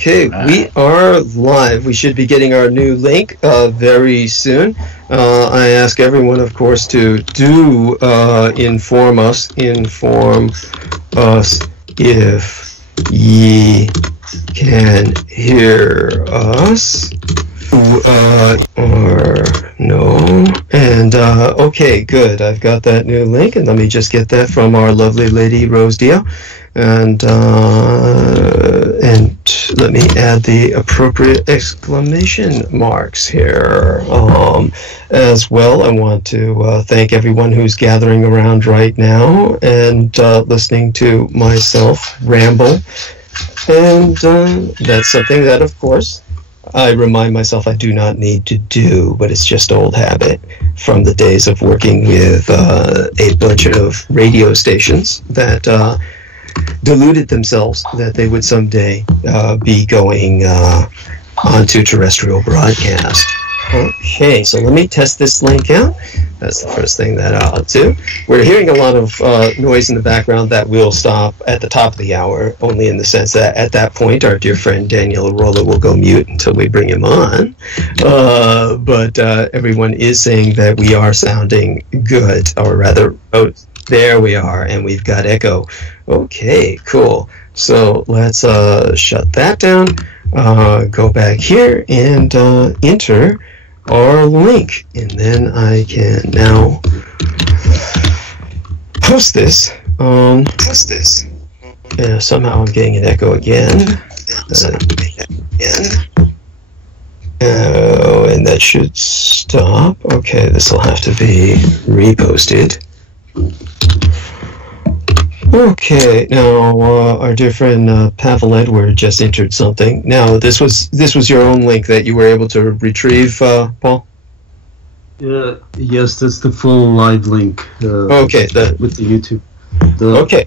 Okay, we are live. We should be getting our new link very soon. I ask everyone, of course, to do inform us if ye can hear us or no. And okay, good. I've got that new link, and let me just get that from our lovely lady Rose Dio. And let me add the appropriate exclamation marks here. As well, I want to thank everyone who's gathering around right now and listening to myself ramble. And that's something that, of course, I remind myself I do not need to do, but it's just old habit from the days of working with a bunch of radio stations that deluded themselves that they would someday be going onto terrestrial broadcast. Okay, so let me test this link out. That's the first thing that I'll do. We're hearing a lot of noise in the background that will stop at the top of the hour, only in the sense that at that point our dear friend Daniel Arola will go mute until we bring him on. But everyone is saying that we are sounding good, or rather, oh, there we are, and we've got echo. Okay, cool. So let's shut that down, go back here, and enter our link. And then I can now post this. Somehow I'm getting an echo again. And that should stop. Okay, this will have to be reposted. Okay, now our dear friend Pavel Edward just entered something. Now, this was your own link that you were able to retrieve, Paul? Yes, that's the full live link. Okay, with the YouTube. Okay.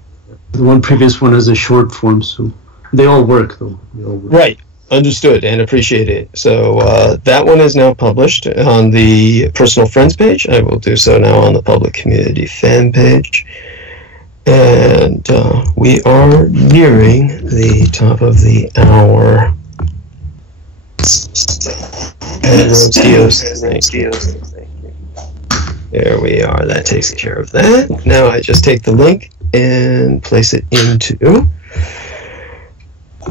The one previous one is a short form, so they all work, though. They all work. Right. Understood and appreciate it. So that one is now published on the personal friends page. I will do so now on the public community fan page. And we are nearing the top of the hour. There we are. That takes care of that. Now I just take the link and place it into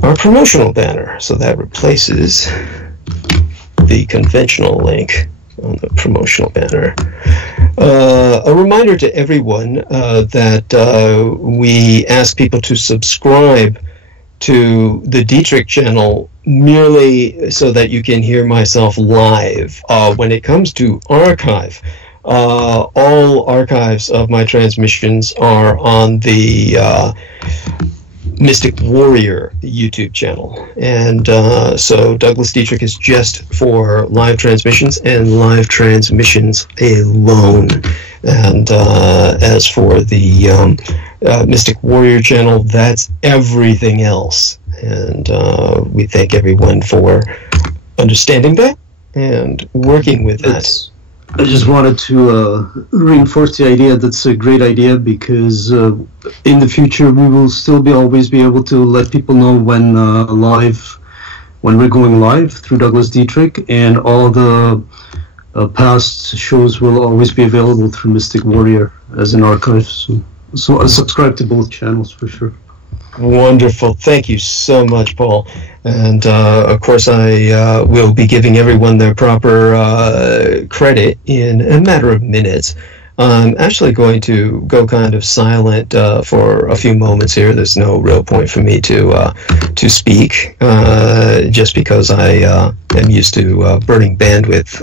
our promotional banner. So that replaces the conventional link on the promotional banner. A reminder to everyone that we ask people to subscribe to the Dietrich channel merely so that you can hear myself live. When it comes to archive, all archives of my transmissions are on the Mystic Warrior YouTube channel, and so Douglas Dietrich is just for live transmissions and live transmissions alone. And as for the Mystic Warrior channel, that's everything else. And we thank everyone for understanding that and working with that. I just wanted to reinforce the idea that's a great idea, because in the future we will still always be able to let people know when we're going live through Douglas Dietrich, and all the past shows will always be available through Mystic Warrior as an archive. So I subscribe to both channels for sure. Wonderful. Thank you so much, Paul. And of course, I will be giving everyone their proper credit in a matter of minutes. I'm actually going to go kind of silent for a few moments here. There's no real point for me to speak, just because I am used to burning bandwidth.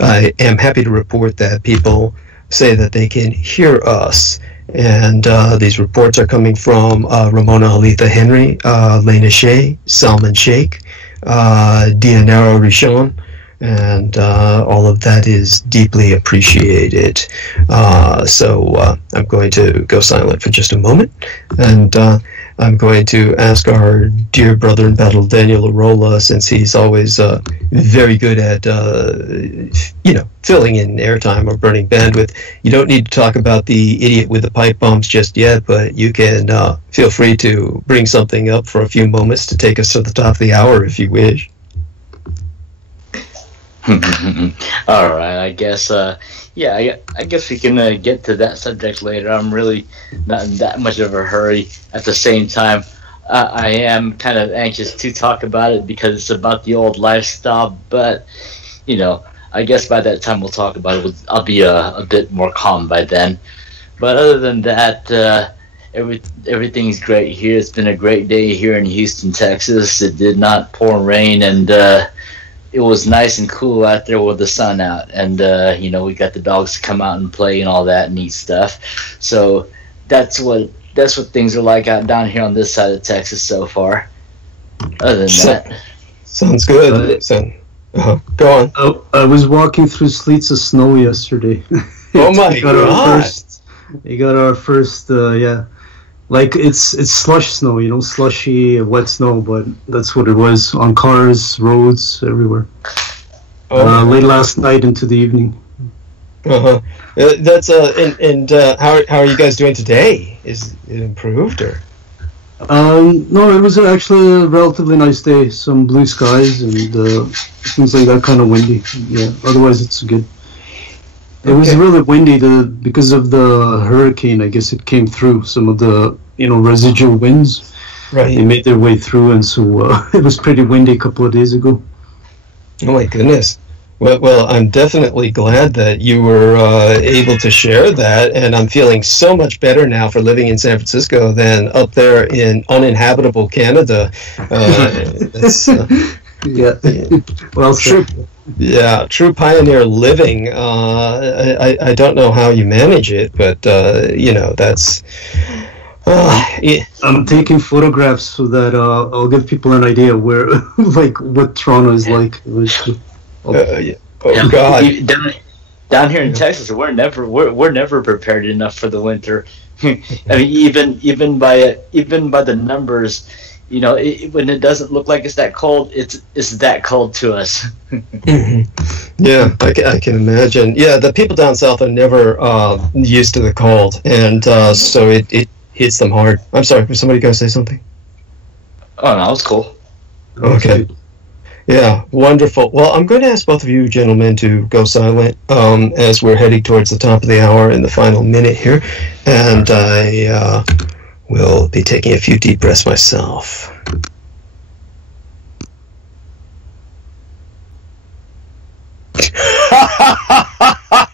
I am happy to report that people say that they can hear us. And these reports are coming from Ramona Alitha Henry, Lena Shea, Salman Sheikh, Dianero Rishon, and all of that is deeply appreciated. So I'm going to go silent for just a moment, and I'm going to ask our dear brother in battle, Daniel Arola, since he's always very good at, filling in airtime or burning bandwidth. You don't need to talk about the idiot with the pipe bombs just yet, but you can feel free to bring something up for a few moments to take us to the top of the hour if you wish. All right, I guess, I guess we can get to that subject later. I'm really not in that much of a hurry. At the same time, I am kind of anxious to talk about it because it's about the old lifestyle, but, I guess by that time we'll talk about it. I'll be a bit more calm by then. But other than that, everything's great here. It's been a great day here in Houston, Texas. It did not pour rain, and it was nice and cool out there with the sun out. And, we got the dogs to come out and play and all that neat stuff. So that's what things are like out down here on this side of Texas so far. Other than that. Sounds good. Go on. I was walking through sleets of snow yesterday. Oh my God! We got our first, like it's slush snow, slushy, wet snow, but that's what it was on cars, roads, everywhere. Late last night into the evening. That's how are you guys doing today? Is it improved or? No, it was actually a relatively nice day. Some blue skies and things like that, kind of windy. Yeah, otherwise it's good. It was really windy because of the hurricane. I guess it came through some of the residual winds. Right. They made their way through, and so it was pretty windy a couple of days ago. Oh my goodness. Well, I'm definitely glad that you were able to share that, and I'm feeling so much better now for living in San Francisco than up there in uninhabitable Canada. Well, true. Yeah, true pioneer living. I don't know how you manage it, but that's. I'm taking photographs so that I'll give people an idea where, what Toronto is like. God! Down here in Texas, we're never prepared enough for the winter. I mean, even by the numbers, when it doesn't look like it's that cold, it's that cold to us. Mm-hmm. Yeah, I can imagine. Yeah, the people down south are never used to the cold, and so it hits them hard. I'm sorry, was somebody going to say something? Oh no, it's cool. Okay. Yeah, wonderful. Well, I'm going to ask both of you gentlemen to go silent as we're heading towards the top of the hour in the final minute here, and I will be taking a few deep breaths myself.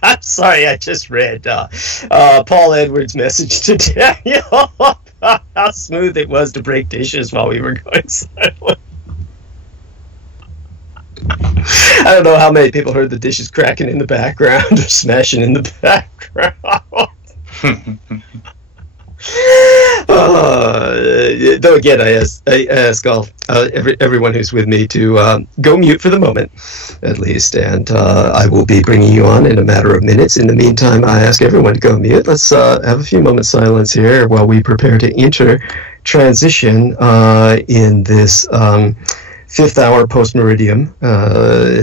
I'm sorry, I just read Paul Edwards' message to Daniel. How smooth it was to break dishes while we were going silent. I don't know how many people heard the dishes cracking in the background or smashing in the background. Though again, I ask all everyone who's with me to go mute for the moment, at least, and I will be bringing you on in a matter of minutes. In the meantime, I ask everyone to go mute. Let's have a few moments silence here while we prepare to enter transition in this 5th hour Postmeridiem,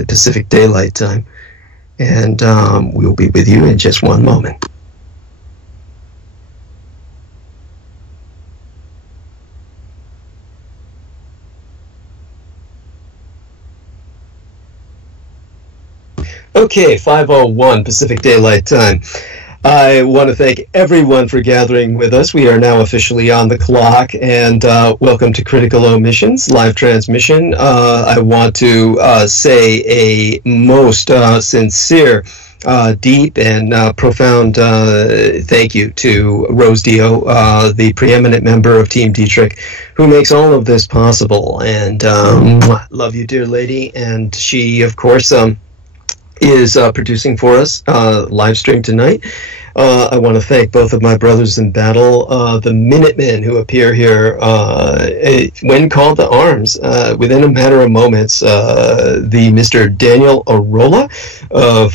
Pacific Daylight Time, and we'll be with you in just one moment. Okay, 5:01 Pacific Daylight Time. I want to thank everyone for gathering with us. We are now officially on the clock, and welcome to Critical Omissions live transmission. I want to say a most sincere, deep, and profound thank you to Rose Dio, the preeminent member of Team Dietrich, who makes all of this possible. And love you, dear lady. And she, of course, is producing for us live stream tonight. I want to thank both of my brothers in battle, the Minutemen who appear here when called to arms within a matter of moments. The Mr. Daniel Arola of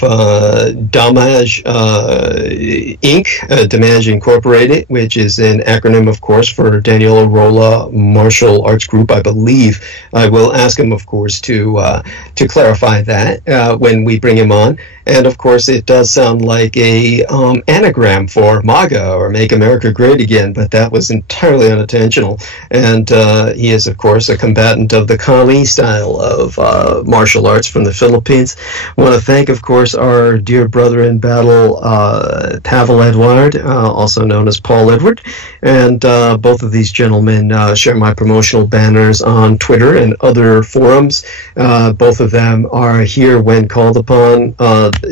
Damage Inc., Damage Incorporated, which is an acronym, of course, for Daniel Arola Martial Arts Group, I believe. I will ask him, of course, to clarify that when we bring him on. And of course, it does sound like a anagram for MAGA, or Make America Great Again, but that was entirely unintentional. And he is, of course, a combatant of the Kali style of martial arts from the Philippines. I want to thank, of course, our dear brother in battle, Pavel Edward, also known as Paul Edward. And both of these gentlemen share my promotional banners on Twitter and other forums. Both of them are here when called upon.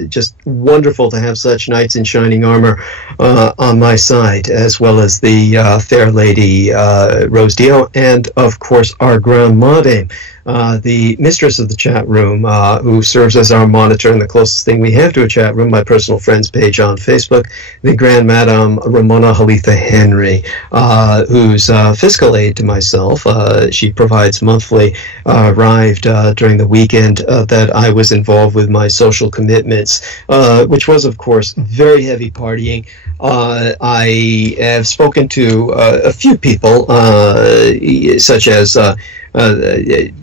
Just wonderful to have such knights in shining armor on my side, as well as the fair lady Rose Dio, and of course our Grandma Dame, the mistress of the chat room, who serves as our monitor and the closest thing we have to a chat room, my personal friends page on Facebook, the Grand Madam Ramona Halitha Henry, who's fiscal aid to myself. She provides monthly, arrived during the weekend that I was involved with my social commitments, which was, of course, very heavy partying. I have spoken to a few people, such as a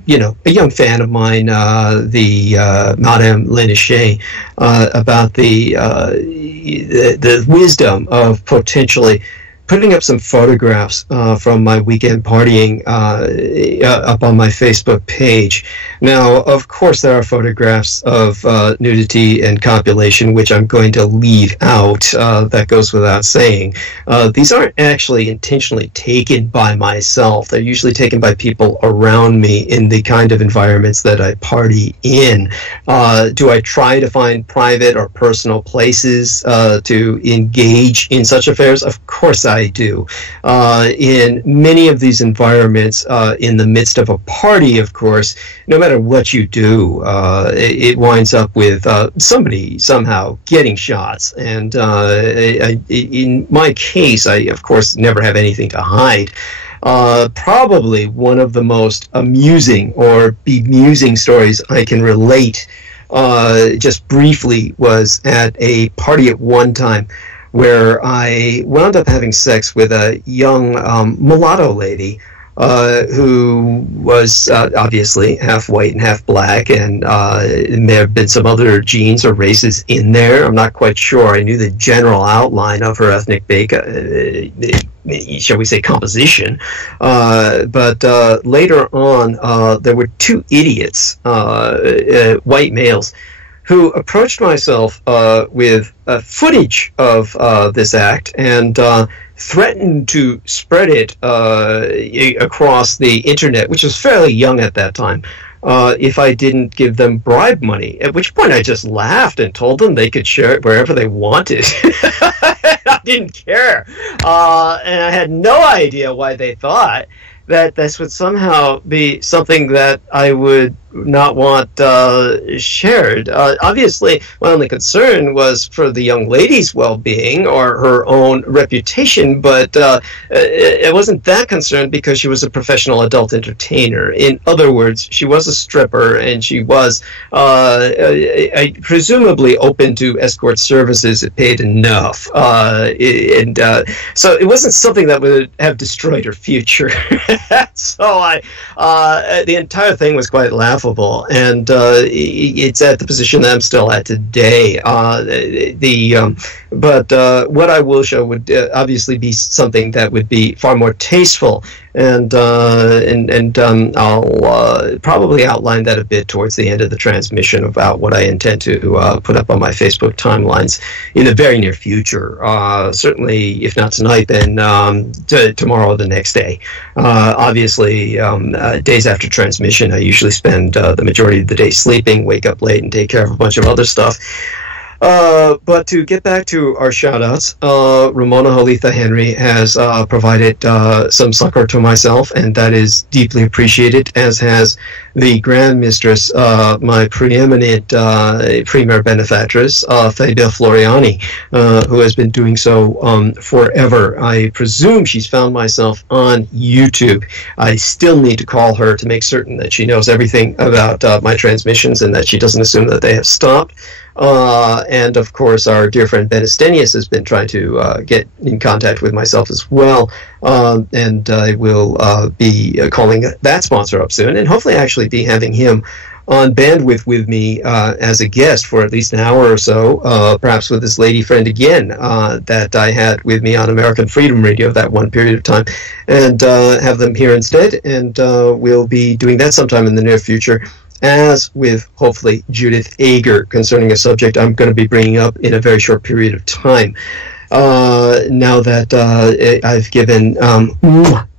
young fan of mine, the Madame Lénichet, about the wisdom of potentially putting up some photographs from my weekend partying up on my Facebook page. Now, of course, there are photographs of nudity and copulation, which I'm going to leave out. That goes without saying. These aren't actually intentionally taken by myself. They're usually taken by people around me in the kind of environments that I party in. Do I try to find private or personal places to engage in such affairs? Of course I do. In many of these environments, in the midst of a party, of course, no matter what you do, it winds up with somebody somehow getting shots. And in my case, I, of course, never have anything to hide. Probably one of the most amusing or bemusing stories I can relate, just briefly, was at a party at one time where I wound up having sex with a young mulatto lady who was obviously half white and half black, and there have been some other genes or races in there. I'm not quite sure. I knew the general outline of her ethnic shall we say, composition. But later on, there were two idiots, white males, who approached myself with footage of this act and threatened to spread it across the internet, which was fairly young at that time, if I didn't give them bribe money, at which point I just laughed and told them they could share it wherever they wanted. I didn't care. And I had no idea why they thought that this would somehow be something that I would not want shared. Obviously, my only concern was for the young lady's well-being or her own reputation, but I wasn't that concerned because she was a professional adult entertainer. In other words, she was a stripper, and she was presumably open to escort services. It paid enough. So it wasn't something that would have destroyed her future. So the entire thing was quite laughable. And it's at the position that I'm still at today. But what I will show would obviously be something that would be far more tasteful, and I'll probably outline that a bit towards the end of the transmission about what I intend to put up on my Facebook timelines in the very near future. Certainly, if not tonight, then tomorrow or the next day. Obviously, days after transmission, I usually spend the majority of the day sleeping, wake up late, and take care of a bunch of other stuff. But to get back to our shout-outs, Ramona Halitha Henry has provided some succor to myself, and that is deeply appreciated, as has the Grand Mistress, my preeminent premier benefactress, Fabia Floriani, who has been doing so forever. I presume she's found myself on YouTube. I still need to call her to make certain that she knows everything about my transmissions and that she doesn't assume that they have stopped. And of course, our dear friend Ben Estenius has been trying to get in contact with myself as well. And I will be calling that sponsor up soon, and hopefully actually be having him on bandwidth with me as a guest for at least an hour or so, perhaps with this lady friend again that I had with me on American Freedom Radio that one period of time, and have them here instead. And we'll be doing that sometime in the near future, as with, hopefully, Judith Ager, concerning a subject I'm going to be bringing up in a very short period of time. Now that I've given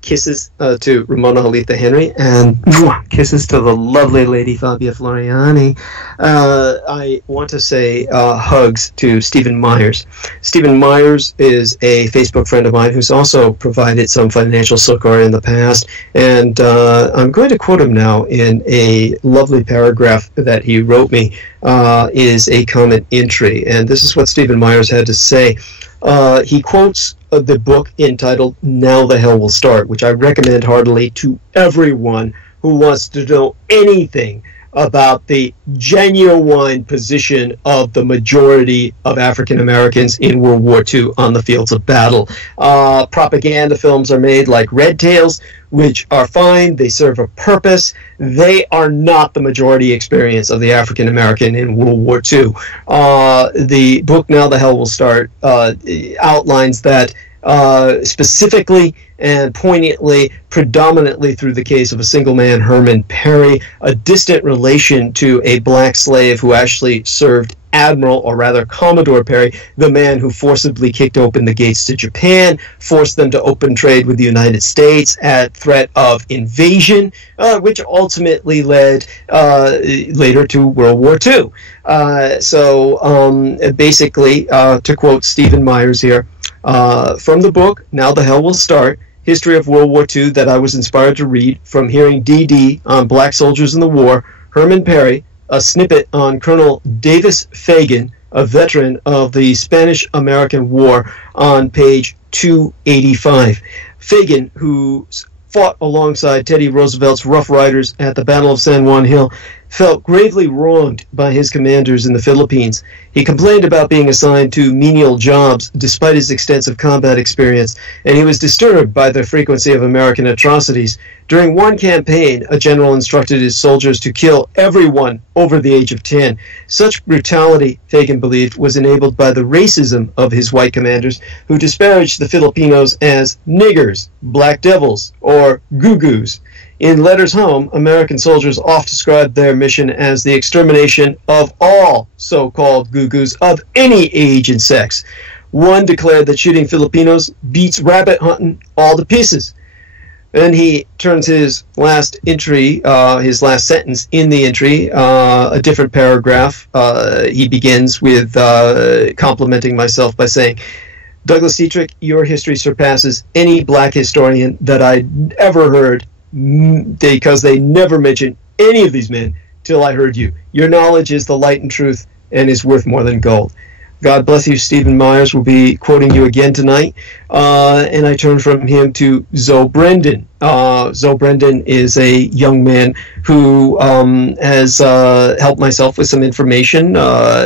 kisses to Ramona Halitha Henry and kisses to the lovely lady Fabia Floriani, I want to say hugs to Stephen Myers. Stephen Myers is a Facebook friend of mine who's also provided some financial succor in the past, and I'm going to quote him now in a lovely paragraph that he wrote me, is a comment entry, and this is what Stephen Myers had to say. He quotes the book entitled Now the Hell Will Start, which I recommend heartily to everyone who wants to know anything about the genuine position of the majority of African Americans in World War II on the fields of battle. Propaganda films are made like Red Tails, which are fine. They serve a purpose. They are not the majority experience of the African American in World War II. The book Now the Hell Will Start outlines that specifically and poignantly, predominantly through the case of a single man, Herman Perry, a distant relation to a black slave who actually served Admiral, or rather Commodore Perry, the man who forcibly kicked open the gates to Japan, forced them to open trade with the United States at threat of invasion, which ultimately led later to World War II. Basically, to quote Stephen Myers here, from the book, Now the Hell Will Start, History of World War II, that I was inspired to read from hearing DD on Black Soldiers in the War, Herman Perry, a snippet on Colonel Davis Fagan, a veteran of the Spanish-American War, on page 285. Fagan, who fought alongside Teddy Roosevelt's Rough Riders at the Battle of San Juan Hill, felt gravely wronged by his commanders in the Philippines. He complained about being assigned to menial jobs despite his extensive combat experience, and he was disturbed by the frequency of American atrocities. During one campaign, a general instructed his soldiers to kill everyone over the age of 10. Such brutality, Fagan believed, was enabled by the racism of his white commanders, who disparaged the Filipinos as niggers, black devils, or goo-goos. In letters home, American soldiers oft described their mission as the extermination of all so-called goo-goos of any age and sex. One declared that shooting Filipinos beats rabbit hunting all to pieces. Then he turns his last entry, his last sentence in the entry, a different paragraph. He begins with complimenting myself by saying, Douglas Dietrich, your history surpasses any black historian that I'd ever heard, because they never mentioned any of these men till I heard you. Your knowledge is the light and truth and is worth more than gold. God bless you, Stephen Myers. Will be quoting you again tonight. And I turn from him to Zoe Brendan. Zoe Brendan is a young man who has helped myself with some information.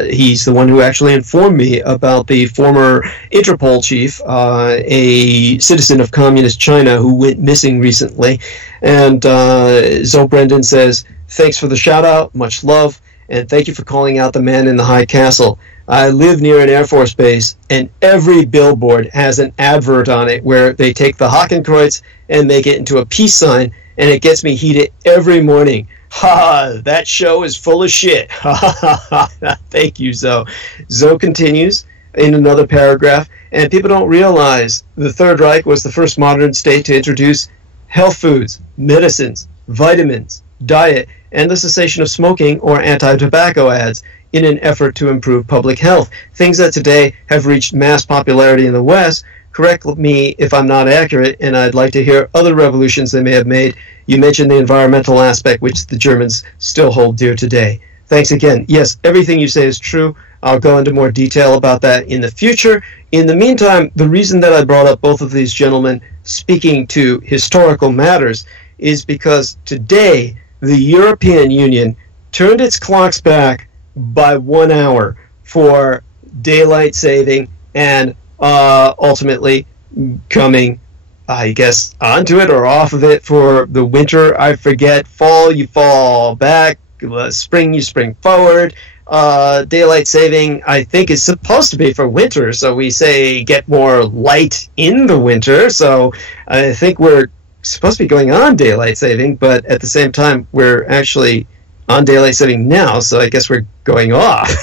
He's the one who actually informed me about the former Interpol chief, a citizen of communist China who went missing recently. And Zoe Brendan says, thanks for the shout out, much love, and thank you for calling out the man in the high castle. I live near an Air Force base, and every billboard has an advert on it where they take the Hakenkreuz and make it into a peace sign, and it gets me heated every morning. Ha! That show is full of shit. Ha ha ha! Thank you, Zoe. Zoe continues in another paragraph, and people don't realize the Third Reich was the first modern state to introduce health foods, medicines, vitamins, diet, and the cessation of smoking or anti-tobacco ads. in an effort to improve public health. Things that today have reached mass popularity in the West, correct me if I'm not accurate, and I'd like to hear other revolutions they may have made. You mentioned the environmental aspect, which the Germans still hold dear today. Thanks again. Yes, everything you say is true. I'll go into more detail about that in the future. In the meantime, the reason that I brought up both of these gentlemen speaking to historical matters is because today the European Union turned its clocks back by 1 hour for daylight saving and ultimately coming, I guess, onto it or off of it for the winter. I forget. Fall, you fall back. Spring, you spring forward. Daylight saving, I think, is supposed to be for winter, so we say get more light in the winter. So I think we're supposed to be going on daylight saving, but at the same time, we're actually on daylight saving now, so I guess we're going off,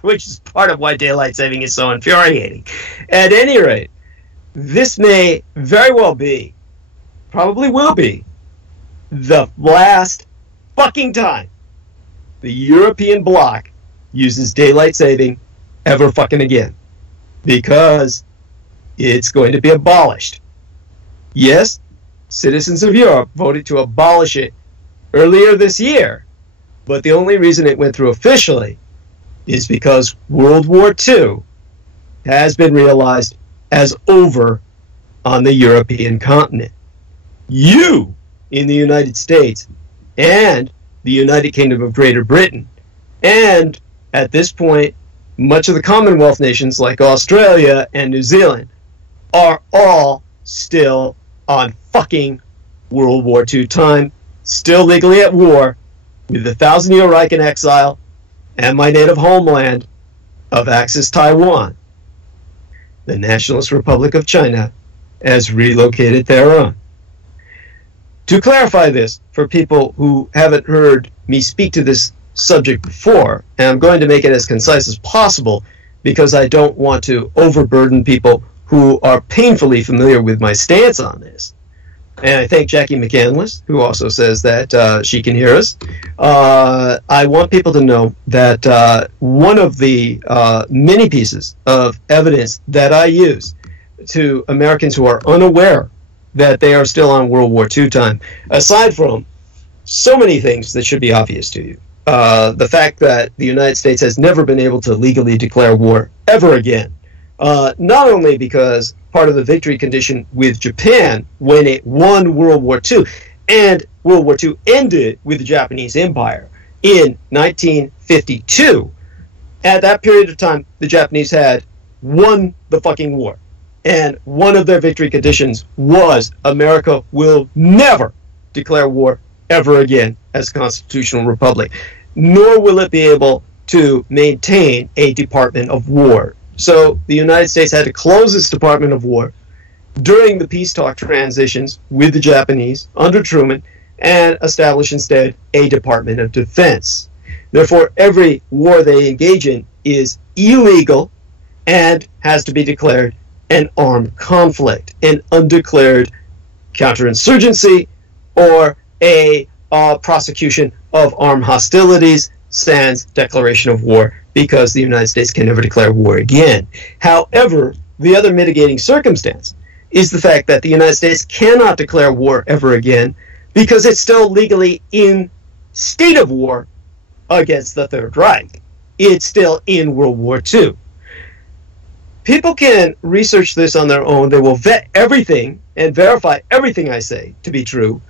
which is part of why daylight saving is so infuriating. At any rate, this may very well be, probably will be, the last fucking time the European bloc uses daylight saving ever fucking again, because it's going to be abolished. Yes, citizens of Europe voted to abolish it earlier this year, but the only reason it went through officially is because World War II has been realized as over on the European continent. You, in the United States, and the United Kingdom of Greater Britain, and at this point, much of the Commonwealth nations like Australia and New Zealand are all still on fucking World War II time, still legally at war with the 1,000-year Reich in exile and my native homeland of Axis Taiwan. The Nationalist Republic of China has relocated thereon. To clarify this for people who haven't heard me speak to this subject before, and I'm going to make it as concise as possible because I don't want to overburden people who are painfully familiar with my stance on this. And I thank Jackie McCandless, who also says that she can hear us. I want people to know that one of the many pieces of evidence that I use to Americans who are unaware that they are still on World War II time, aside from so many things that should be obvious to you, the fact that the United States has never been able to legally declare war ever again, not only because part of the victory condition with Japan when it won World War II, and World War II ended with the Japanese Empire in 1952. At that period of time, the Japanese had won the fucking war. And one of their victory conditions was America will never declare war ever again as a constitutional republic, nor will it be able to maintain a Department of War. So the United States had to close its Department of War during the peace talk transitions with the Japanese under Truman and establish instead a Department of Defense. Therefore, every war they engage in is illegal and has to be declared an armed conflict, an undeclared counterinsurgency, or a prosecution of armed hostilities, sans declaration of war, because the United States can never declare war again. However, the other mitigating circumstance is the fact that the United States cannot declare war ever again because it's still legally in state of war against the Third Reich. It's still in World War II. People can research this on their own. They will vet everything and verify everything I say to be true.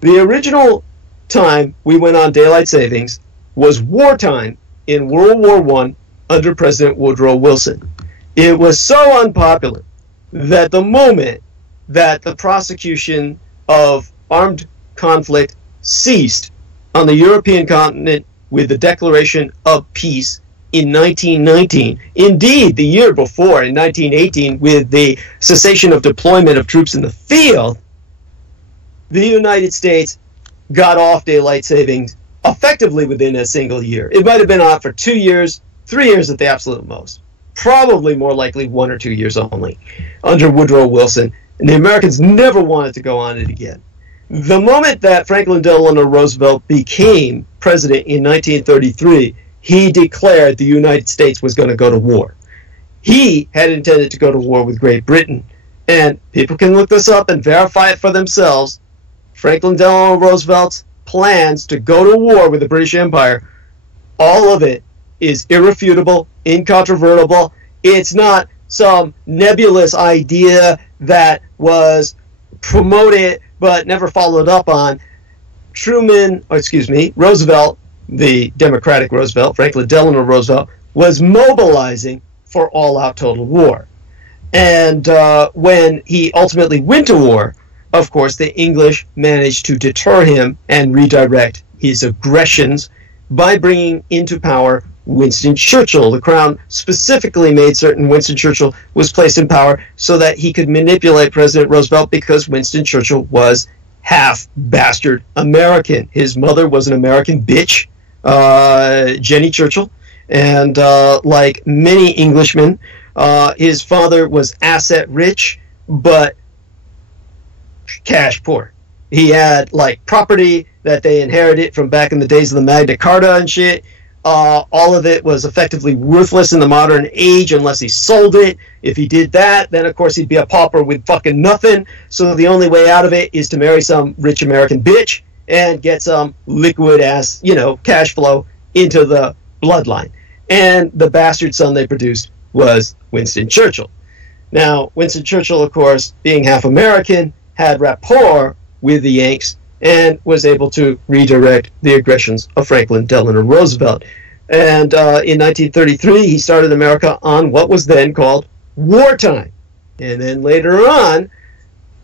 The original time we went on daylight savings was wartime in World War I under President Woodrow Wilson. It was so unpopular that the moment that the prosecution of armed conflict ceased on the European continent with the declaration of peace in 1919, indeed the year before, in 1918, with the cessation of deployment of troops in the field, the United States got off daylight savings effectively within a single year. It might have been off for 2 years, 3 years at the absolute most. Probably more likely 1 or 2 years only under Woodrow Wilson, and the Americans never wanted to go on it again. The moment that Franklin Delano Roosevelt became president in 1933, he declared the United States was going to go to war. He had intended to go to war with Great Britain. And people can look this up and verify it for themselves. Franklin Delano Roosevelt's plans to go to war with the British Empire, all of it is irrefutable, incontrovertible. It's not some nebulous idea that was promoted but never followed up on. Roosevelt, the Democratic Roosevelt, Franklin Delano Roosevelt, was mobilizing for all-out total war. And when he ultimately went to war, of course, the English managed to deter him and redirect his aggressions by bringing into power Winston Churchill. The Crown specifically made certain Winston Churchill was placed in power so that he could manipulate President Roosevelt, because Winston Churchill was half bastard American. His mother was an American bitch, Jenny Churchill, and like many Englishmen, his father was asset rich, but cash poor. He had like property that they inherited from back in the days of the Magna Carta and shit. All of it was effectively worthless in the modern age unless he sold it. If he did that, then of course he'd be a pauper with fucking nothing. So the only way out of it is to marry some rich American bitch and get some liquid ass, cash flow into the bloodline. And the bastard son they produced was Winston Churchill. Now, Winston Churchill, of course, being half American, had rapport with the Yanks and was able to redirect the aggressions of Franklin Delano Roosevelt. And in 1933, he started America on what was then called wartime. And then later on,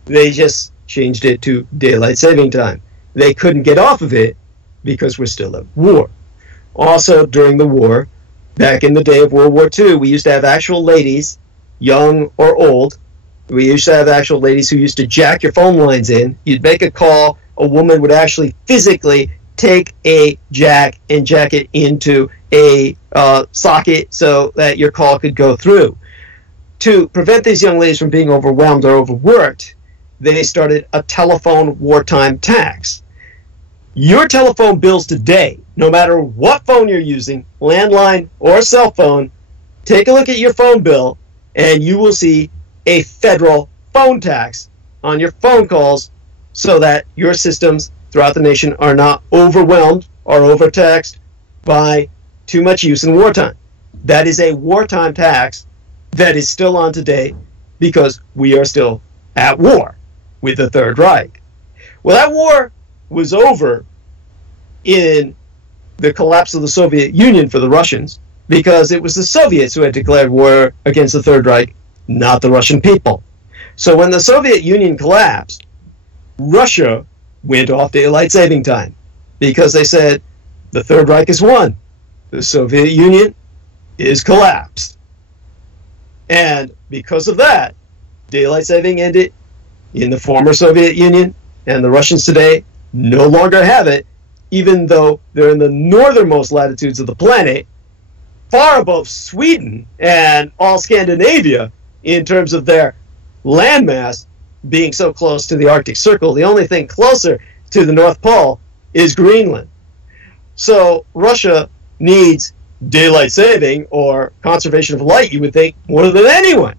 they just changed it to daylight saving time. They couldn't get off of it because we're still at war. Also, during the war, back in the day of World War II, we used to have actual ladies, young or old. We used to have actual ladies who used to jack your phone lines in. You'd make a call. A woman would actually physically take a jack and jack it into a socket so that your call could go through. To prevent these young ladies from being overwhelmed or overworked, they started a telephone wartime tax. Your telephone bills today, no matter what phone you're using, landline or cell phone, take a look at your phone bill and you will see a federal phone tax on your phone calls so that your systems throughout the nation are not overwhelmed or overtaxed by too much use in wartime. That is a wartime tax that is still on today because we are still at war with the Third Reich. Well, that war was over in the collapse of the Soviet Union for the Russians because it was the Soviets who had declared war against the Third Reich, not the Russian people. So when the Soviet Union collapsed, Russia went off daylight saving time because they said the Third Reich is won. The Soviet Union is collapsed. And because of that, daylight saving ended in the former Soviet Union, and the Russians today no longer have it, even though they're in the northernmost latitudes of the planet, far above Sweden and all Scandinavia in terms of their landmass being so close to the Arctic Circle. The only thing closer to the North Pole is Greenland. So Russia needs daylight saving or conservation of light, you would think, more than anyone.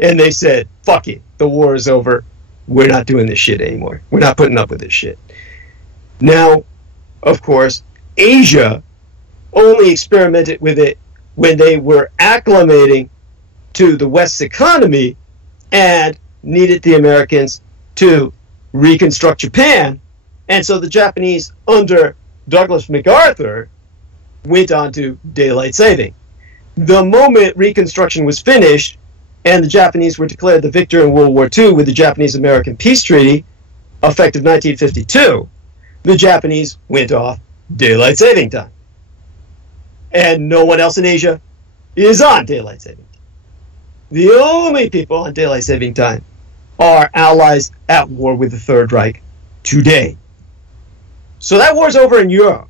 And they said, fuck it, the war is over. We're not doing this shit anymore. We're not putting up with this shit. Now, of course, Asia only experimented with it when they were acclimating to the West's economy and needed the Americans to reconstruct Japan. And so the Japanese, under Douglas MacArthur, went on to daylight saving. The moment Reconstruction was finished and the Japanese were declared the victor in World War II with the Japanese-American Peace Treaty, effective 1952, the Japanese went off daylight saving time. And no one else in Asia is on daylight saving time. The only people on daylight saving time are allies at war with the Third Reich today. So that war's over in Europe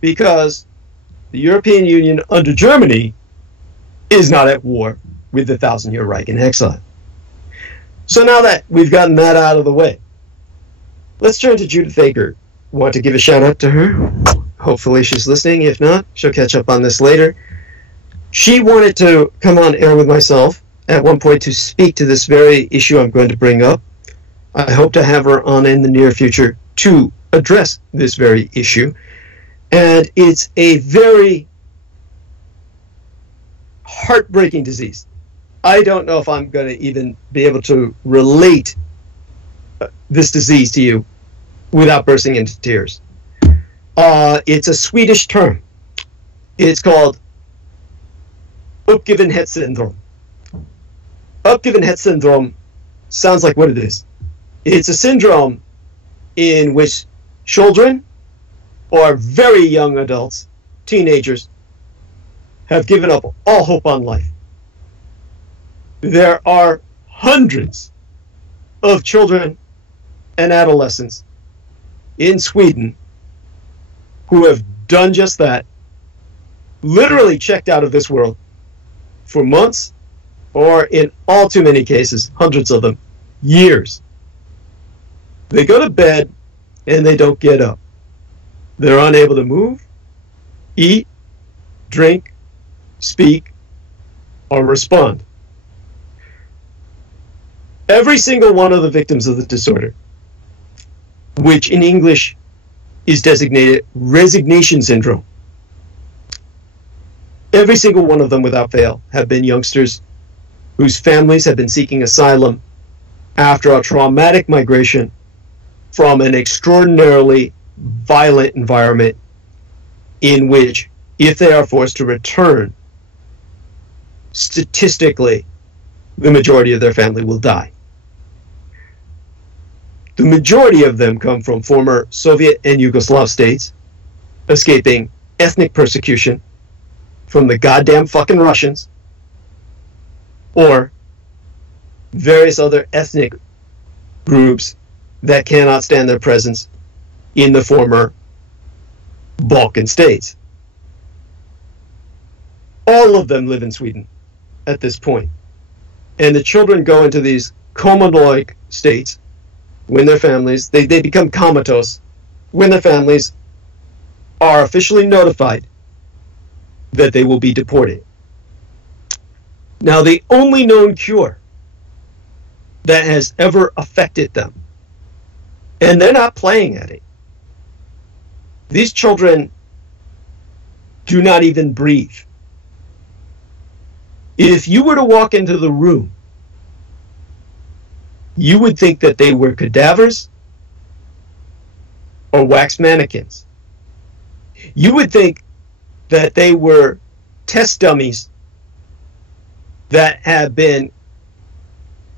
because the European Union under Germany is not at war with the Thousand-Year Reich in exile. So now that we've gotten that out of the way, let's turn to Judith Akers. Want to give a shout out to her? Hopefully she's listening. If not, she'll catch up on this later. She wanted to come on air with myself at one point to speak to this very issue I'm going to bring up. I hope to have her on in the near future to address this very issue. And it's a very heartbreaking disease. I don't know if I'm going to even be able to relate this disease to you without bursting into tears. It's a Swedish term. It's called uppgivenhet syndrome. Uppgivenhet syndrome sounds like what it is. It's a syndrome in which children or very young adults, teenagers, have given up all hope on life. There are hundreds of children and adolescents in Sweden who have done just that, literally checked out of this world for months, or in all too many cases, hundreds of them, years. They go to bed and they don't get up. They're unable to move, eat, drink, speak, or respond. Every single one of the victims of the disorder, which in English is designated resignation syndrome, every single one of them without fail have been youngsters whose families have been seeking asylum after a traumatic migration from an extraordinarily violent environment in which, if they are forced to return, statistically, the majority of their family will die. The majority of them come from former Soviet and Yugoslav states, escaping ethnic persecution from the goddamn fucking Russians, or various other ethnic groups that cannot stand their presence in the former Balkan states. All of them live in Sweden at this point. And the children go into these coma-like states when their families, they become comatose when their families are officially notified that they will be deported. Now, the only known cure that has ever affected them, and they're not playing at it, these children do not even breathe. If you were to walk into the room, you would think that they were cadavers or wax mannequins. You would think that they were test dummies that have been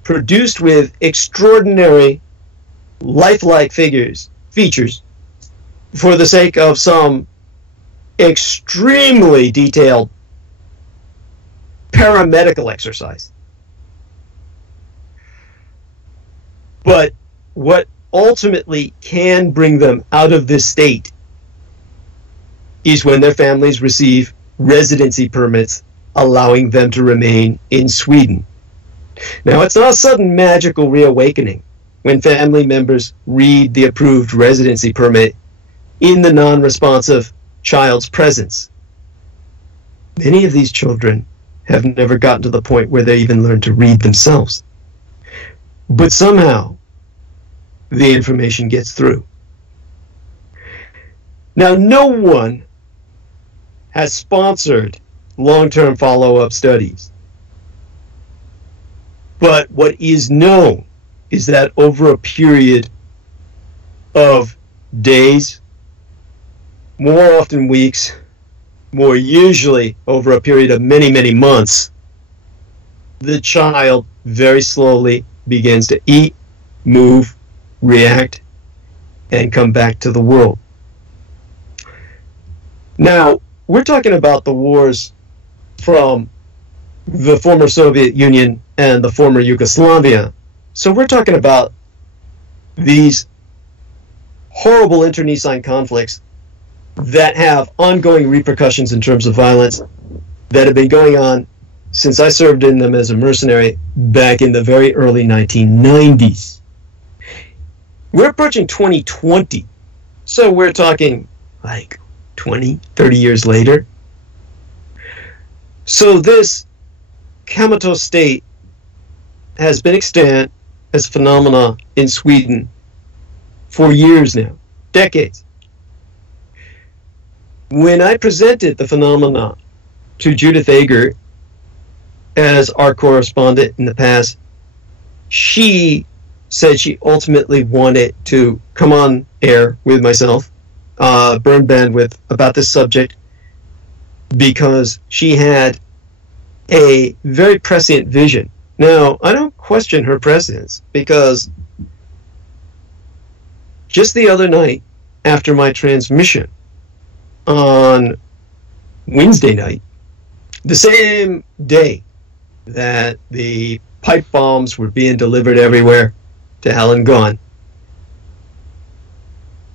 produced with extraordinary lifelike features for the sake of some extremely detailed paramedical exercise. But what ultimately can bring them out of this state is when their families receive residency permits allowing them to remain in Sweden. Now, it's not a sudden magical reawakening when family members read the approved residency permit in the non-responsive child's presence. Many of these children have never gotten to the point where they even learn to read themselves. But somehow, the information gets through. Now, no one has sponsored long-term follow-up studies. But what is known is that over a period of days, more often weeks, more usually over a period of many, many months, the child very slowly begins to eat, move, react, and come back to the world. Now, we're talking about the wars from the former Soviet Union and the former Yugoslavia. So we're talking about these horrible internecine conflicts that have ongoing repercussions in terms of violence that have been going on since I served in them as a mercenary back in the very early 1990s. We're approaching 2020, so we're talking like 20, 30 years later. So this comatose state has been extant as a phenomena in Sweden for years now, decades. When I presented the phenomena to Judith ÉIre as our correspondent in the past, she said she ultimately wanted to come on air with myself, burn bandwidth about this subject, because she had a very prescient vision. Now, I don't question her prescience, because just the other night, after my transmission on Wednesday night, the same day that the pipe bombs were being delivered everywhere to hell and gone,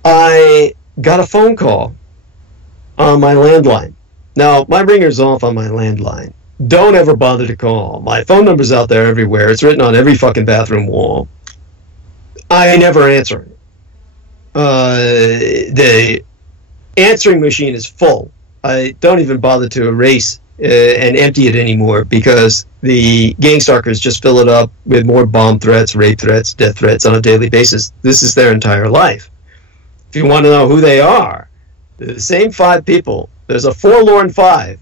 I got a phone call on my landline. Now, my ringer's off on my landline. Don't ever bother to call. My phone number's out there everywhere. It's written on every fucking bathroom wall. I never answer it. The answering machine is full. I don't even bother to erase and empty it anymore, because the gangstalkers just fill it up with more bomb threats, rape threats, death threats on a daily basis. This is their entire life. If you want to know who they are, the same 5 people. There's a forlorn 5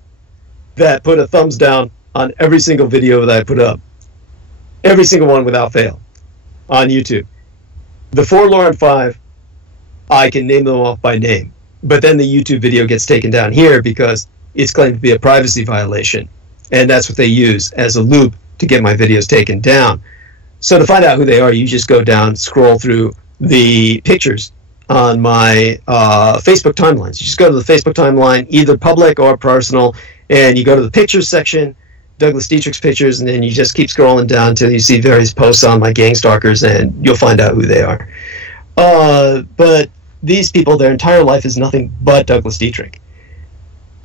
that put a thumbs down on every single video that I put up. Every single one without fail on YouTube. The forlorn 5, I can name them off by name. But then the YouTube video gets taken down here because it's claimed to be a privacy violation. And that's what they use as a loop to get my videos taken down. So to find out who they are, you just go down, scroll through the pictures on my Facebook timelines. You just go to the Facebook timeline, either public or personal, and you go to the pictures section, Douglas Dietrich's pictures, and then you just keep scrolling down until you see various posts on my gang stalkers, and you'll find out who they are. But these people, their entire life is nothing but Douglas Dietrich.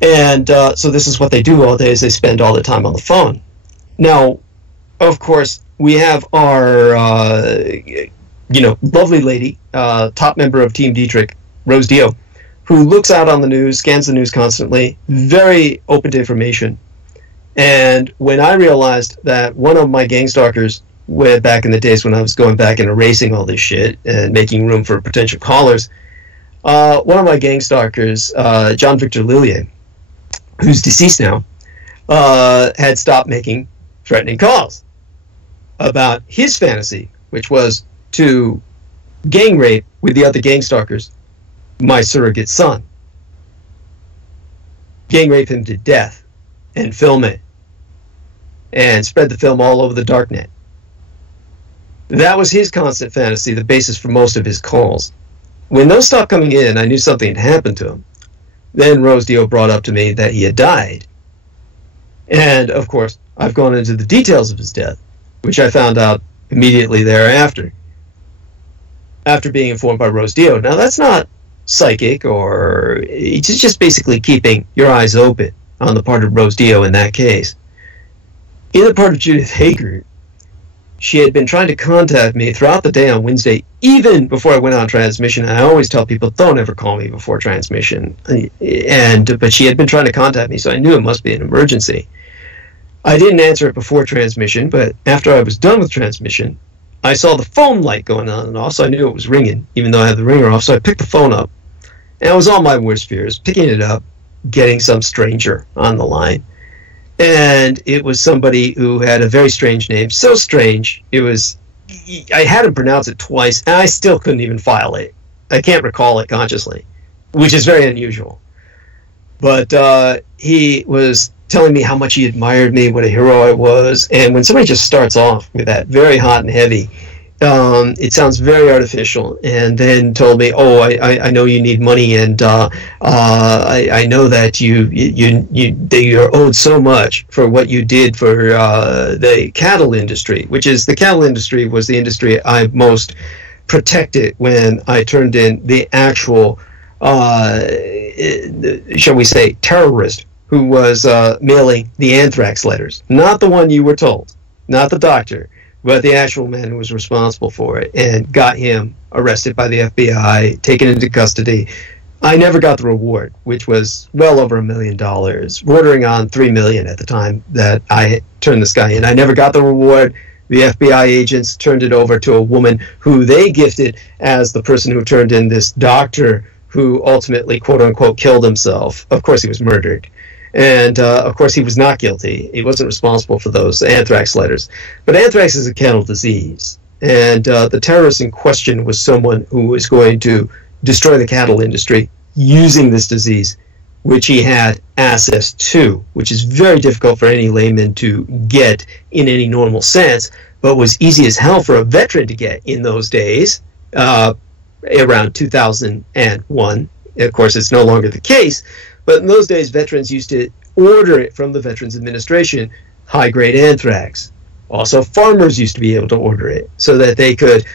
And so this is what they do all day, is they spend all their time on the phone. Now, of course, we have our, lovely lady, top member of Team Dietrich, Rose Dio, who looks out on the news, scans the news constantly, very open to information. And when I realized that one of my gang stalkers, way back in the days when I was going back and erasing all this shit and making room for potential callers, one of my gang stalkers, John Victor Lillier, who's deceased now, had stopped making threatening calls about his fantasy, which was to gang rape with the other gang stalkers my surrogate son. Gang rape him to death and film it and spread the film all over the darknet. That was his constant fantasy, the basis for most of his calls. When those stopped coming in, I knew something had happened to him. Then Rose Dio brought up to me that he had died. And, of course, I've gone into the details of his death, which I found out immediately thereafter, after being informed by Rose Dio. Now, that's not psychic, or it's just basically keeping your eyes open on the part of Rose Dio in that case. In the part of Judith ÉIre, she had been trying to contact me throughout the day on Wednesday, even before I went on transmission. I always tell people, don't ever call me before transmission. But she had been trying to contact me, so I knew it must be an emergency. I didn't answer it before transmission, but after I was done with transmission, I saw the phone light going on and off, so I knew it was ringing, even though I had the ringer off. So I picked the phone up, and it was all my worst fears, picking it up, getting some stranger on the line. And it was somebody who had a very strange name, so strange, it was, I had him pronounce it twice, and I still couldn't even file it. I can't recall it consciously, which is very unusual. But he was telling me how much he admired me, what a hero I was, and when somebody just starts off with that very hot and heavy, it sounds very artificial, and then told me, oh, I know you need money, and I know that you're owed so much for what you did for the cattle industry, which is, the cattle industry was the industry I most protected when I turned in the actual, shall we say, terrorist who was mailing the anthrax letters. Not the one you were told, not the doctor, but the actual man who was responsible for it, and got him arrested by the FBI, taken into custody, I never got the reward, which was well over $1 million, bordering on $3 million at the time that I turned this guy in. I never got the reward. The FBI agents turned it over to a woman who they gifted as the person who turned in this doctor who ultimately, quote-unquote, killed himself. Of course, he was murdered. And, of course, he was not guilty. He wasn't responsible for those anthrax letters. But anthrax is a cattle disease. And the terrorist in question was someone who was going to destroy the cattle industry using this disease, which he had access to, which is very difficult for any layman to get in any normal sense, but was easy as hell for a veteran to get in those days, around 2001. Of course, it's no longer the case, but in those days, veterans used to order it from the Veterans Administration, high-grade anthrax. Also, farmers used to be able to order it so that they could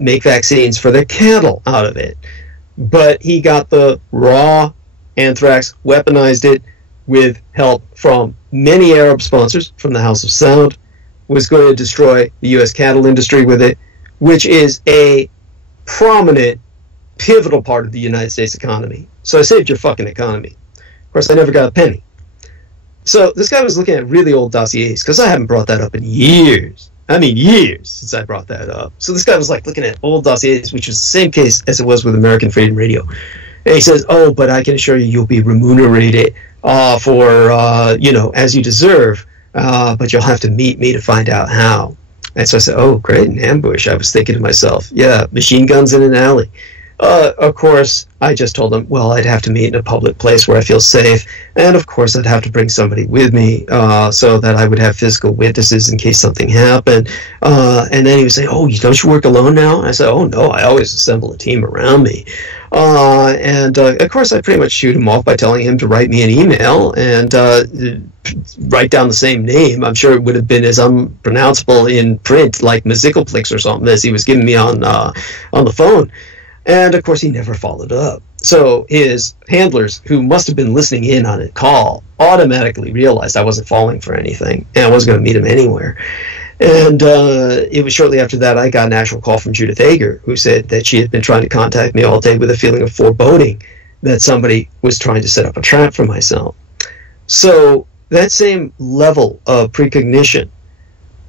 make vaccines for their cattle out of it. But he got the raw anthrax, weaponized it with help from many Arab sponsors from the House of Sound, was going to destroy the U.S. cattle industry with it, which is a prominent, pivotal part of the United States economy. So I saved your fucking economy. Of course, I never got a penny. So this guy was looking at really old dossiers, because I haven't brought that up in years. I mean, years since I brought that up. So this guy was like looking at old dossiers, which was the same case as it was with American Freedom Radio. And he says, oh, but I can assure you you'll be remunerated for, as you deserve, but you'll have to meet me to find out how. And so I said, oh, great, an ambush. I was thinking to myself, yeah, machine guns in an alley. Of course, I just told him, well, I'd have to meet in a public place where I feel safe. And, of course, I'd have to bring somebody with me so that I would have physical witnesses in case something happened. And then he would say, oh, don't you work alone now? And I said, oh, no, I always assemble a team around me. Of course, I pretty much shoot him off by telling him to write me an email and write down the same name. I'm sure it would have been as unpronounceable in print, like Mazicalplix or something, as he was giving me on the phone. And, of course, he never followed up. So his handlers, who must have been listening in on a call, automatically realized I wasn't falling for anything, and I wasn't going to meet him anywhere. And it was shortly after that I got an actual call from Judith Ager, who said that she had been trying to contact me all day with a feeling of foreboding that somebody was trying to set up a trap for myself. So that same level of precognition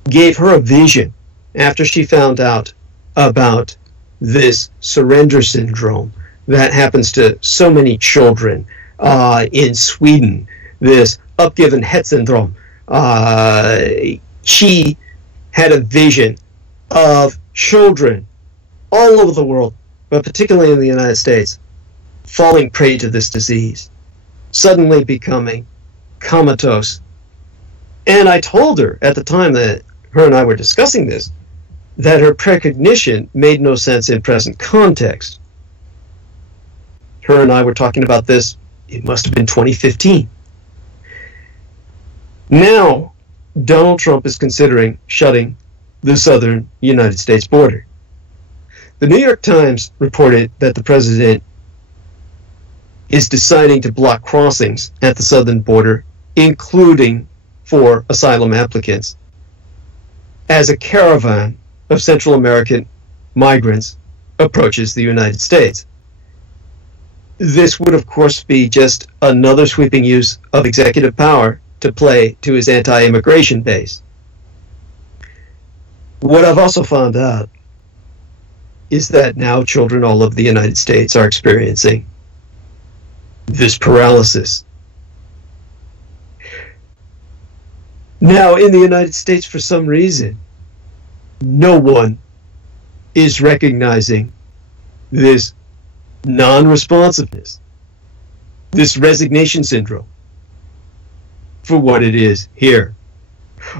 gave her a vision after she found out about this surrender syndrome that happens to so many children in Sweden, this uppgiven het syndrome. She had a vision of children all over the world, but particularly in the United States, falling prey to this disease, suddenly becoming comatose. And I told her at the time that her and I were discussing this, that her precognition made no sense in present context. Her and I were talking about this, it must have been 2015. Now, Donald Trump is considering shutting the southern United States border. The New York Times reported that the president is deciding to block crossings at the southern border, including for asylum applicants, as a caravan of Central American migrants approaches the United States. This would, of course, be just another sweeping use of executive power to play to his anti-immigration base. What I've also found out is that now children all over the United States are experiencing this paralysis. Now, in the United States, for some reason, no one is recognizing this non-responsiveness, this resignation syndrome, for what it is here.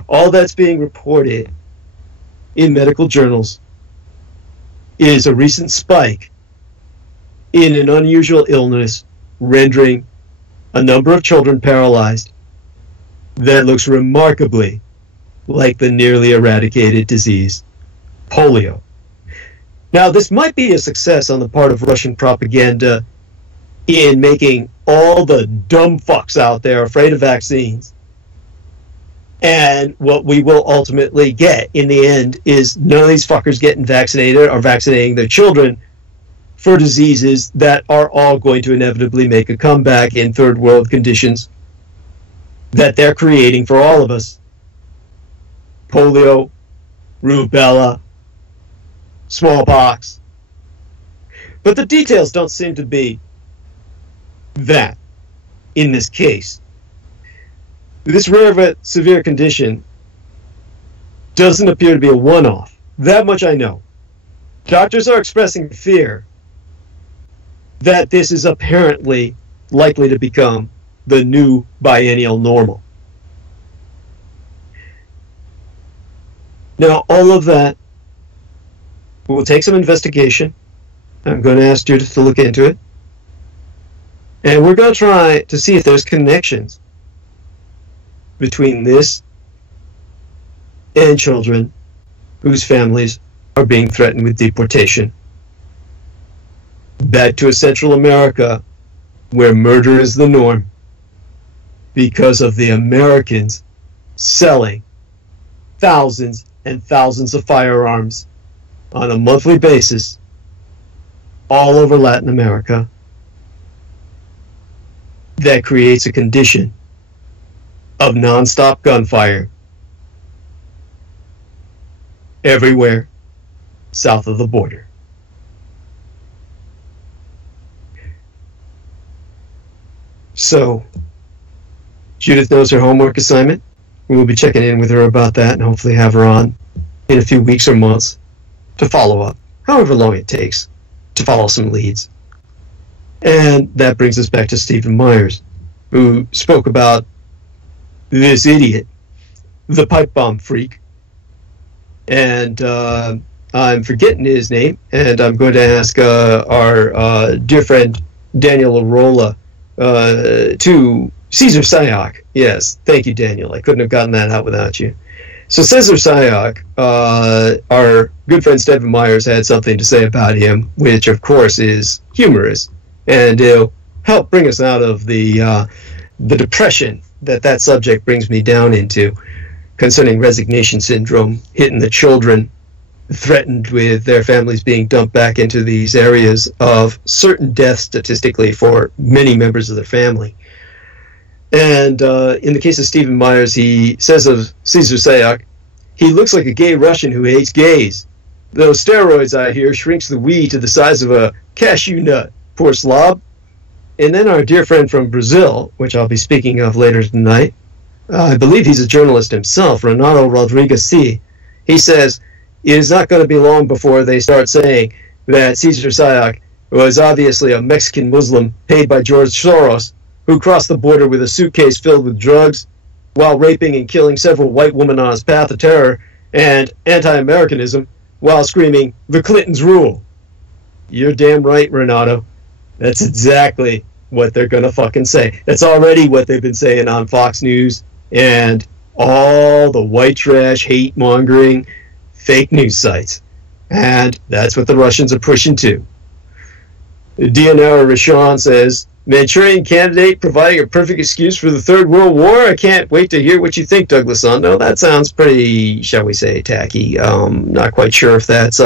All that's being reported in medical journals is a recent spike in an unusual illness rendering a number of children paralyzed that looks remarkably like the nearly eradicated disease, polio. Now, this might be a success on the part of Russian propaganda in making all the dumb fucks out there afraid of vaccines. And what we will ultimately get in the end is none of these fuckers getting vaccinated or vaccinating their children for diseases that are all going to inevitably make a comeback in third world conditions that they're creating for all of us. Polio, rubella, smallpox. But the details don't seem to be that in this case. This rare but severe condition doesn't appear to be a one-off. That much I know. Doctors are expressing fear that this is apparently likely to become the new biennial normal. Now, all of that will take some investigation. I'm going to ask Judith to look into it. And we're going to try to see if there's connections between this and children whose families are being threatened with deportation back to a Central America where murder is the norm because of the Americans selling thousands and thousands of firearms on a monthly basis all over Latin America. That creates a condition of nonstop gunfire everywhere south of the border. So, Judith knows her homework assignment. We'll be checking in with her about that and hopefully have her on in a few weeks or months to follow up, however long it takes, to follow some leads. And that brings us back to Stephen Myers, who spoke about this idiot, the pipe bomb freak. And I'm forgetting his name, and I'm going to ask our dear friend Daniel Arola to Cesar Sayoc. Yes, thank you, Daniel. I couldn't have gotten that out without you. So Cesar Sayoc, our good friend Stephen Myers had something to say about him, which of course is humorous, and it'll help bring us out of the depression that subject brings me down into concerning resignation syndrome hitting the children threatened with their families being dumped back into these areas of certain death statistically for many members of their family. And in the case of Stephen Myers, he says of Cesar Sayoc, he looks like a gay Russian who hates gays. Those steroids, I hear, shrinks the wee to the size of a cashew nut. Poor slob. And then our dear friend from Brazil, which I'll be speaking of later tonight, I believe he's a journalist himself, Renato Rodriguez C. He says, it is not going to be long before they start saying that Cesar Sayoc was obviously a Mexican Muslim paid by George Soros, who crossed the border with a suitcase filled with drugs while raping and killing several white women on his path of terror and anti-Americanism while screaming, "The Clintons rule." You're damn right, Renato. That's exactly what they're going to fucking say. That's already what they've been saying on Fox News and all the white trash, hate-mongering, fake news sites. And that's what the Russians are pushing too. Dianara Rashan says, Manchurian Candidate providing a perfect excuse for the Third World War? I can't wait to hear what you think, Douglas Annō. That sounds pretty, shall we say, tacky. Not quite sure if that's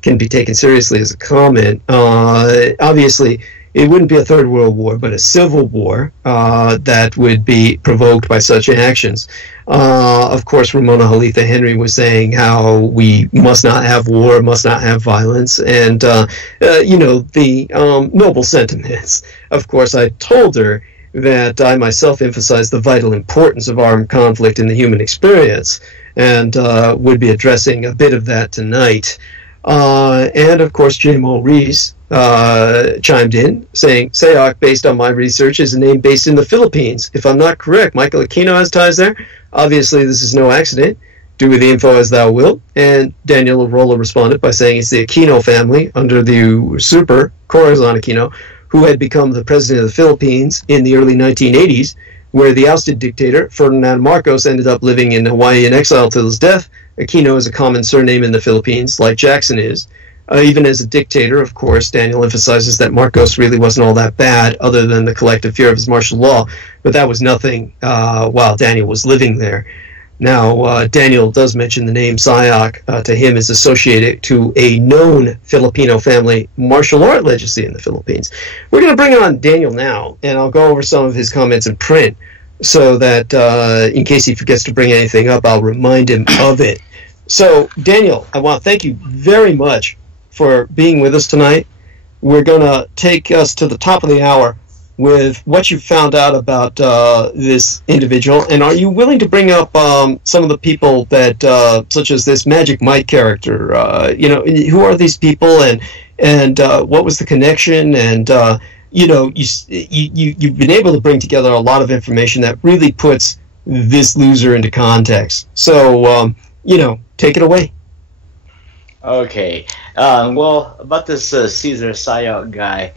can be taken seriously as a comment. Obviously, it wouldn't be a Third World War, but a civil war that would be provoked by such actions. Of course, Ramona Halitha Henry was saying how we must not have war, must not have violence, and, the noble sentiments. Of course, I told her that I myself emphasize the vital importance of armed conflict in the human experience, and would be addressing a bit of that tonight. And, of course, J. Rees chimed in, saying, Sayoc, based on my research, is a name based in the Philippines. If I'm not correct, Michael Aquino has ties there. Obviously, this is no accident. Do with the info as thou wilt. And Daniel Arola responded by saying it's the Aquino family, under the usurper, Corazon Aquino, who had become the president of the Philippines in the early 1980s, where the ousted dictator, Ferdinand Marcos, ended up living in Hawaii in exile till his death. Aquino is a common surname in the Philippines, like Jackson is. Even as a dictator, of course, Daniel emphasizes that Marcos really wasn't all that bad, other than the collective fear of his martial law, but that was nothing while Daniel was living there. Now, Daniel does mention the name Sayak to him is associated to a known Filipino family martial art legacy in the Philippines. We're going to bring on Daniel now, and I'll go over some of his comments in print so that in case he forgets to bring anything up, I'll remind him of it. So, Daniel, I want to thank you very much for being with us tonight. We're going to take us to the top of the hour with what you found out about this individual, and are you willing to bring up some of the people that, such as this Magic Mike character? Who are these people, and what was the connection? And you've been able to bring together a lot of information that really puts this loser into context. So, take it away. Okay. Well, about this Cesar Sayoc guy,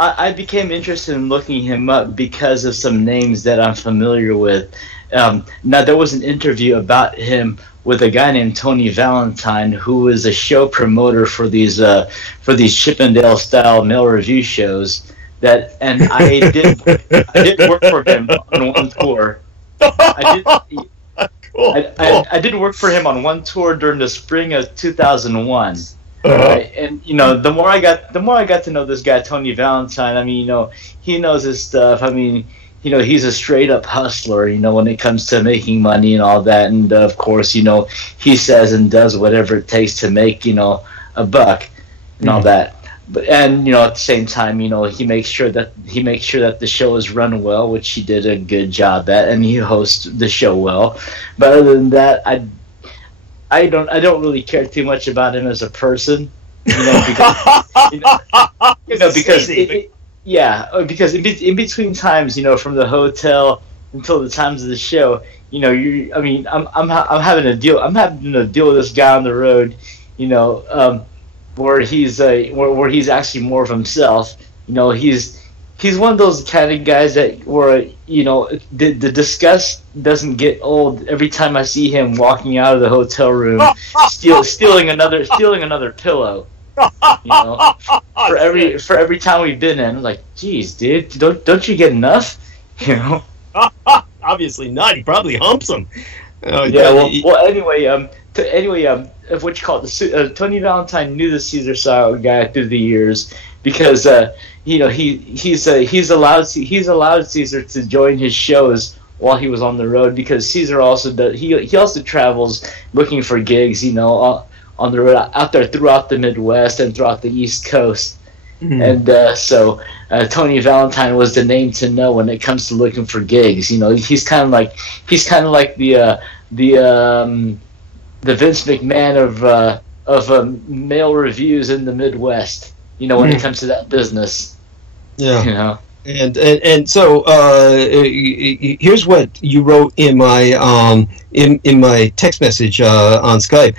I became interested in looking him up because of some names that I'm familiar with. Now, there was an interview about him with a guy named Tony Valentine, who is a show promoter for these Chippendale-style mail review shows. And I did work for him on one tour. I did work for him on one tour during the spring of 2001. Right? And the more I got to know this guy Tony Valentine. I mean, he knows his stuff. I mean, he's a straight up hustler. When it comes to making money and all that. And of course, he says and does whatever it takes to make a buck and all that. But at the same time, he makes sure that the show is run well, which he did a good job at, and he hosts the show well. But other than that, I don't really care too much about him as a person, because in between times, from the hotel until the times of the show, I'm having to deal with this guy on the road, where he's actually more of himself. He's one of those kind of guys that the disgust doesn't get old every time I see him walking out of the hotel room, stealing another pillow. For every time we've been in, I'm like, geez, dude, don't you get enough? Obviously not. He probably humps him. Of what you call it, Tony Valentine knew the Cesar Sayoc guy through the years because he's allowed Cesar to join his shows while he was on the road, because Cesar also he also travels looking for gigs on the road out there throughout the Midwest and throughout the East Coast. Mm-hmm. And so Tony Valentine was the name to know when it comes to looking for gigs. He's kind of like the Vince McMahon of mail reviews in the Midwest. When it comes to that business. Yeah. And so here's what you wrote in my in my text message on Skype.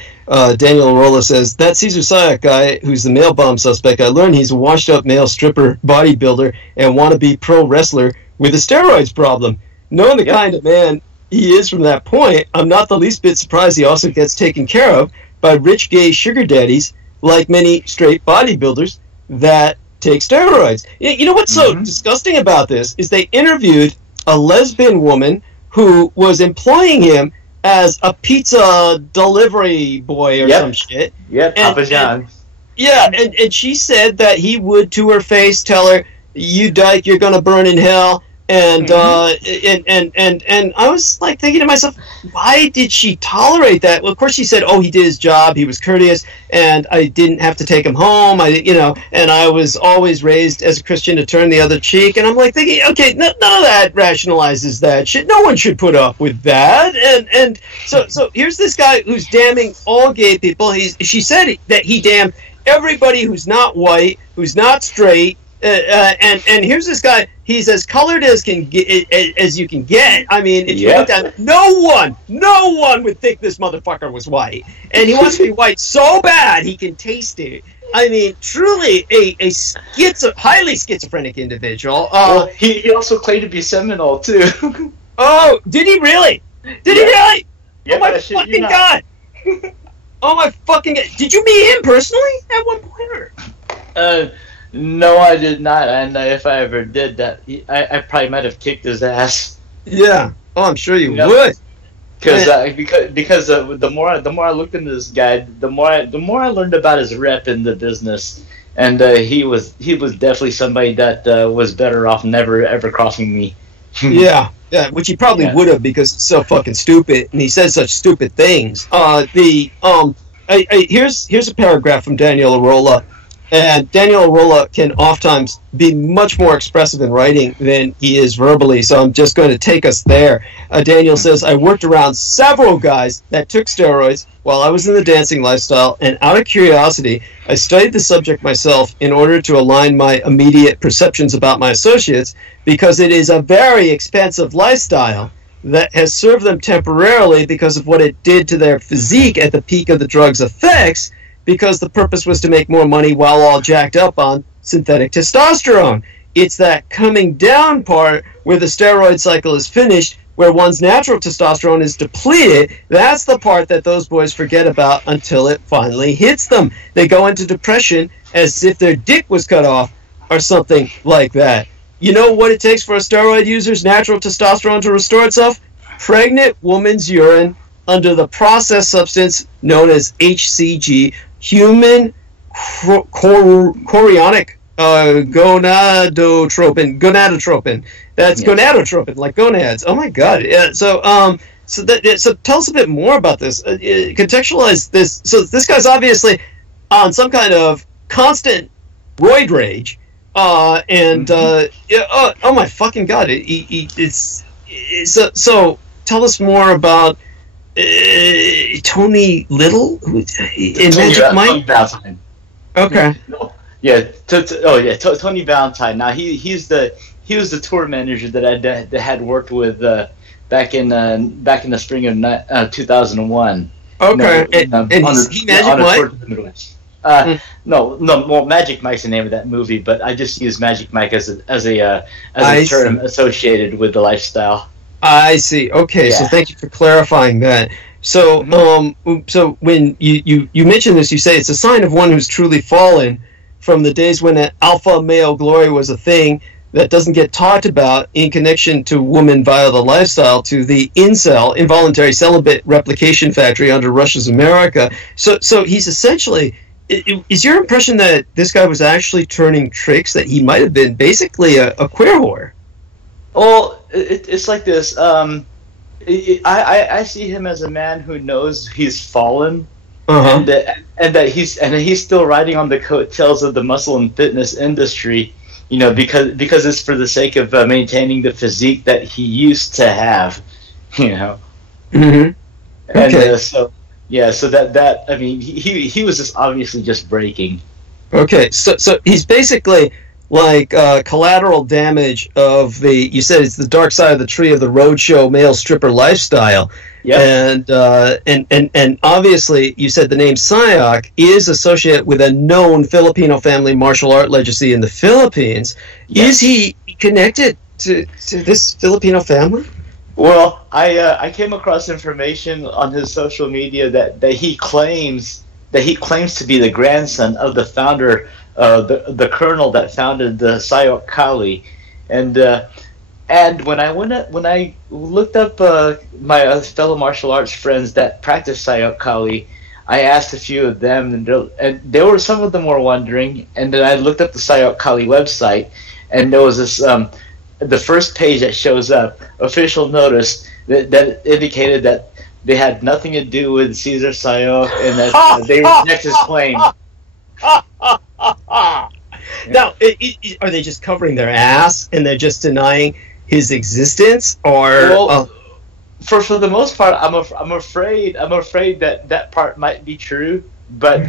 Daniel Arola says, that Cesar Sayoc guy, who's the mail bomb suspect, I learned he's a washed-up male stripper, bodybuilder, and wannabe pro wrestler with a steroids problem. Knowing the kind of man he is from that point, I'm not the least bit surprised he also gets taken care of by rich gay sugar daddies like many straight bodybuilders that take steroids. You know what's so disgusting about this is they interviewed a lesbian woman who was employing him as a pizza delivery boy or some shit. Yep, Papa John. And she said that he would, to her face, tell her, "You dyke, you're gonna burn in hell." And and I was like thinking to myself, why did she tolerate that? Well, of course she said, "Oh, he did his job. He was courteous, and I didn't have to take him home. And I was always raised as a Christian to turn the other cheek." And I'm like thinking, okay, none of that rationalizes that shit. No one should put up with that. And so here's this guy who's damning all gay people. She said that he damned everybody who's not white, who's not straight. And here's this guy. He's as colored as you can get. I mean, if you look at no one would think this motherfucker was white, and he wants to be white so bad he can taste it. I mean, truly a highly schizophrenic individual. He also claimed to be Seminole too. Oh, did he really? Did he really? Yeah, oh my fucking god! Oh my fucking god! Did you meet him personally at one point? Or? No, I did not. And if I ever did that, I probably might have kicked his ass. Yeah. Oh, I'm sure you would. because the more I looked into this guy, the more I learned about his rep in the business, and he was definitely somebody that was better off never ever crossing me. Yeah, which he probably would have, because it's so fucking stupid, and he says such stupid things. Here's a paragraph from Daniel Arola. And Daniel Arola can oftentimes be much more expressive in writing than he is verbally, so I'm just going to take us there. Daniel says, I worked around several guys that took steroids while I was in the dancing lifestyle, and out of curiosity, I studied the subject myself in order to align my immediate perceptions about my associates, because it is a very expensive lifestyle that has served them temporarily because of what it did to their physique at the peak of the drug's effects, because the purpose was to make more money while all jacked up on synthetic testosterone. It's that coming down part where the steroid cycle is finished, where one's natural testosterone is depleted. That's the part that those boys forget about until it finally hits them. They go into depression as if their dick was cut off or something like that. You know what it takes for a steroid user's natural testosterone to restore itself? Pregnant woman's urine under the processed substance known as HCG, human chorionic gonadotropin. That's gonadotropin, like gonads. Oh my god! Yeah. So tell us a bit more about this. Contextualize this. So this guy's obviously on some kind of constant roid rage, oh my fucking god! So tell us more about Tony Little in Magic Mike. Valentine. Okay. Tony Valentine. Now he was the tour manager that I had worked with back in the spring of 2001. Okay. And he Magic Mike? No. Well, Magic Mike's the name of that movie, but I just use Magic Mike as a term associated with the lifestyle. I see. Okay, so thank you for clarifying that. So, so when you mention this, you say it's a sign of one who's truly fallen from the days when that alpha male glory was a thing that doesn't get talked about in connection to woman via the lifestyle, to the incel, involuntary celibate replication factory under Russia's America. So he's essentially. Is your impression that this guy was actually turning tricks, that he might have been basically a queer whore? Well, it's like this. I see him as a man who knows he's fallen, and that he's still riding on the coattails of the muscle and fitness industry. Because it's for the sake of maintaining the physique that he used to have. Mm-hmm. Okay. So that I mean, he was just obviously just breaking. Okay, so he's basically like collateral damage of you said it's the dark side of the tree of the roadshow male stripper lifestyle. Yeah. And obviously you said the name Sayok is associated with a known Filipino family martial art legacy in the Philippines. Yes. Is he connected to this Filipino family? Well, I came across information on his social media that he claims to be the grandson of the founder, the colonel that founded the Sayok Kali, and when I looked up my fellow martial arts friends that practice Sayok Kali, I asked a few of them, and they were, some of them were wondering, and then I looked up the Sayok Kali website, and there was this the first page that shows up, official notice that indicated that they had nothing to do with Caesar Sayok, and that they reject his claim. Now, are they just covering their ass and they're just denying his existence, or? Well, for the most part, I'm afraid that part might be true. But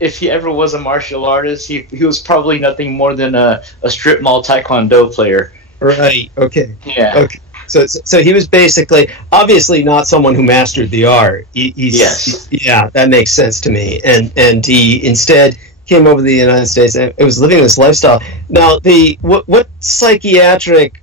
if he ever was a martial artist, he was probably nothing more than a strip mall taekwondo player. Right. Okay. Yeah. Okay. So he was basically, obviously not someone who mastered the art. Yes. Yeah, that makes sense to me. And he instead came over to the United States and was living this lifestyle. Now, what psychiatric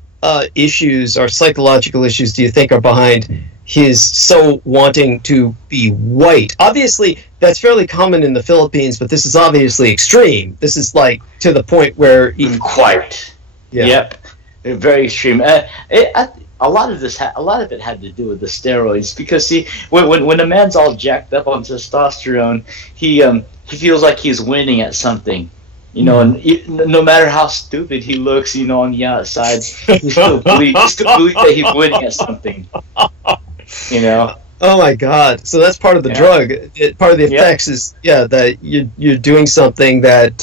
issues or psychological issues do you think are behind his so wanting to be white? Obviously, that's fairly common in the Philippines, but this is obviously extreme. This is like to the point where quite. Yeah. Yep. Very extreme. a lot of it had to do with the steroids, because see, when a man's all jacked up on testosterone, he feels like he's winning at something, and no matter how stupid he looks, on the outside, he still believes that he's winning at something, Oh my God! So that's part of the drug. Part of the effects is that you're doing something that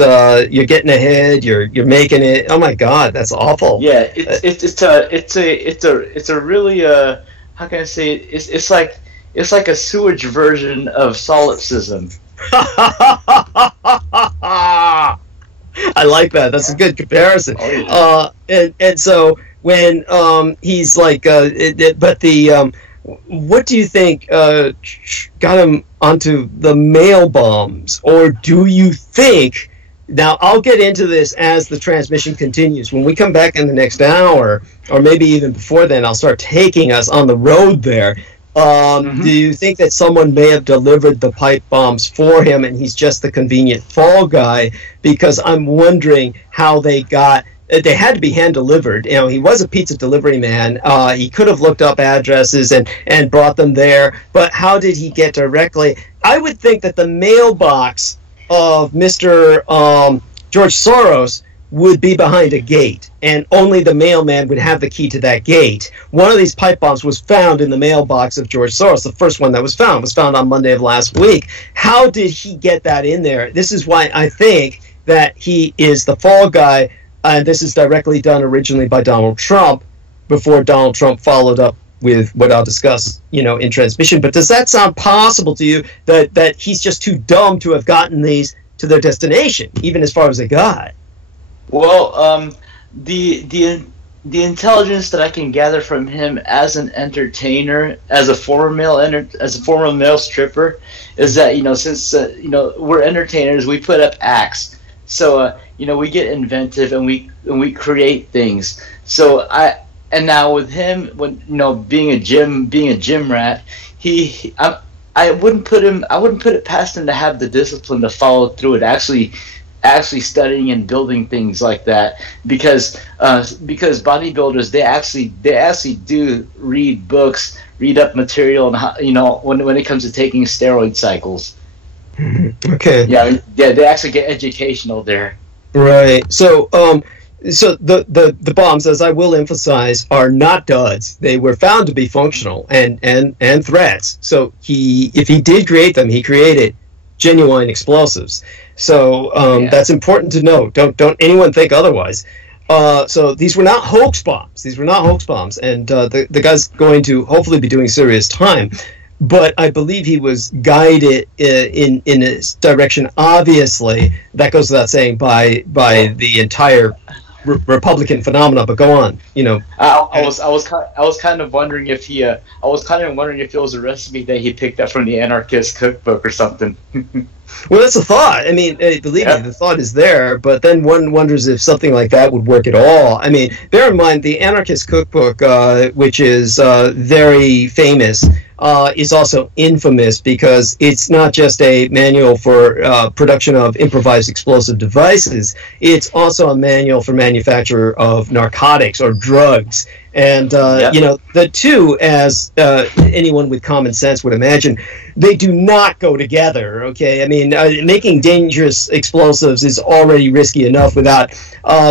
you're getting ahead. You're making it. Oh my God, that's awful. Yeah, it's a really how can I say it? It's like a sewage version of solipsism. I like that. That's a good comparison. Oh, yeah. And so when he's like, what do you think got him onto the mail bombs? Or do you think, now I'll get into this as the transmission continues. When we come back in the next hour, or maybe even before then, I'll start taking us on the road there. Do you think that someone may have delivered the pipe bombs for him and he's just the convenient fall guy? Because I'm wondering how they had to be hand delivered. He was a pizza delivery man. He could have looked up addresses and brought them there. But how did he get directly? I would think that the mailbox of Mr. George Soros would be behind a gate, and only the mailman would have the key to that gate. One of these pipe bombs was found in the mailbox of George Soros. The first one that was found on Monday of last week. How did he get that in there? This is why I think that he is the fall guy. And this is directly done originally by Donald Trump, before Donald Trump followed up with what I'll discuss, in transmission. But does that sound possible to you, that he's just too dumb to have gotten these to their destination, even as far as they got? Well, the intelligence that I can gather from him as an entertainer, as a former male stripper, is that since we're entertainers, we put up acts. So we get inventive and we create things. So now with him, when being a gym rat, I wouldn't put it past him to have the discipline to follow through it, actually studying and building things like that, because bodybuilders, they actually do read books, read up material, and how, when it comes to taking steroid cycles. Okay. Yeah, they actually get educational there. Right. So the bombs, as I will emphasize, are not duds. They were found to be functional and threats. So if he did create them, he created genuine explosives. So that's important to note. Don't anyone think otherwise. So these were not hoax bombs. And the guy's going to hopefully be doing serious time. But I believe he was guided in this direction. Obviously, that goes without saying, by the entire Republican phenomena. But go on. I was kind of wondering if it was a recipe that he picked up from the anarchist cookbook or something. Well, that's a thought. I mean, believe me, the thought is there, but then one wonders if something like that would work at all. I mean, bear in mind, the anarchist cookbook, which is very famous, is also infamous because it's not just a manual for production of improvised explosive devices. It's also a manual for manufacture of narcotics or drugs. And, the two, as anyone with common sense would imagine, they do not go together, okay? I mean, making dangerous explosives is already risky enough without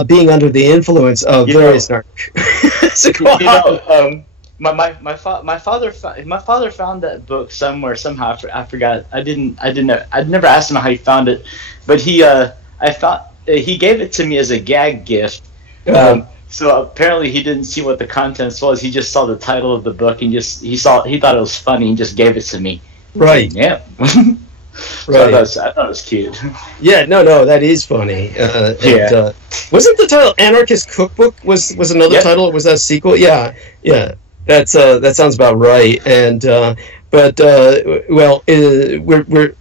being under the influence of various narcotics. My father found that book somewhere, somehow. I forgot. I'd never asked him how he found it, but he gave it to me as a gag gift. So apparently he didn't see what the contents was. He just saw the title of the book and he thought it was funny and just gave it to me. Right. Yeah. Right. So I thought it was cute. Yeah. No, that is funny. Yeah. Wasn't the title Anarchist Cookbook was another title? Or was that a sequel? Yeah. That sounds about right. And we're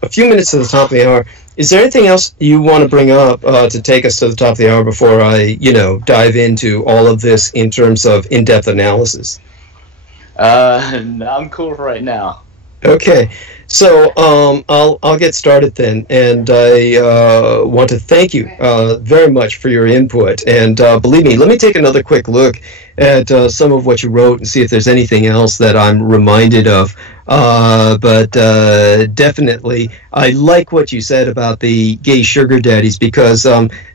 a few minutes to the top of the hour. Is there anything else you want to bring up to take us to the top of the hour before I, dive into all of this in terms of in-depth analysis? No, I'm cool right now. Okay, so I'll get started then, and I want to thank you very much for your input. And believe me, let me take another quick look at some of what you wrote and see if there's anything else that I'm reminded of. But definitely, I like what you said about the gay sugar daddies, because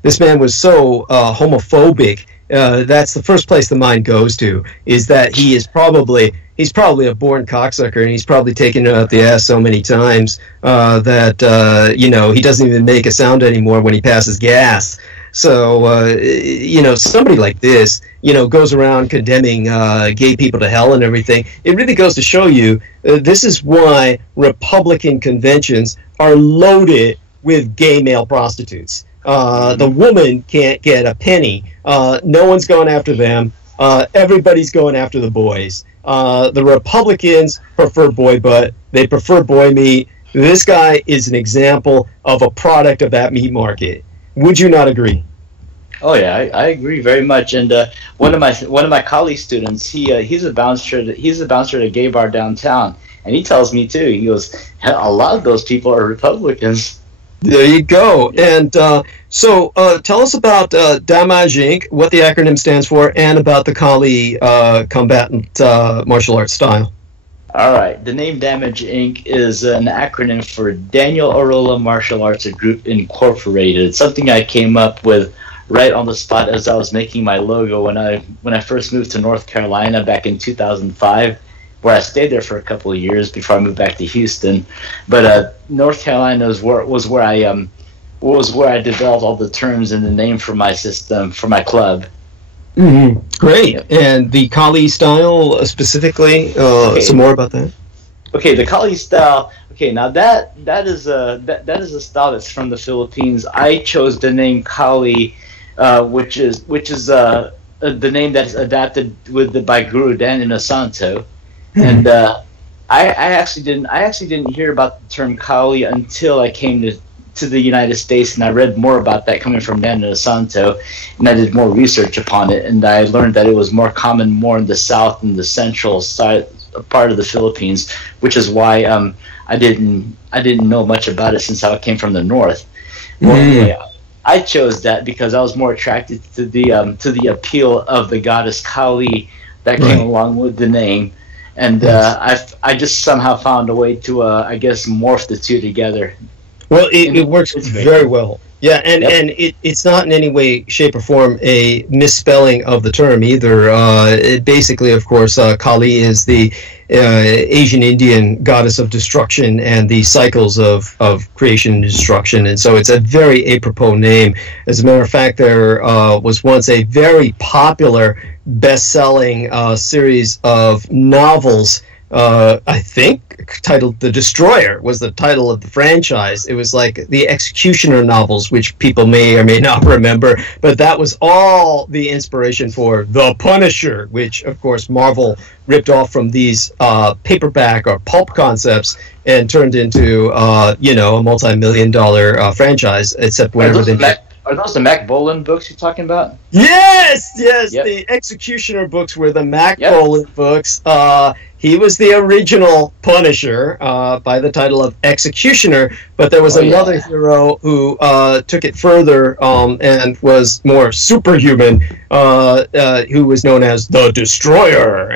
this man was so homophobic. That's the first place the mind goes to, is that he's probably a born cocksucker, and he's probably taken it out the ass so many times that he doesn't even make a sound anymore when he passes gas. So somebody like this goes around condemning gay people to hell and everything. It really goes to show you this is why Republican conventions are loaded with gay male prostitutes. The woman can't get a penny. No one's going after them. Everybody's going after the boys. The Republicans prefer boy butt. They prefer boy meat. This guy is an example of a product of that meat market. Would you not agree? Oh yeah, I agree very much. And one of my college students, he's a bouncer at a gay bar downtown, and he tells me too. He goes, a lot of those people are Republicans. There you go. And so tell us about Damage Inc., what the acronym stands for, and about the Kali combatant martial arts style. All right. The name Damage Inc. is an acronym for Daniel Arola Martial Arts Group Incorporated. It's something I came up with right on the spot as I was making my logo when I first moved to North Carolina back in 2005. Where I stayed there for a couple of years before I moved back to Houston. But North Carolina was where I developed all the terms and the name for my system, for my club. Mm-hmm. Great. Yep. And the Kali style specifically, some more about that? Okay, the Kali style. Okay, now that is a style that's from the Philippines. I chose the name Kali, which is the name that's adapted by Guru Dan Inosanto. And I actually didn't hear about the term Kali until I came to the United States, and I read more about that coming from Dan Inosanto, and I did more research upon it, and I learned that it was more common more in the south and the central side part of the Philippines, which is why I didn't know much about it since I came from the north. Well, anyway, I chose that because I was more attracted to the appeal of the goddess Kali that came along with the name. And I just somehow found a way to, I guess, morph the two together. Well, it works very well. Yeah, and it's not in any way, shape, or form a misspelling of the term either. Basically, of course, Kali is the Asian Indian goddess of destruction and the cycles of creation and destruction. And so it's a very apropos name. As a matter of fact, there was once a very popular best-selling series of novels, I think titled The Destroyer was the title of the franchise. It was like the Executioner novels, which people may or may not remember, but that was all the inspiration for The Punisher, which of course Marvel ripped off from these paperback or pulp concepts and turned into a multi-million-dollar franchise, except whenever they did. Are those the Mac Bolan books you're talking about? Yes! Yep. The Executioner books were the Mac Bolan books. He was the original Punisher by the title of Executioner, but there was another hero who took it further and was more superhuman, who was known as the Destroyer.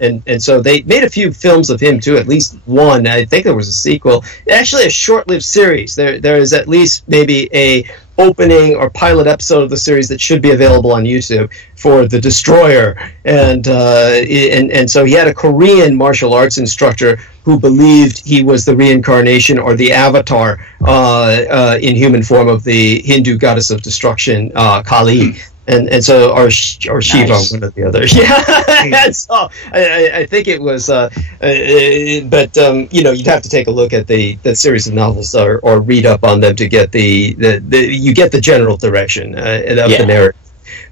And so they made a few films of him too, at least one. I think there was a sequel. Actually, a short-lived series. There is at least maybe a opening or pilot episode of the series that should be available on YouTube for the Destroyer. And so he had a Korean martial arts instructor who believed he was the reincarnation or the avatar in human form of the Hindu goddess of destruction, Kali. And so, or Shiva, one or the other. Yeah, and so I think it was, but you'd have to take a look at the series of novels or read up on them to get you get the general direction of the narrative.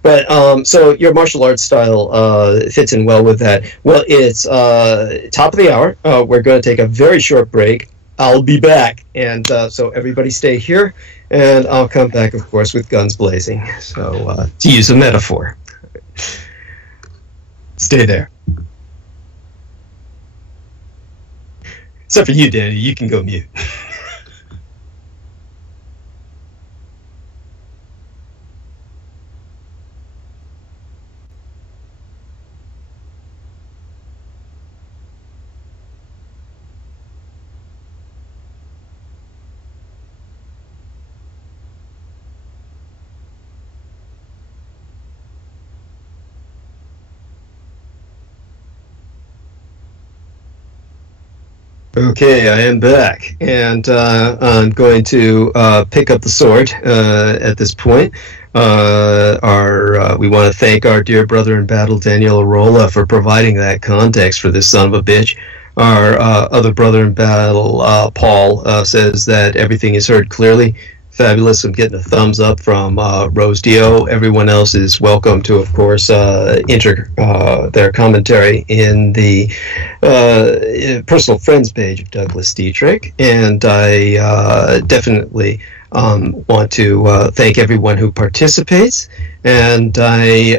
But so your martial arts style fits in well with that. Well, it's top of the hour. We're going to take a very short break. I'll be back, and so everybody stay here, and I'll come back, of course, with guns blazing. So to use a metaphor, stay there. Except for you, Danny. You can go mute. Okay, I am back, and I'm going to pick up the sword at this point. We want to thank our dear brother in battle, Daniel Arola, for providing that context for this son of a bitch. Our other brother in battle, Paul, says that everything is heard clearly. Fabulous. I'm getting a thumbs up from Rose Dio. Everyone else is welcome to, of course, enter their commentary in the personal friends page of Douglas Dietrich. And I definitely want to thank everyone who participates. And I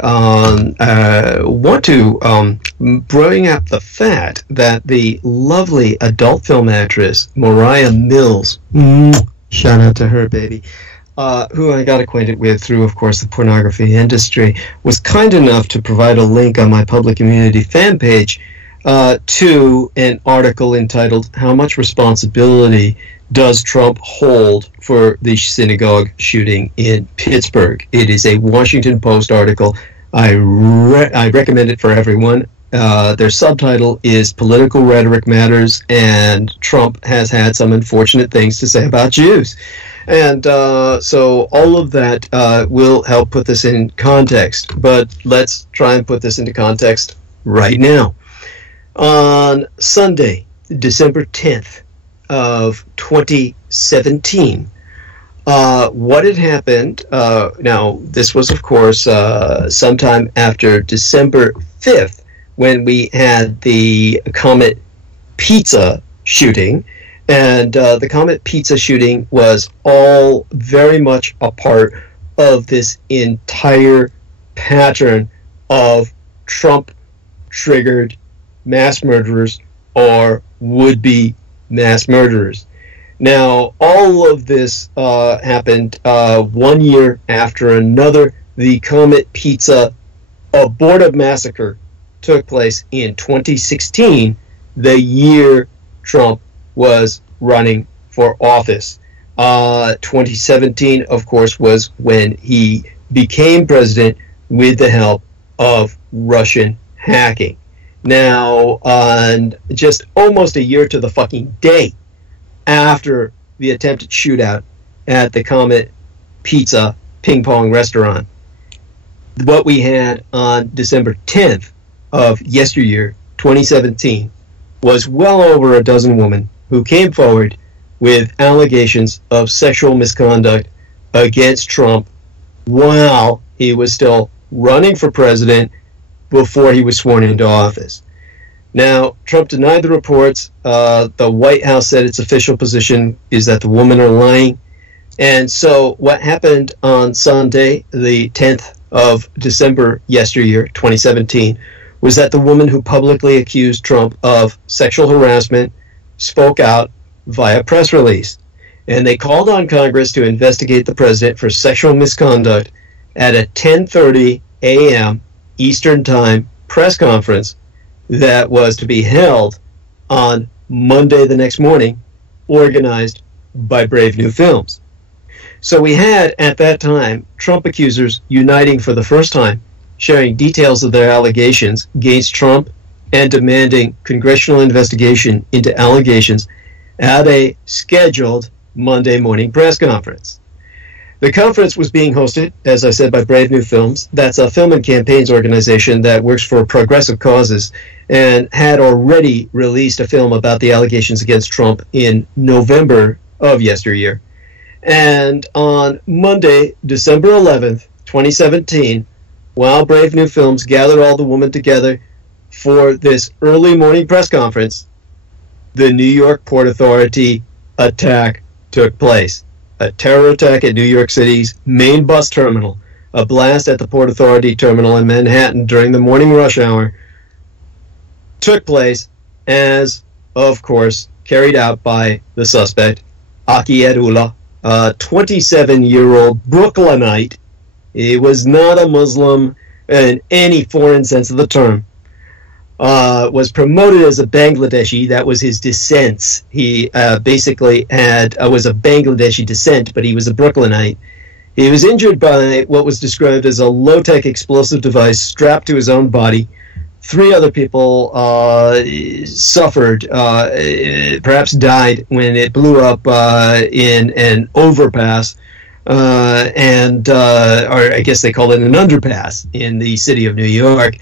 want to bring up the fact that the lovely adult film actress, Mariah Mills, shout out to her, baby, who I got acquainted with through, of course, the pornography industry, was kind enough to provide a link on my public community fan page to an article entitled, "How Much Responsibility Does Trump Hold for the Synagogue Shooting in Pittsburgh?" It is a Washington Post article. I recommend it for everyone. Their subtitle is "Political Rhetoric Matters, and Trump has had some unfortunate things to say about Jews." And so all of that will help put this in context. But let's try and put this into context right now. On Sunday, December 10th of 2017, what had happened, now this was, of course, sometime after December 5th, when we had the Comet Pizza shooting, and the Comet Pizza shooting was all very much a part of this entire pattern of Trump-triggered mass murderers or would-be mass murderers. Now, all of this happened 1 year after another. The Comet Pizza abortive massacre took place in 2016, the year Trump was running for office. 2017, of course, was when he became president with the help of Russian hacking. Now, on just almost a year to the fucking day after the attempted shootout at the Comet Pizza Ping Pong restaurant, what we had on December 10th of yesteryear, 2017, was well over a dozen women who came forward with allegations of sexual misconduct against Trump while he was still running for president before he was sworn into office. Now, Trump denied the reports. The White House said its official position is that the women are lying. And so what happened on Sunday, the 10th of December yesteryear, 2017, was that the woman who publicly accused Trump of sexual harassment spoke out via press release. And they called on Congress to investigate the president for sexual misconduct at a 10:30 a.m. Eastern Time press conference that was to be held on Monday the next morning, organized by Brave New Films. So we had, at that time, Trump accusers uniting for the first time, sharing details of their allegations against Trump and demanding congressional investigation into allegations at a scheduled Monday morning press conference. The conference was being hosted, as I said, by Brave New Films. That's a film and campaigns organization that works for progressive causes and had already released a film about the allegations against Trump in November of yesteryear. And on Monday, December 11th, 2017, while Brave New Films gathered all the women together for this early morning press conference, the New York Port Authority attack took place. A terror attack at New York City's main bus terminal, a blast at the Port Authority terminal in Manhattan during the morning rush hour, took place as, of course, carried out by the suspect, Akiedulla, a 27-year-old Brooklynite. He was not a Muslim in any foreign sense of the term. Was promoted as a Bangladeshi. That was his descent. He basically was of Bangladeshi descent, but he was a Brooklynite. He was injured by what was described as a low-tech explosive device strapped to his own body. 3 other people suffered, perhaps died, when it blew up in an overpass, or I guess they call it an underpass in the city of New York.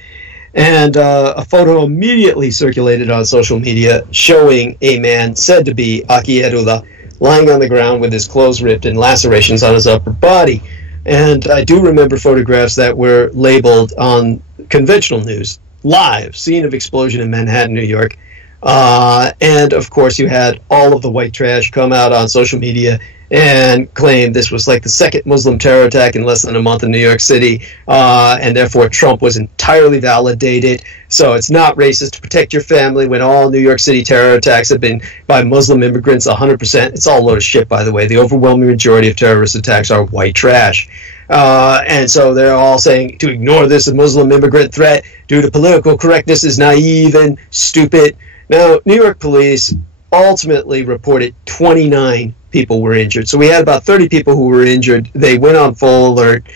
And a photo immediately circulated on social media showing a man said to be Akiedulla lying on the ground with his clothes ripped and lacerations on his upper body. And I do remember photographs that were labeled on conventional news, live, scene of explosion in Manhattan, New York. And, of course, you had all of the white trash come out on social media and claim this was like the second Muslim terror attack in less than a month in New York City, and therefore Trump was entirely validated. So it's not racist to protect your family when all New York City terror attacks have been by Muslim immigrants 100%. It's all a load of shit, by the way. The overwhelming majority of terrorist attacks are white trash. And so they're all saying to ignore this Muslim immigrant threat due to political correctness is naive and stupid. Now, New York police ultimately reported 29 people were injured. So we had about 30 people who were injured. They went on full alert.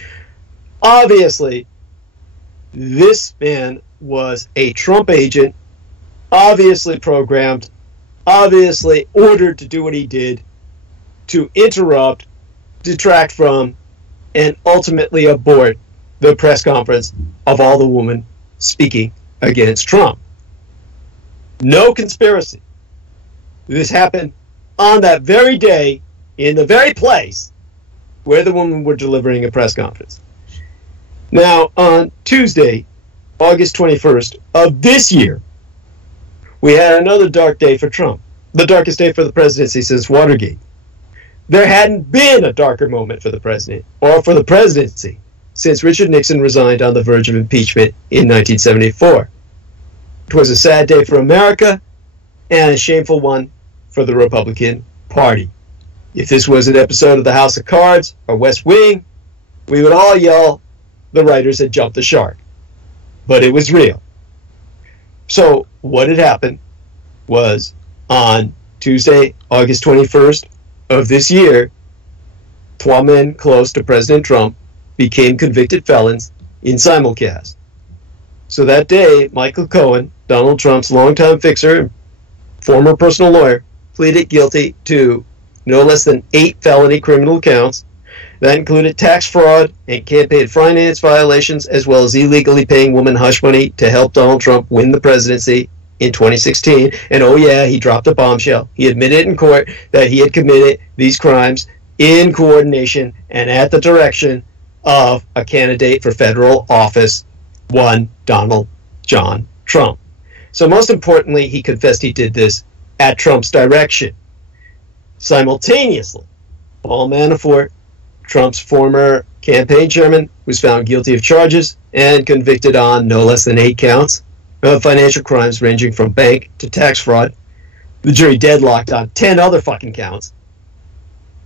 Obviously, this man was a Trump agent, obviously programmed, obviously ordered to do what he did, to interrupt, detract from, and ultimately abort the press conference of all the women speaking against Trump. No conspiracy. This happened on that very day, in the very place where the women were delivering a press conference. Now, on Tuesday, August 21st of this year, we had another dark day for Trump. The darkest day for the presidency since Watergate. There hadn't been a darker moment for the president, or for the presidency, since Richard Nixon resigned on the verge of impeachment in 1974. It was a sad day for America, and a shameful one for the Republican Party. If this was an episode of the House of Cards or West Wing, we would all yell the writers had jumped the shark. But it was real. So what had happened was on Tuesday, August 21st of this year, 3 men close to President Trump became convicted felons in simulcast. So that day, Michael Cohen, Donald Trump's longtime fixer, former personal lawyer, pleaded guilty to no less than 8 felony criminal counts. That included tax fraud and campaign finance violations, as well as illegally paying women hush money to help Donald Trump win the presidency in 2016. And oh yeah, he dropped a bombshell. He admitted in court that he had committed these crimes in coordination and at the direction of a candidate for federal office, one Donald John Trump. So most importantly, he confessed he did this at Trump's direction. Simultaneously, Paul Manafort, Trump's former campaign chairman, was found guilty of charges and convicted on no less than 8 counts of financial crimes ranging from bank to tax fraud. The jury deadlocked on 10 other fucking counts.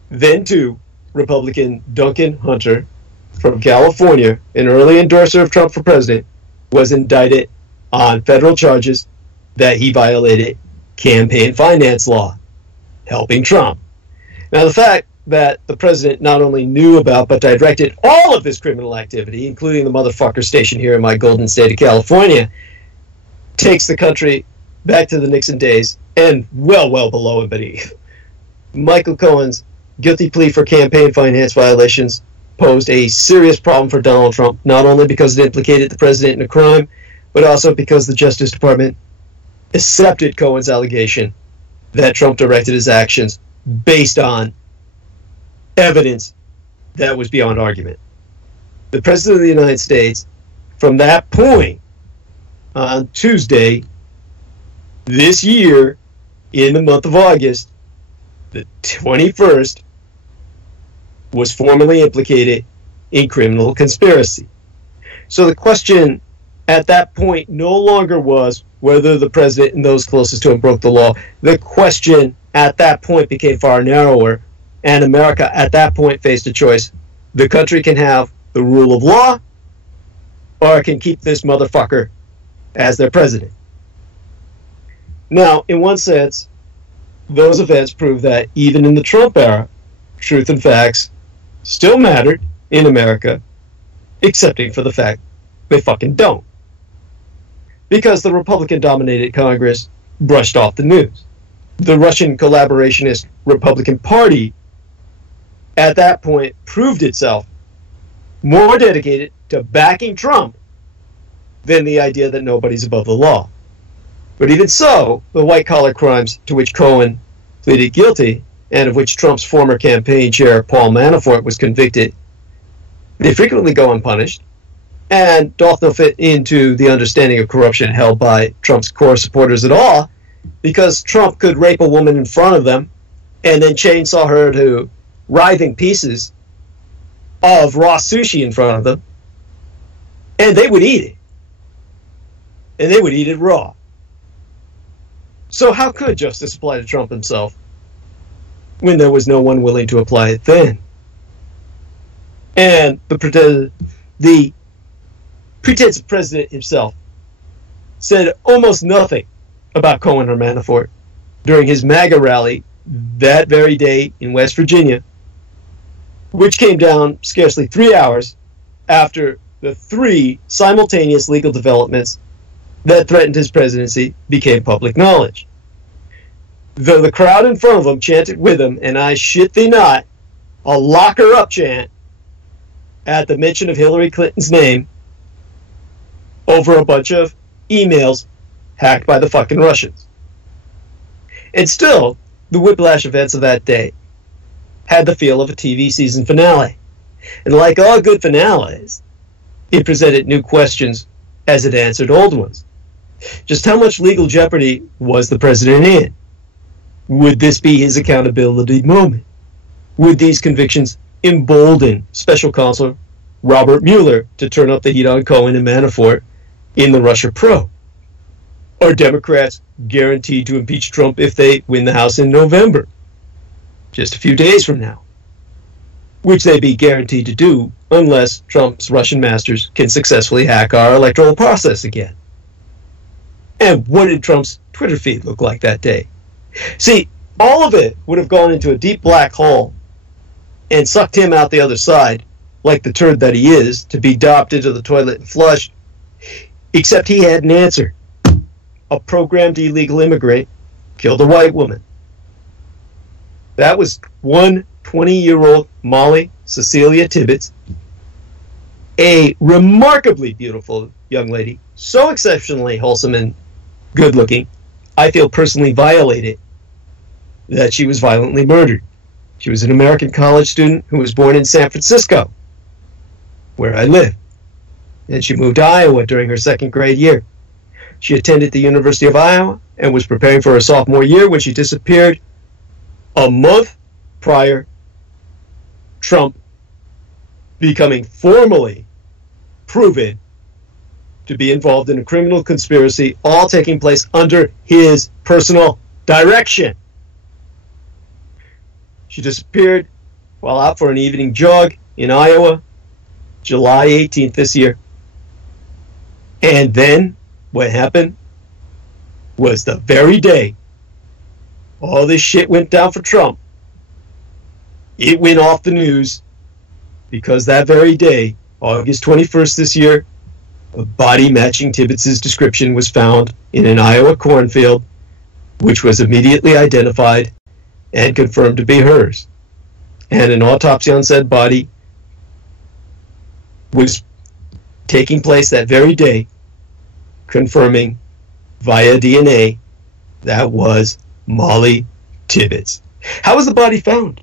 Then, too, Republican Duncan Hunter from California, an early endorser of Trump for president, was indicted on federal charges that he violated campaign finance law, helping Trump. Now, the fact that the president not only knew about but directed all of this criminal activity, including the motherfucker stationed here in my golden state of California, takes the country back to the Nixon days and well below and beneath. Michael Cohen's guilty plea for campaign finance violations posed a serious problem for Donald Trump, not only because it implicated the president in a crime, but also because the Justice Department accepted Cohen's allegation that Trump directed his actions based on evidence that was beyond argument. The President of the United States, from that point, on Tuesday this year, in the month of August, the 21st, was formally implicated in criminal conspiracy. So the question at that point no longer was whether the president and those closest to him broke the law. The question at that point became far narrower, and America at that point faced a choice. The country can have the rule of law, or it can keep this motherfucker as their president. Now, in one sense, those events prove that even in the Trump era, truth and facts still mattered in America, excepting for the fact they fucking don't. Because the Republican-dominated Congress brushed off the news. The Russian collaborationist Republican Party at that point proved itself more dedicated to backing Trump than the idea that nobody's above the law. But even so, the white-collar crimes to which Cohen pleaded guilty, and of which Trump's former campaign chair Paul Manafort was convicted, they frequently go unpunished, and doth not fit into the understanding of corruption held by Trump's core supporters at all, because Trump could rape a woman in front of them and then chainsaw her to writhing pieces of raw sushi in front of them, and they would eat it. And they would eat it raw. So how could justice apply to Trump himself when there was no one willing to apply it then? And the pretensive president himself said almost nothing about Cohen or Manafort during his MAGA rally that very day in West Virginia, which came down scarcely 3 hours after the 3 simultaneous legal developments that threatened his presidency became public knowledge. Though the crowd in front of him chanted with him, and I shit thee not, a lock her up chant at the mention of Hillary Clinton's name over a bunch of emails hacked by the fucking Russians. And still, the whiplash events of that day had the feel of a TV season finale. And like all good finales, it presented new questions as it answered old ones. Just how much legal jeopardy was the president in? Would this be his accountability moment? Would these convictions embolden Special Counsel Robert Mueller to turn up the heat on Cohen and Manafort in the Russia probe? Are Democrats guaranteed to impeach Trump if they win the House in November, just a few days from now? Which they'd be guaranteed to do unless Trump's Russian masters can successfully hack our electoral process again. And what did Trump's Twitter feed look like that day? See, all of it would have gone into a deep black hole and sucked him out the other side, like the turd that he is, to be dopped into the toilet and flushed, except he had an answer. A programmed illegal immigrant killed a white woman. That was one 20-year-old Molly Cecilia Tibbetts, a remarkably beautiful young lady, so exceptionally wholesome and good-looking, I feel personally violated that she was violently murdered. She was an American college student who was born in San Francisco, where I live, and she moved to Iowa during her second grade year. She attended the University of Iowa and was preparing for her sophomore year when she disappeared a month prior Trump becoming formally proven to be involved in a criminal conspiracy, all taking place under his personal direction. She disappeared while out for an evening jog in Iowa, July 18th this year. And then what happened was the very day all this shit went down for Trump, it went off the news because that very day, August 21st this year, a body matching Tibbetts' description was found in an Iowa cornfield, which was immediately identified and confirmed to be hers. And an autopsy on said body was taking place that very day, confirming via DNA that was Molly Tibbetts. How was the body found?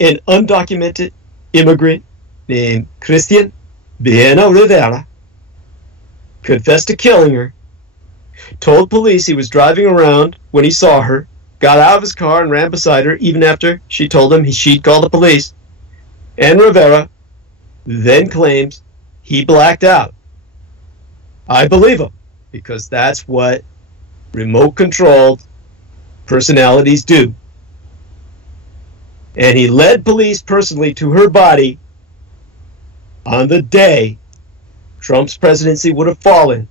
An undocumented immigrant named Christian Viena Rivera confessed to killing her, told police he was driving around when he saw her, got out of his car and ran beside her even after she told him she'd call the police, and Rivera then claims he blacked out. I believe him. because that's what remote-controlled personalities do. And he led police personally to her body on the day Trump's presidency would have fallen,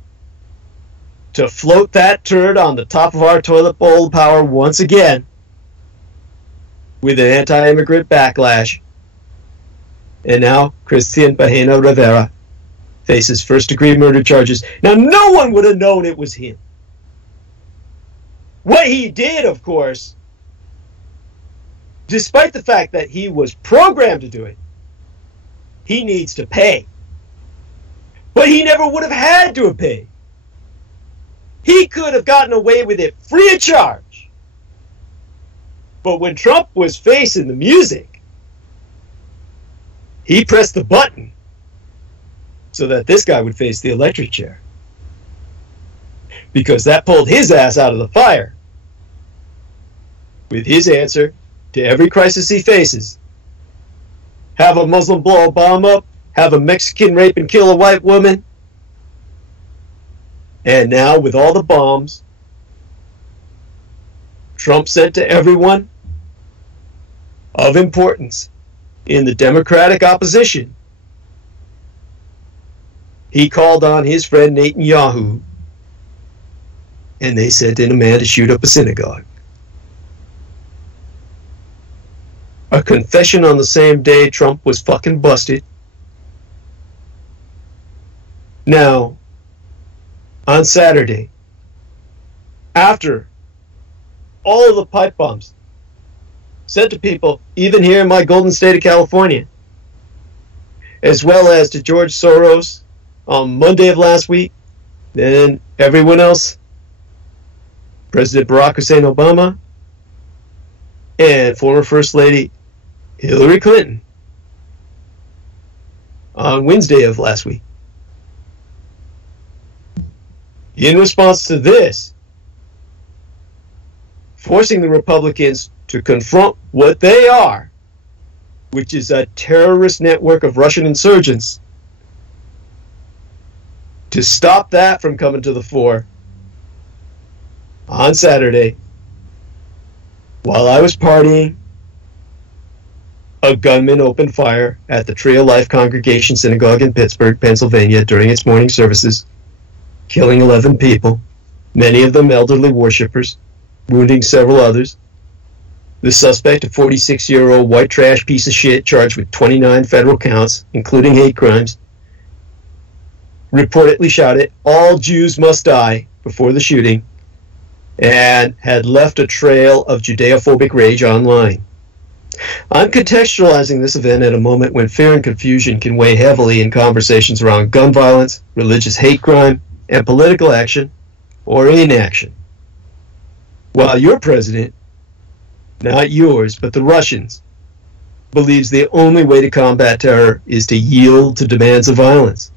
to float that turd on the top of our toilet bowl of power once again with an anti-immigrant backlash. And now Christian Bajeno Rivera faces first-degree murder charges. Now, no one would have known it was him. What he did, of course, despite the fact that he was programmed to do it, he needs to pay. But he never would have had to pay. He could have gotten away with it free of charge. But when Trump was facing the music, he pressed the button so that this guy would face the electric chair. Because that pulled his ass out of the fire with his answer to every crisis he faces. Have a Muslim blow a bomb up, have a Mexican rape and kill a white woman, and now with all the bombs Trump sent to everyone of importance in the Democratic opposition, he called on his friend Netanyahu, and they sent in a man to shoot up a synagogue. A confession on the same day Trump was fucking busted. Now, on Saturday, after all of the pipe bombs sent to people, even here in my golden state of California, as well as to George Soros on Monday of last week, then everyone else, President Barack Hussein Obama, and former First Lady Hillary Clinton on Wednesday of last week. In response to this, forcing the Republicans to confront what they are, which is a terrorist network of Russian insurgents, to stop that from coming to the fore, on Saturday, while I was partying, a gunman opened fire at the Tree of Life Congregation Synagogue in Pittsburgh, Pennsylvania during its morning services, killing 11 people, many of them elderly worshippers, wounding several others. The suspect, a 46-year-old white trash piece of shit charged with 29 federal counts, including hate crimes, reportedly shouted, "All Jews must die," before the shooting, and had left a trail of Judeophobic rage online. I'm contextualizing this event at a moment when fear and confusion can weigh heavily in conversations around gun violence, religious hate crime, and political action or inaction. While your president, not yours, but the Russians, believes the only way to combat terror is to yield to demands of violence.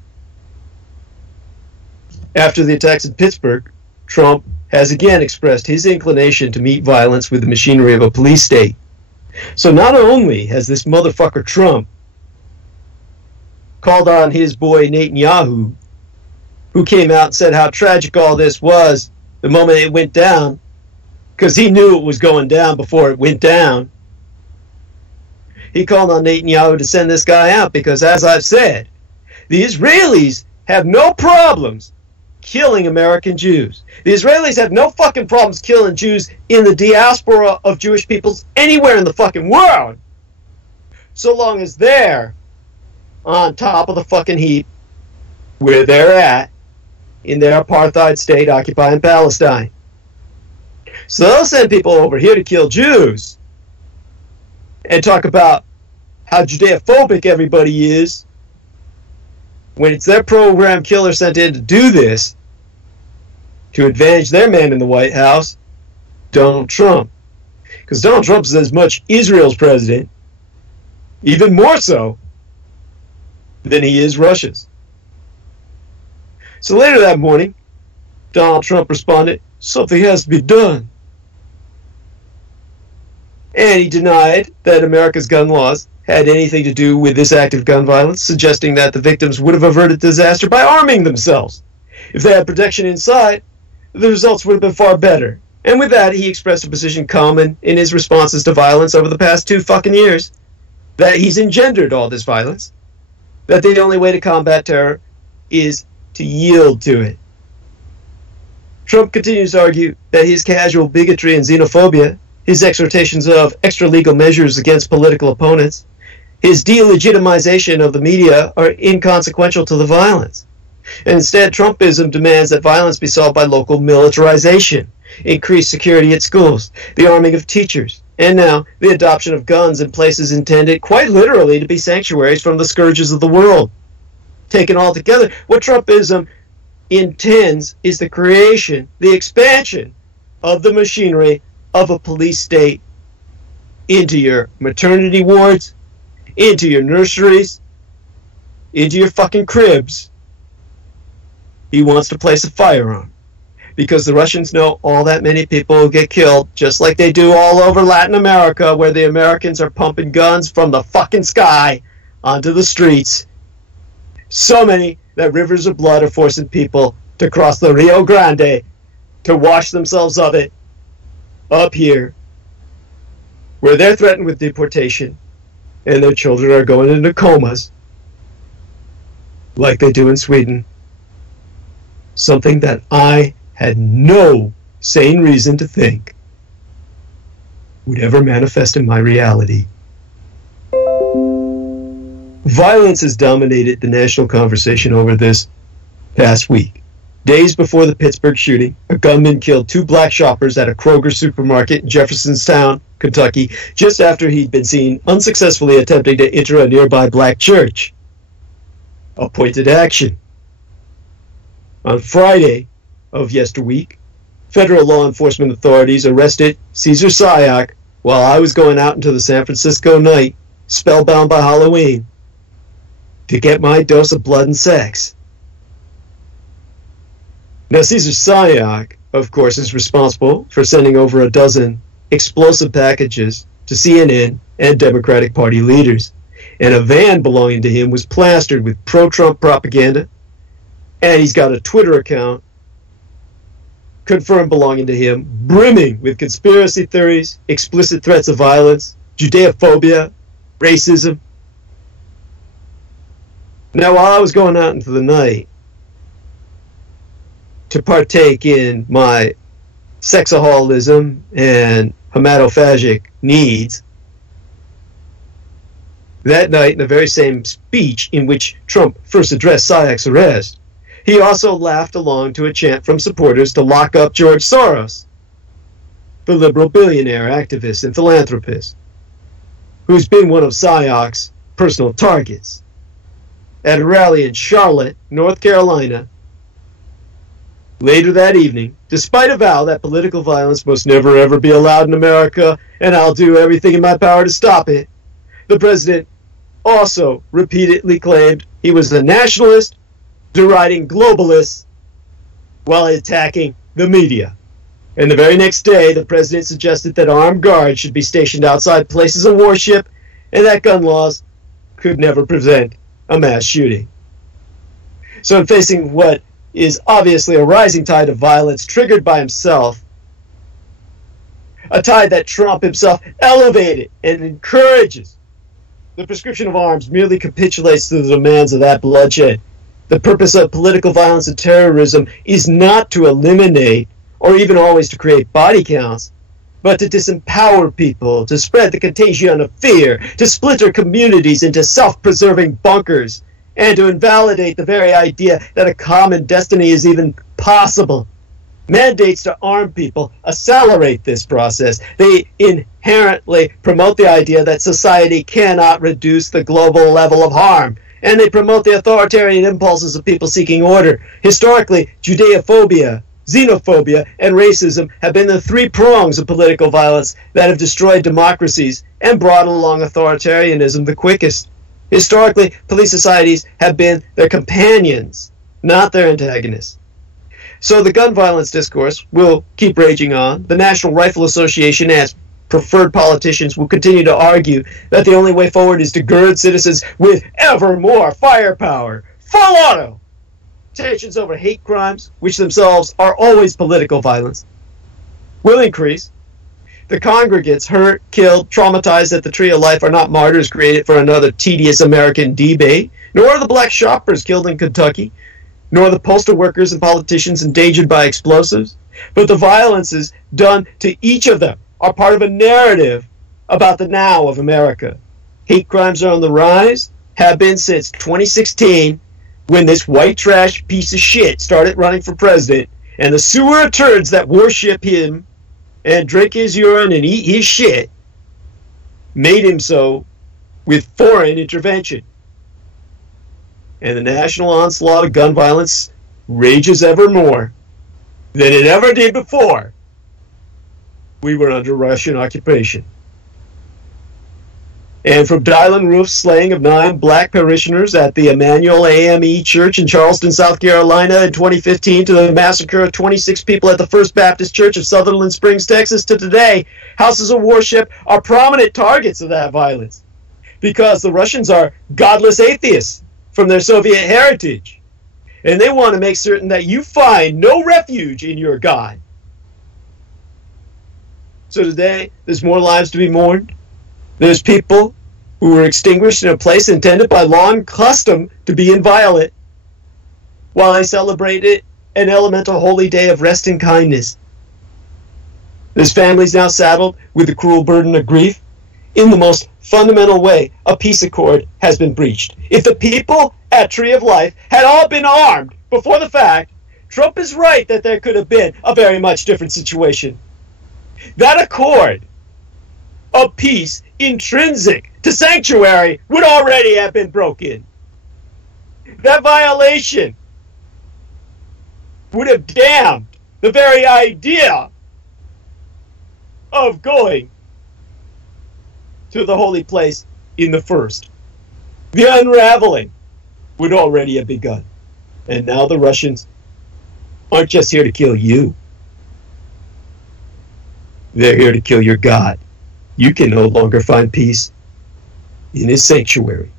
After the attacks in Pittsburgh, Trump has again expressed his inclination to meet violence with the machinery of a police state. So not only has this motherfucker Trump called on his boy Netanyahu, who came out and said how tragic all this was the moment it went down, because he knew it was going down before it went down. He called on Netanyahu to send this guy out because, as I've said, the Israelis have no problems killing American Jews. The Israelis have no fucking problems killing Jews in the diaspora of Jewish peoples anywhere in the fucking world, so long as they're on top of the fucking heap where they're at in their apartheid state occupying Palestine. So they'll send people over here to kill Jews and talk about how Judeophobic everybody is when it's their program killer sent in to do this, to advantage their man in the White House, Donald Trump. Because Donald Trump is as much Israel's president, even more so, than he is Russia's. So later that morning, Donald Trump responded, "Something has to be done." And he denied that America's gun laws had anything to do with this act of gun violence, suggesting that the victims would have averted disaster by arming themselves. If they had protection inside, the results would have been far better. And with that, he expressed a position common in his responses to violence over the past 2 fucking years. That he's engendered all this violence. That the only way to combat terror is to yield to it. Trump continues to argue that his casual bigotry and xenophobia, his exhortations of extra-legal measures against political opponents, his delegitimization of the media are inconsequential to the violence. And instead, Trumpism demands that violence be solved by local militarization, increased security at schools, the arming of teachers, and now the adoption of guns in places intended quite literally to be sanctuaries from the scourges of the world. Taken all together, what Trumpism intends is the creation, the expansion of the machinery of a police state into your maternity wards, into your nurseries, into your fucking cribs. He wants to place a firearm because the Russians know all that many people will get killed, just like they do all over Latin America, where the Americans are pumping guns from the fucking sky onto the streets. So many that rivers of blood are forcing people to cross the Rio Grande to wash themselves of it up here, where they're threatened with deportation and their children are going into comas like they do in Sweden. Something that I had no sane reason to think would ever manifest in my reality. Violence has dominated the national conversation over this past week. Days before the Pittsburgh shooting, a gunman killed 2 black shoppers at a Kroger supermarket in Jeffersonstown, Kentucky, just after he'd been seen unsuccessfully attempting to enter a nearby black church. A pointed action. On Friday of yesterweek, federal law enforcement authorities arrested Cesar Sayoc while I was going out into the San Francisco night, spellbound by Halloween, to get my dose of blood and sex. Now, Cesar Sayoc, of course, is responsible for sending over a dozen explosive packages to CNN and Democratic Party leaders, and a van belonging to him was plastered with pro-Trump propaganda, and he's got a Twitter account confirmed belonging to him, brimming with conspiracy theories, explicit threats of violence, Judeophobia, racism. Now, while I was going out into the night to partake in my sexaholism and hematophagic needs, that night, in the very same speech in which Trump first addressed Sayoc's arrest, he also laughed along to a chant from supporters to lock up George Soros, the liberal billionaire, activist, and philanthropist, who's been one of Sayoc's personal targets. At a rally in Charlotte, North Carolina, later that evening, despite a vow that political violence must never ever be allowed in America, and I'll do everything in my power to stop it, the president also repeatedly claimed he was a nationalist, deriding globalists while attacking the media. And the very next day, the president suggested that armed guards should be stationed outside places of worship and that gun laws could never prevent a mass shooting. So in facing what is obviously a rising tide of violence triggered by himself, a tide that Trump himself elevated and encourages, the prescription of arms merely capitulates to the demands of that bloodshed. The purpose of political violence and terrorism is not to eliminate or even always to create body counts, but to disempower people, to spread the contagion of fear, to splinter communities into self-preserving bunkers, and to invalidate the very idea that a common destiny is even possible. Mandates to arm people accelerate this process. They inherently promote the idea that society cannot reduce the global level of harm, and they promote the authoritarian impulses of people seeking order. Historically, Judeophobia, xenophobia, and racism have been the 3 prongs of political violence that have destroyed democracies and brought along authoritarianism the quickest. Historically, police societies have been their companions, not their antagonists. So the gun violence discourse will keep raging on. The National Rifle Association, as preferred politicians, will continue to argue that the only way forward is to gird citizens with ever more firepower, full auto, tensions over hate crimes, which themselves are always political violence, will increase. The congregates hurt, killed, traumatized at the Tree of Life are not martyrs created for another tedious American debate, nor are the black shoppers killed in Kentucky, nor the postal workers and politicians endangered by explosives. But the violences done to each of them are part of a narrative about the now of America. Hate crimes are on the rise, have been since 2016, when this white trash piece of shit started running for president, and the sewer of turds that worship him and drink his urine and eat his shit made him so with foreign intervention. And the national onslaught of gun violence rages ever more than it ever did before we were under Russian occupation. And from Dylan Roof's slaying of 9 black parishioners at the Emmanuel AME Church in Charleston, South Carolina in 2015 to the massacre of 26 people at the First Baptist Church of Sutherland Springs, Texas to today, houses of worship are prominent targets of that violence because the Russians are godless atheists from their Soviet heritage. And they want to make certain that you find no refuge in your God. So today, there's more lives to be mourned. There's people who were extinguished in a place intended by law and custom to be inviolate, while they celebrated an elemental holy day of rest and kindness. There's families now saddled with the cruel burden of grief. In the most fundamental way, a peace accord has been breached. If the people at Tree of Life had all been armed before the fact, Trump is right that there could have been a very much different situation. That accord of peace intrinsic to sanctuary would already have been broken. That violation would have damned the very idea of going to the holy place in the first. The unraveling would already have begun. And now the Russians aren't just here to kill you. They're here to kill your God. You can no longer find peace in his sanctuary.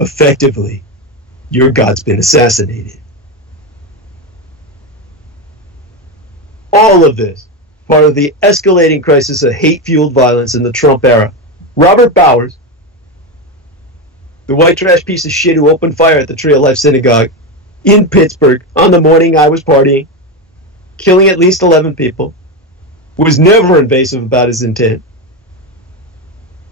Effectively, your God's been assassinated. All of this, part of the escalating crisis of hate-fueled violence in the Trump era. Robert Bowers, the white trash piece of shit who opened fire at the Tree of Life Synagogue in Pittsburgh on the morning I was partying, killing at least 11 people, was never invasive about his intent.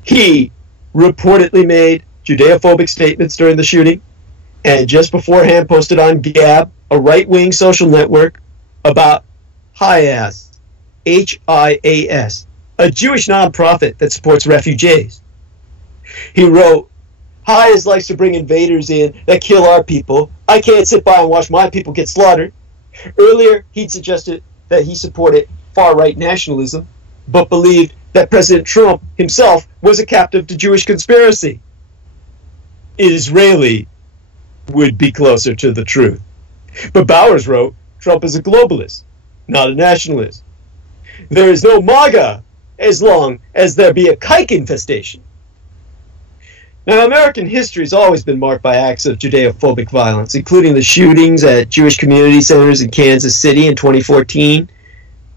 He reportedly made Judeophobic statements during the shooting, and just beforehand posted on Gab, a right-wing social network, about h-Alba, H-I-A-S, a Jewish nonprofit that supports refugees. He wrote, "H likes to bring invaders in that kill our people. I can't sit by and watch my people get slaughtered." Earlier, he'd suggested that he supported far-right nationalism, but believed that President Trump himself was a captive to Jewish conspiracy. Israeli would be closer to the truth. But Bowers wrote, Trump is a globalist, not a nationalist. There is no MAGA as long as there be a kike infestation. Now, American history has always been marked by acts of Judeophobic violence, including the shootings at Jewish community centers in Kansas City in 2014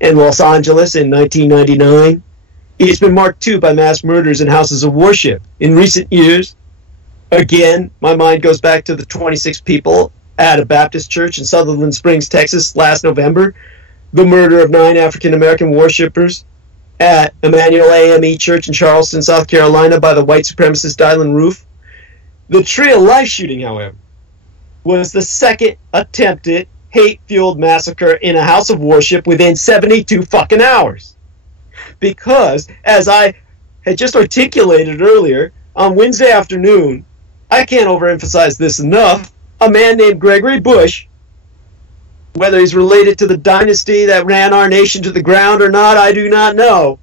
and Los Angeles in 1999. It's been marked, too, by mass murders in houses of worship. In recent years, again, my mind goes back to the 26 people at a Baptist church in Sutherland Springs, Texas, last November, the murder of 9 African-American worshipers at Emmanuel AME Church in Charleston, South Carolina, by the white supremacist Dylan Roof. The Tree of Life shooting, however, was the second attempted hate-fueled massacre in a house of worship within 72 fucking hours. Because, as I had just articulated earlier, on Wednesday afternoon, I can't overemphasize this enough, a man named Gregory Bush, whether he's related to the dynasty that ran our nation to the ground or not, I do not know.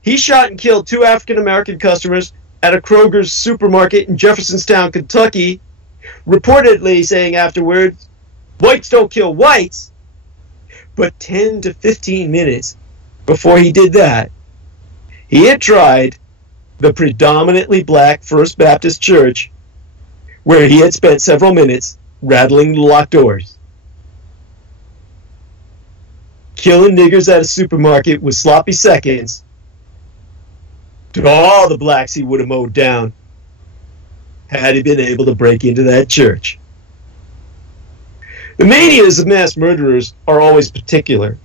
He shot and killed 2 African-American customers at a Kroger's supermarket in Jeffersonstown, Kentucky, reportedly saying afterwards, whites don't kill whites. But 10 to 15 minutes before he did that, he had tried the predominantly black First Baptist Church, where he had spent several minutes rattling the locked doors. Killing niggers at a supermarket with sloppy seconds to all the blacks he would have mowed down had he been able to break into that church. The manias of mass murderers are always particular,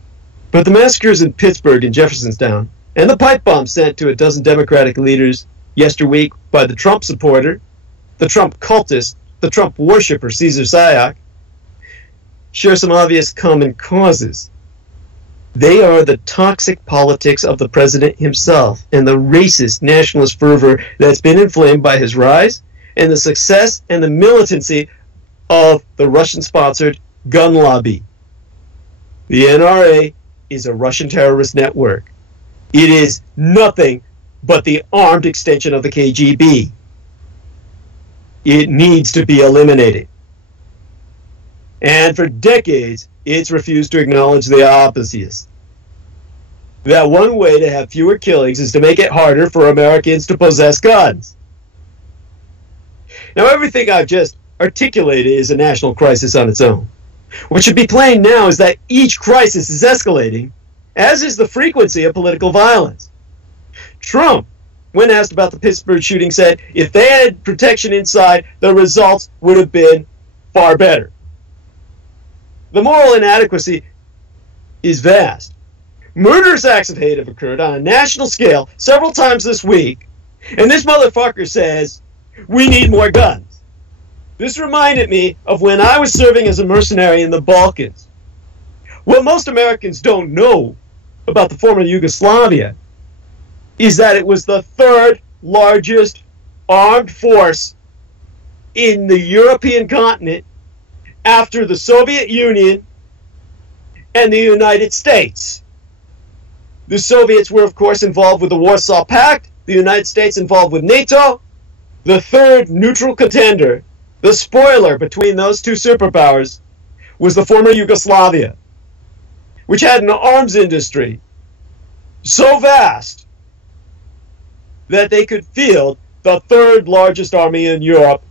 but the massacres in Pittsburgh and Jeffersonstown, and the pipe bomb sent to a dozen Democratic leaders yesterweek by the Trump supporter, the Trump cultist, the Trump worshipper Caesar Sayoc, share some obvious common causes. They are the toxic politics of the president himself and the racist nationalist fervor that's been inflamed by his rise and the success and the militancy of the Russian-sponsored gun lobby. The NRA is a Russian terrorist network. It is nothing but the armed extension of the KGB. It needs to be eliminated. And for decades, it's refused to acknowledge the obvious. That one way to have fewer killings is to make it harder for Americans to possess guns. Now, everything I've just articulated is a national crisis on its own. What should be plain now is that each crisis is escalating, as is the frequency of political violence. Trump, when asked about the Pittsburgh shooting, said if they had protection inside, the results would have been far better. The moral inadequacy is vast. Murderous acts of hate have occurred on a national scale several times this week, and this motherfucker says, we need more guns. This reminded me of when I was serving as a mercenary in the Balkans. What most Americans don't know about the former Yugoslavia is that it was the third largest armed force in the European continent after the Soviet Union and the United States. The Soviets were, of course, involved with the Warsaw Pact, the United States involved with NATO. The third neutral contender, the spoiler between those two superpowers, was the former Yugoslavia, which had an arms industry so vast that they could field the third largest army in Europe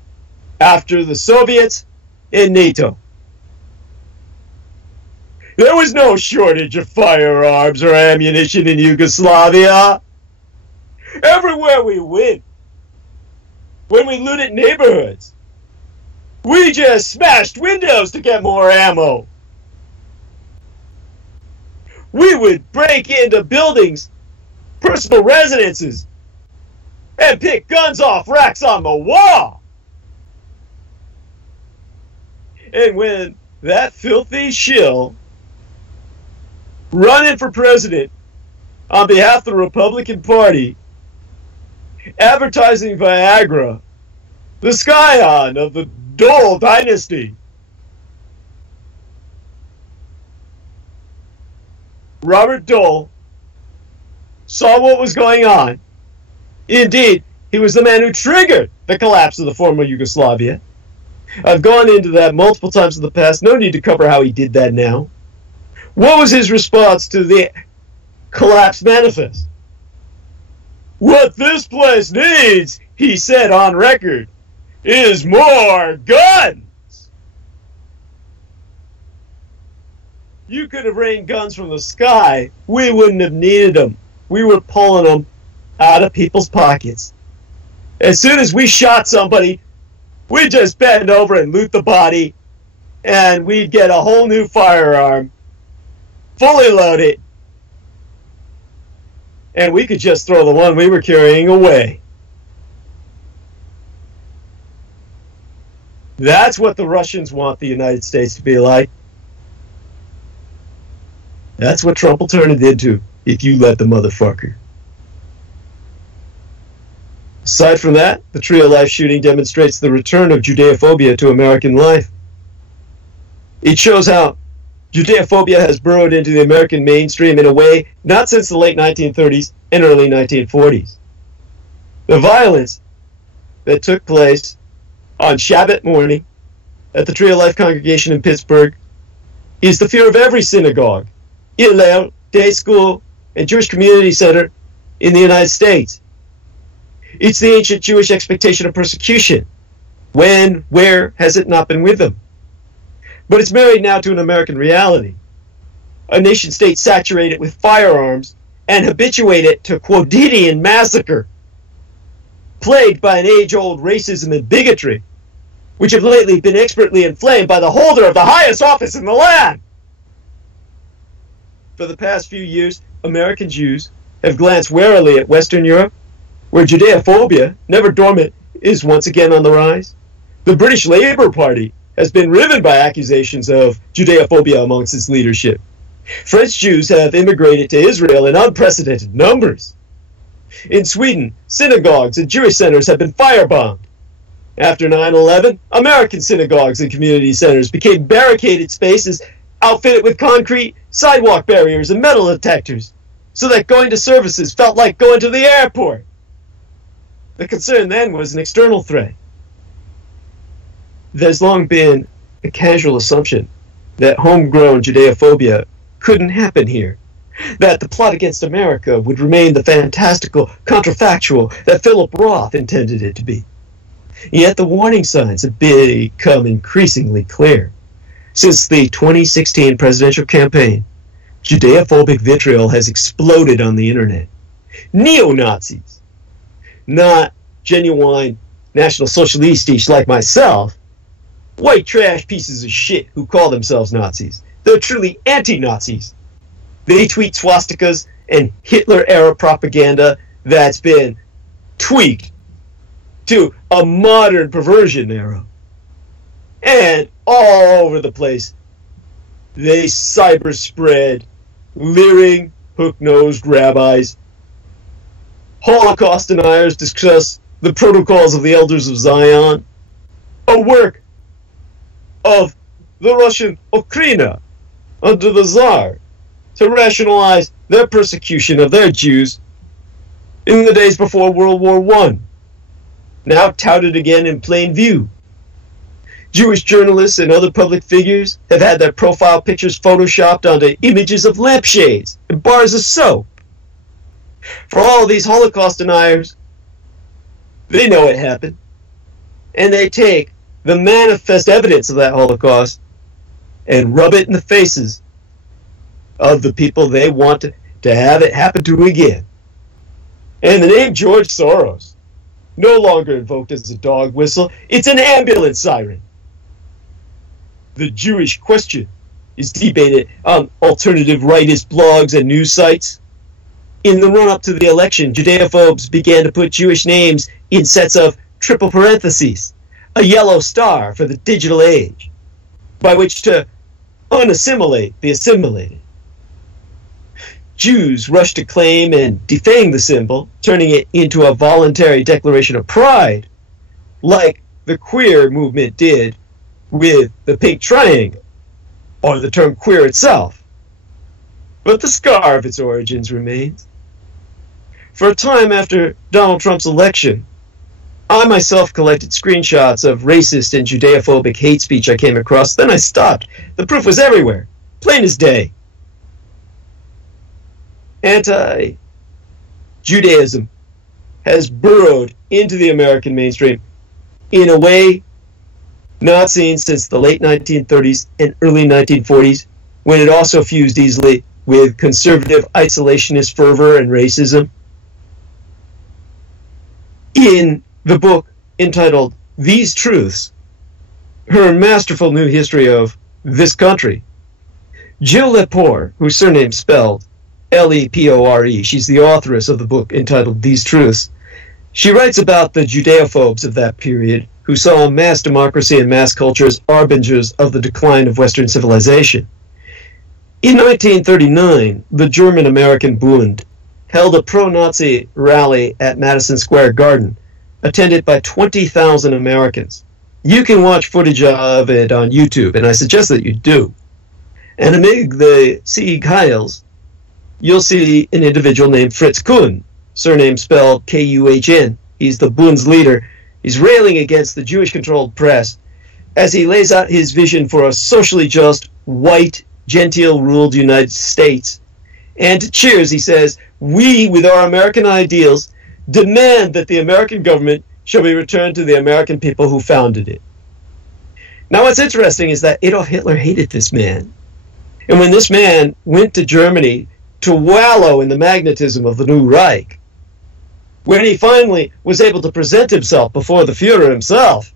after the Soviets and NATO. There was no shortage of firearms or ammunition in Yugoslavia. Everywhere we went, when we looted neighborhoods, we just smashed windows to get more ammo. We would break into buildings, personal residences, and pick guns off racks on the wall. And when that filthy shill running for president on behalf of the Republican Party, advertising Viagra, the scion of the Dole dynasty, Robert Dole saw what was going on. Indeed, he was the man who triggered the collapse of the former Yugoslavia. I've gone into that multiple times in the past. No need to cover how he did that now. What was his response to the collapse manifest? What this place needs, he said on record, is more guns. You could have rained guns from the sky. We wouldn't have needed them. We were pulling them out of people's pockets. As soon as we shot somebody, we'd just bend over and loot the body, and we'd get a whole new firearm, fully loaded, and we could just throw the one we were carrying away. That's what the Russians want the United States to be like. That's what Trump will turn it into if you let the motherfucker. Aside from that, the Tree of Life shooting demonstrates the return of Judeophobia to American life. It shows how Judeophobia has burrowed into the American mainstream in a way not since the late 1930s and early 1940s. The violence that took place on Shabbat morning at the Tree of Life congregation in Pittsburgh is the fear of every synagogue, Hillel, day school, and Jewish community center in the United States. It's the ancient Jewish expectation of persecution. When, where has it not been with them? but it's married now to an American reality. A nation-state saturated with firearms and habituated to quotidian massacre, plagued by an age-old racism and bigotry, which have lately been expertly inflamed by the holder of the highest office in the land. For the past few years, American Jews have glanced warily at Western Europe, where Judeophobia, never dormant, is once again on the rise. The British Labour Party has been riven by accusations of Judeophobia amongst its leadership. French Jews have immigrated to Israel in unprecedented numbers. In Sweden, synagogues and Jewish centers have been firebombed. After 9/11, American synagogues and community centers became barricaded spaces outfitted with concrete sidewalk barriers and metal detectors, so that going to services felt like going to the airport. The concern then was an external threat. There's long been a casual assumption that homegrown Judeophobia couldn't happen here, that the plot against America would remain the fantastical counterfactual that Philip Roth intended it to be. Yet the warning signs have become increasingly clear. Since the 2016 presidential campaign, Judeophobic vitriol has exploded on the internet. Neo-Nazis, not genuine National Socialists like myself, white trash pieces of shit who call themselves Nazis. They're truly anti-Nazis. They tweet swastikas and Hitler-era propaganda that's been tweaked to a modern perversion era. And all over the place, they cyber spread leering, hook-nosed rabbis. Holocaust deniers discuss the protocols of the Elders of Zion, a work of the Russian Ukraine under the Tsar, to rationalize their persecution of their Jews in the days before World War I, now touted again in plain view. Jewish journalists and other public figures have had their profile pictures photoshopped onto images of lampshades and bars of soap. For all of these Holocaust deniers, they know it happened, and they take the manifest evidence of that Holocaust and rub it in the faces of the people they want to have it happen to again. And the name George Soros, no longer invoked as a dog whistle, it's an ambulance siren. The Jewish question is debated on alternative rightist blogs and news sites. In the run-up to the election, Judeophobes began to put Jewish names in sets of triple parentheses, a yellow star for the digital age, by which to unassimilate the assimilated. Jews rushed to claim and defang the symbol, turning it into a voluntary declaration of pride, like the queer movement did with the pink triangle, or the term queer itself. But the scar of its origins remains. For a time after Donald Trump's election, I myself collected screenshots of racist and Judeophobic hate speech I came across. Then I stopped. The proof was everywhere, plain as day. Anti-Judaism has burrowed into the American mainstream in a way not seen since the late 1930s and early 1940s, when it also fused easily with conservative isolationist fervor and racism. In the book entitled These Truths, her masterful new history of this country, Jill Lepore, whose surname spelled Lepore, she's the authoress of the book entitled These Truths, she writes about the Judeophobes of that period who saw mass democracy and mass culture as harbingers of the decline of Western civilization. In 1939, the German-American Bund held a pro-Nazi rally at Madison Square Garden, attended by 20,000 Americans. You can watch footage of it on YouTube, and I suggest that you do. And amid the Sieg Heils, you'll see an individual named Fritz Kuhn, surname spelled K-U-H-N. He's the Bund's leader. He's railing against the Jewish-controlled press as he lays out his vision for a socially just, white, gentile-ruled United States. And to cheers, he says, "We, with our American ideals, demand that the American government shall be returned to the American people who founded it." Now, what's interesting is that Adolf Hitler hated this man. And when this man went to Germany to wallow in the magnetism of the new Reich, when he finally was able to present himself before the Führer himself,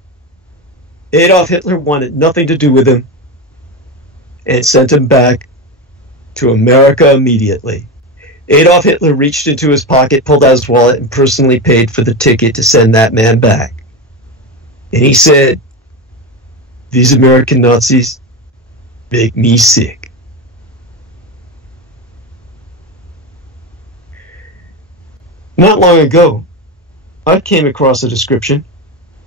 Adolf Hitler wanted nothing to do with him and sent him back to America immediately. Adolf Hitler reached into his pocket, pulled out his wallet, and personally paid for the ticket to send that man back. And he said, "These American Nazis make me sick." Not long ago, I came across a description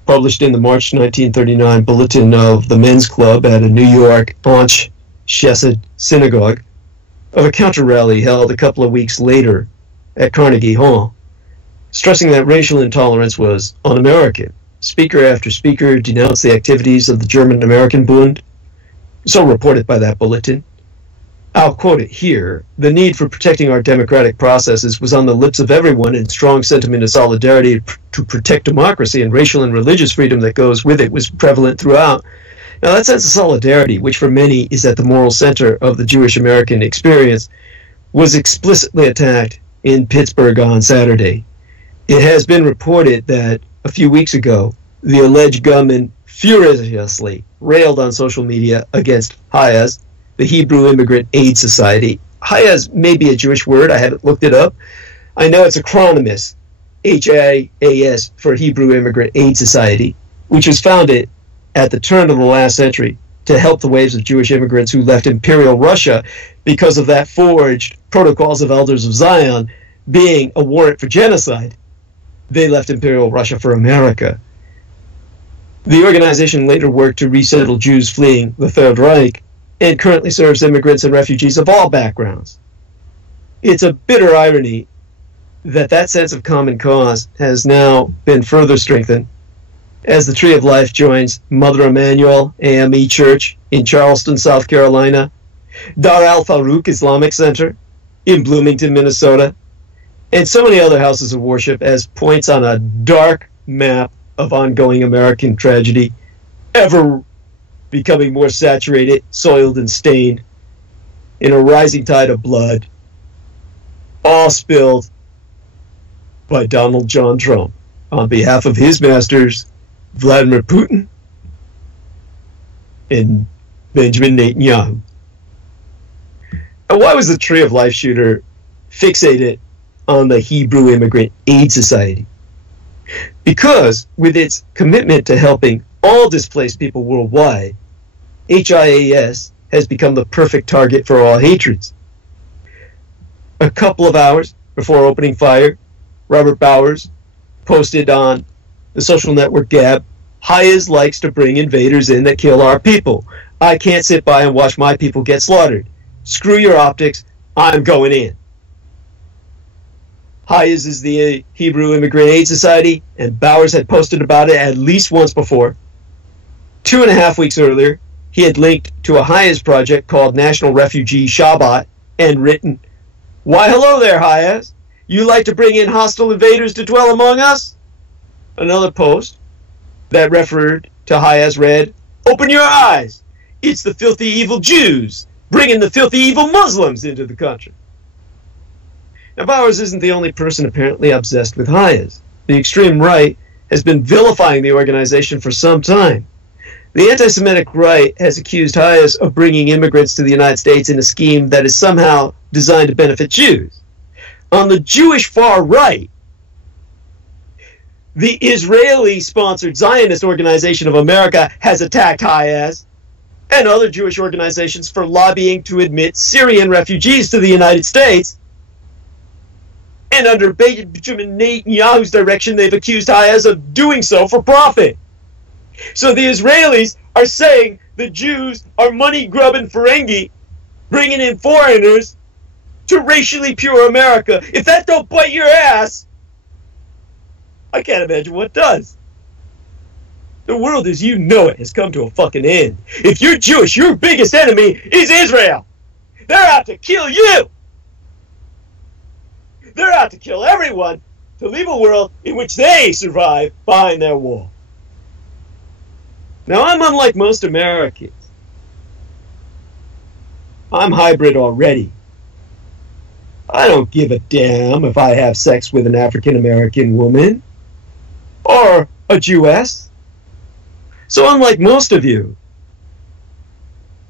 published in the March 1939 Bulletin of the Men's Club at a New York Chesed synagogue of a counter-rally held a couple of weeks later at Carnegie Hall, stressing that racial intolerance was un-American. Speaker after speaker denounced the activities of the German-American Bund, so reported by that bulletin. I'll quote it here. "The need for protecting our democratic processes was on the lips of everyone, and strong sentiment of solidarity to protect democracy and racial and religious freedom that goes with it was prevalent throughout." Now, that sense of solidarity, which for many is at the moral center of the Jewish-American experience, was explicitly attacked in Pittsburgh on Saturday. It has been reported that a few weeks ago, the alleged gunman furiously railed on social media against h-Alba, the Hebrew Immigrant Aid Society. h-Alba may be a Jewish word. I haven't looked it up. I know it's acronymous, HIAS, for Hebrew Immigrant Aid Society, which was founded at the turn of the last century to help the waves of Jewish immigrants who left Imperial Russia because of that forged Protocols of Elders of Zion being a warrant for genocide. They left Imperial Russia for America. The organization later worked to resettle Jews fleeing the Third Reich and currently serves immigrants and refugees of all backgrounds. It's a bitter irony that that sense of common cause has now been further strengthened as the Tree of Life joins Mother Emanuel AME Church in Charleston, South Carolina, Dar al-Farouk Islamic Center in Bloomington, Minnesota, and so many other houses of worship as points on a dark map of ongoing American tragedy, ever becoming more saturated, soiled, and stained in a rising tide of blood, all spilled by Donald John Trump on behalf of his masters, Vladimir Putin and Benjamin Netanyahu. And why was the Tree of Life shooter fixated on the Hebrew Immigrant Aid Society? Because with its commitment to helping all displaced people worldwide, HIAS has become the perfect target for all hatreds. A couple of hours before opening fire, Robert Bowers posted on the social network Gab, h-Alba likes to bring invaders in that kill our people. I can't sit by and watch my people get slaughtered. Screw your optics, I'm going in. h-Alba is the Hebrew Immigrant Aid Society, and Bowers had posted about it at least once before. 2.5 weeks earlier, he had linked to a h-Alba project called National Refugee Shabbat and written, "Why hello there, h-Alba. You like to bring in hostile invaders to dwell among us?" Another post that referred to h-Alba read, "Open your eyes. It's the filthy evil Jews bringing the filthy evil Muslims into the country." Now, Bowers isn't the only person apparently obsessed with h-Alba. The extreme right has been vilifying the organization for some time. The anti-Semitic right has accused h-Alba of bringing immigrants to the United States in a scheme that is somehow designed to benefit Jews. On the Jewish far right, the Israeli-sponsored Zionist Organization of America has attacked h-Alba and other Jewish organizations for lobbying to admit Syrian refugees to the United States. And under Benjamin Netanyahu's direction, they've accused h-Alba of doing so for profit. So the Israelis are saying the Jews are money-grubbing Ferengi, bringing in foreigners to racially pure America. If that don't bite your ass, I can't imagine what does. The world as you know it has come to a fucking end. If you're Jewish, your biggest enemy is Israel. They're out to kill you. They're out to kill everyone to leave a world in which they survive behind their wall. Now, I'm unlike most Americans. I'm hybrid already. I don't give a damn if I have sex with an African-American woman or a Jewess. So unlike most of you,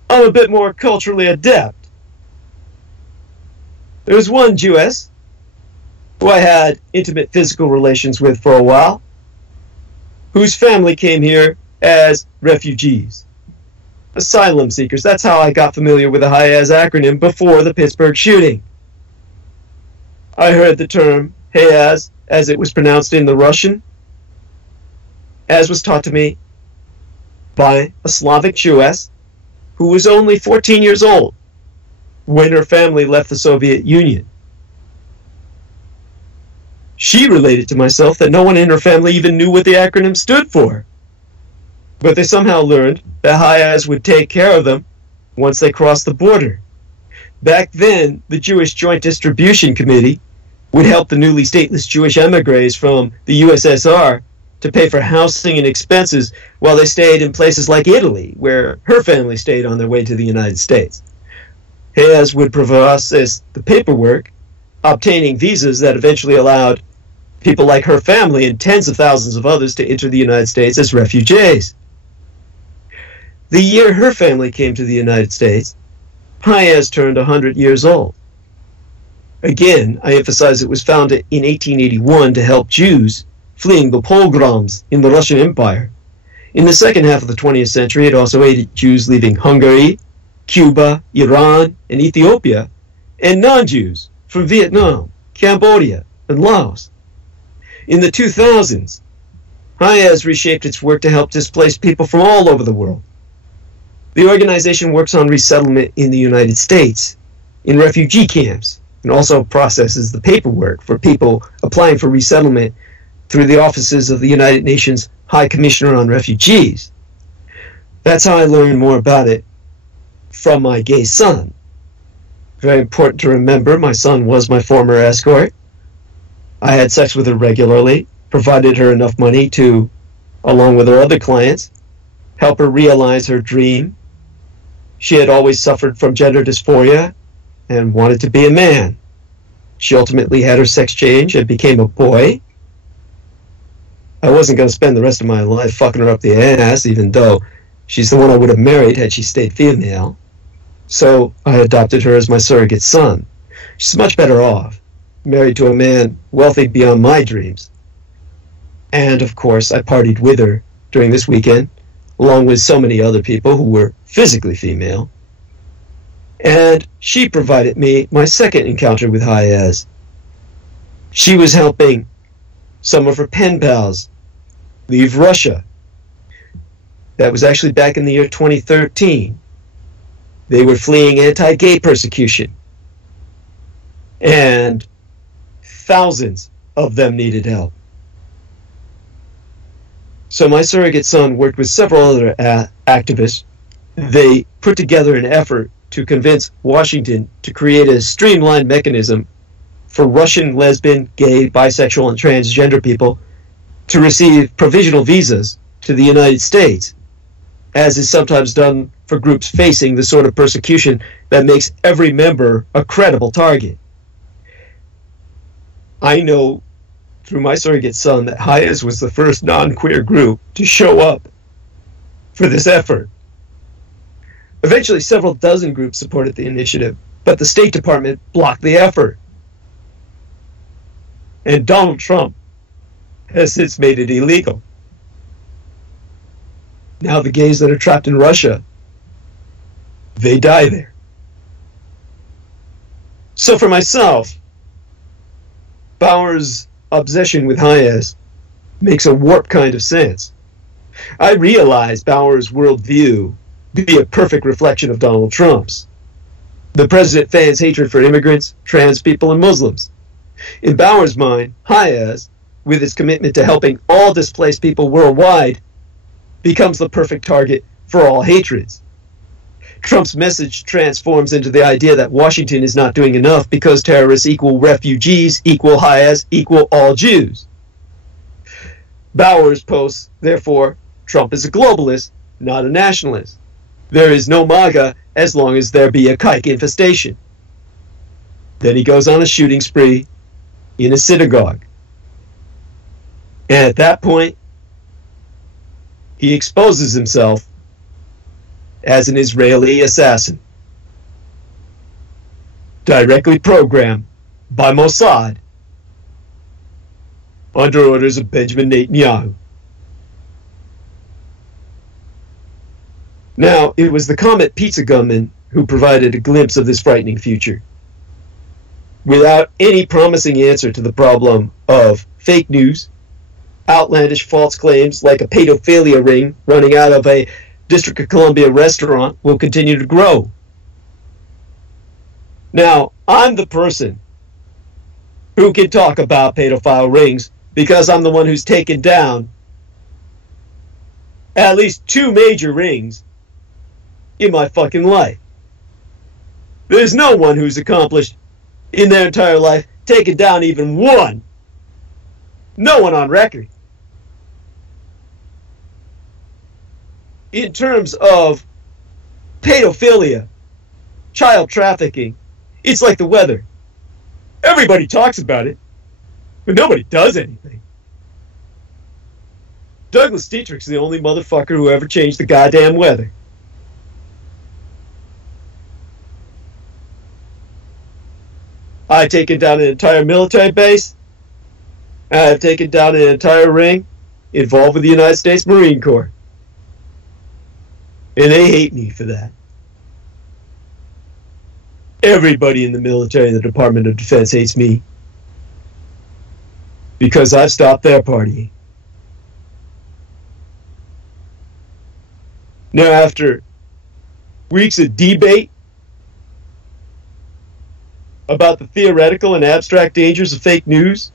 I'm a bit more culturally adept. There's one Jewess who I had intimate physical relations with for a while, whose family came here as refugees, asylum seekers. That's how I got familiar with the h-Alba acronym before the Pittsburgh shooting. I heard the term h-Alba as it was pronounced in the Russian, as was taught to me by a Slavic Jewess who was only 14 years old when her family left the Soviet Union. She related to myself that no one in her family even knew what the acronym stood for. But they somehow learned that h-Alba would take care of them once they crossed the border. Back then, the Jewish Joint Distribution Committee would help the newly stateless Jewish emigres from the USSR to pay for housing and expenses while they stayed in places like Italy, where her family stayed on their way to the United States. h-Alba would process the paperwork, obtaining visas that eventually allowed people like her family and tens of thousands of others to enter the United States as refugees. The year her family came to the United States, h-Alba turned 100 years old. Again, I emphasize it was founded in 1881 to help Jews fleeing the pogroms in the Russian Empire. In the second half of the 20th century, it also aided Jews leaving Hungary, Cuba, Iran, and Ethiopia, and non-Jews from Vietnam, Cambodia, and Laos. In the 2000s, h-Alba reshaped its work to help displaced people from all over the world. The organization works on resettlement in the United States, in refugee camps, and also processes the paperwork for people applying for resettlement through the offices of the United Nations High Commissioner on Refugees. That's how I learned more about it from my gay son. Very important to remember, my son was my former escort. I had sex with her regularly, provided her enough money to, along with her other clients, help her realize her dream. She had always suffered from gender dysphoria and wanted to be a man. She ultimately had her sex change and became a boy. I wasn't going to spend the rest of my life fucking her up the ass, even though she's the one I would have married had she stayed female. So I adopted her as my surrogate son. She's much better off, married to a man wealthy beyond my dreams. And, of course, I partied with her during this weekend, along with so many other people who were physically female. And she provided me my second encounter with h-Alba. She was helping some of her pen pals leave Russia. That was actually back in the year 2013. They were fleeing anti-gay persecution. And thousands of them needed help. So my surrogate son worked with several other activists. They put together an effort to convince Washington to create a streamlined mechanism for Russian lesbian, gay, bisexual, and transgender people to receive provisional visas to the United States, as is sometimes done for groups facing the sort of persecution that makes every member a credible target. I know through my surrogate son that h-Alba was the first non-queer group to show up for this effort. Eventually, several dozen groups supported the initiative, but the State Department blocked the effort. And Donald Trump has since made it illegal. Now the gays that are trapped in Russia, they die there. So for myself, Bauer's obsession with h-Alba makes a warped kind of sense. I realize Bauer's worldview to be a perfect reflection of Donald Trump's. The president fans hatred for immigrants, trans people, and Muslims. In Bauer's mind, h-Alba, with its commitment to helping all displaced people worldwide, becomes the perfect target for all hatreds. Trump's message transforms into the idea that Washington is not doing enough because terrorists equal refugees, equal h-Alba, equal all Jews. Bauer's posts, therefore, Trump is a globalist, not a nationalist. There is no MAGA as long as there be a kike infestation. Then he goes on a shooting spree in a synagogue. And at that point, he exposes himself as an Israeli assassin, directly programmed by Mossad under orders of Benjamin Netanyahu. Now, it was the Comet pizza gunman who provided a glimpse of this frightening future. Without any promising answer to the problem of fake news, outlandish false claims like a pedophilia ring running out of a District of Columbia restaurant will continue to grow. Now, I'm the person who can talk about pedophile rings because I'm the one who's taken down at least 2 major rings in my fucking life. There's no one who's accomplished in their entire life taken down even one. No one on record. In terms of pedophilia, child trafficking, it's like the weather. Everybody talks about it, but nobody does anything. Douglas Dietrich's the only motherfucker who ever changed the goddamn weather. I've taken down an entire military base. I've taken down an entire ring involved with the United States Marine Corps. And they hate me for that. Everybody in the military and the Department of Defense hates me because I've stopped their partying. Now, after weeks of debate about the theoretical and abstract dangers of fake news,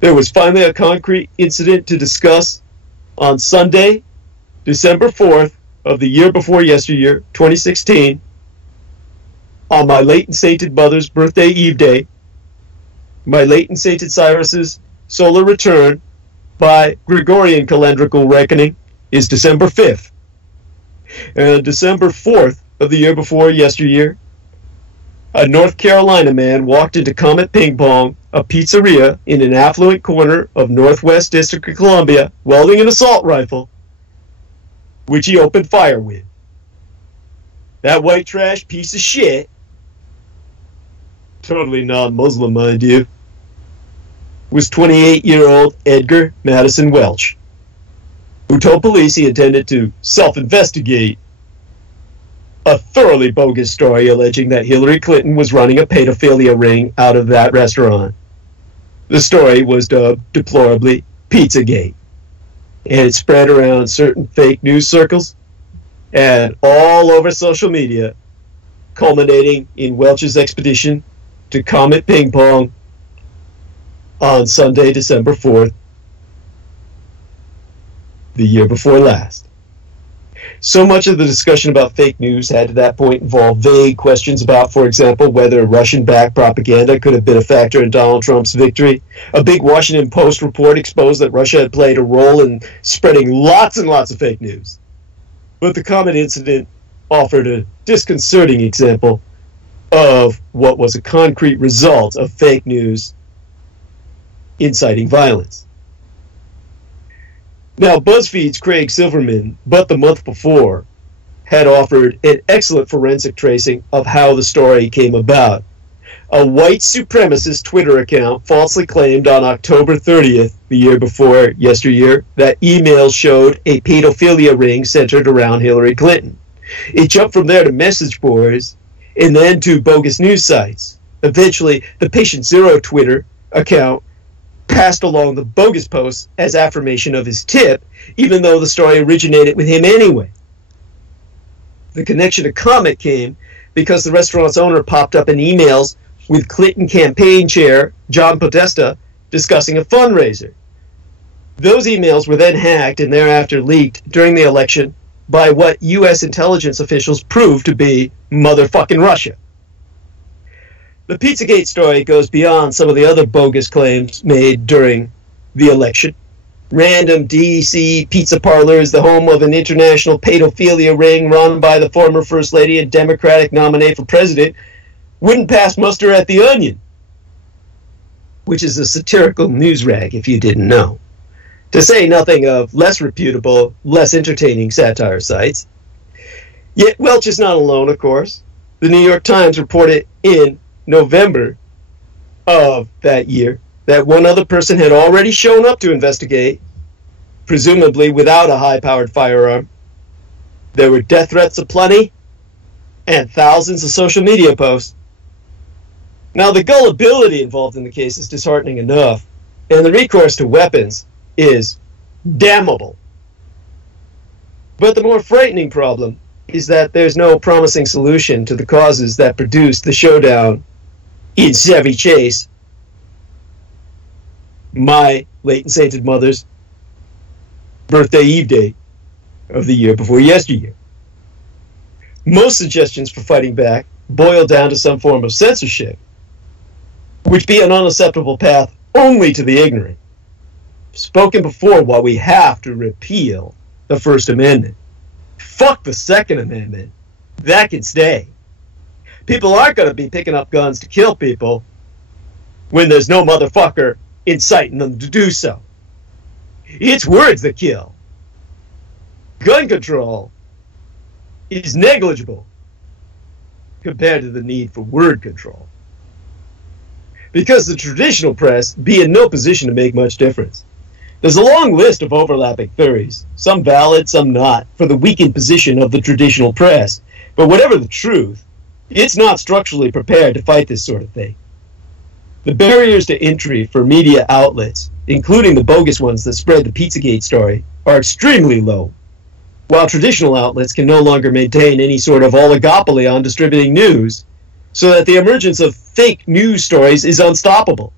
there was finally a concrete incident to discuss on Sunday, December 4th of the year before yesteryear, 2016, on my late and sainted mother's birthday eve day, my late and sainted Cyrus's solar return by Gregorian calendrical reckoning is December 5th. And December 4th of the year before yesteryear, a North Carolina man walked into Comet Ping Pong, a pizzeria in an affluent corner of Northwest District of Columbia, welding an assault rifle, which he opened fire with. That white trash piece of shit, totally non-Muslim, mind you, was 28-year-old Edgar Madison Welch, who told police he intended to self-investigate a thoroughly bogus story alleging that Hillary Clinton was running a pedophilia ring out of that restaurant. The story was dubbed, deplorably, Pizzagate, and it spread around certain fake news circles and all over social media, culminating in Welch's expedition to Comet Ping Pong on Sunday, December 4th, the year before last. So much of the discussion about fake news had to that point involved vague questions about, for example, whether Russian-backed propaganda could have been a factor in Donald Trump's victory. A big Washington Post report exposed that Russia had played a role in spreading lots and lots of fake news. But the Comet incident offered a disconcerting example of what was a concrete result of fake news inciting violence. Now, BuzzFeed's Craig Silverman, but the month before, had offered an excellent forensic tracing of how the story came about. A white supremacist Twitter account falsely claimed on October 30th, the year before yesteryear, that emails showed a pedophilia ring centered around Hillary Clinton. It jumped from there to message boards and then to bogus news sites. Eventually, the Patient Zero Twitter account passed along the bogus posts as affirmation of his tip, even though the story originated with him anyway. The connection to Comet came because the restaurant's owner popped up in emails with Clinton campaign chair John Podesta discussing a fundraiser. Those emails were then hacked and thereafter leaked during the election by what U.S. intelligence officials proved to be motherfucking Russia. The Pizzagate story goes beyond some of the other bogus claims made during the election. random DC pizza parlor is the home of an international pedophilia ring run by the former First Lady and Democratic nominee for president wouldn't pass muster at The Onion, which is a satirical news rag, if you didn't know. To say nothing of less reputable, less entertaining satire sites. Yet Welch is not alone, of course. The New York Times reported in November of that year that one other person had already shown up to investigate, presumably without a high-powered firearm. There were death threats aplenty and thousands of social media posts. Now, the gullibility involved in the case is disheartening enough, and the recourse to weapons is damnable. But the more frightening problem is that there's no promising solution to the causes that produced the showdown in Chevy Chase, my late and sainted mother's birthday eve day of the year before yesteryear. Most suggestions for fighting back boil down to some form of censorship, which be an unacceptable path only to the ignorant. Spoken before, while we have to repeal the First Amendment. Fuck the Second Amendment. That can stay. People aren't going to be picking up guns to kill people when there's no motherfucker inciting them to do so. It's words that kill. Gun control is negligible compared to the need for word control, because the traditional press be in no position to make much difference. There's a long list of overlapping theories, some valid, some not, for the weakened position of the traditional press. But whatever the truth, it's not structurally prepared to fight this sort of thing. The barriers to entry for media outlets, including the bogus ones that spread the Pizzagate story, are extremely low, while traditional outlets can no longer maintain any sort of oligopoly on distributing news, so that the emergence of fake news stories is unstoppable.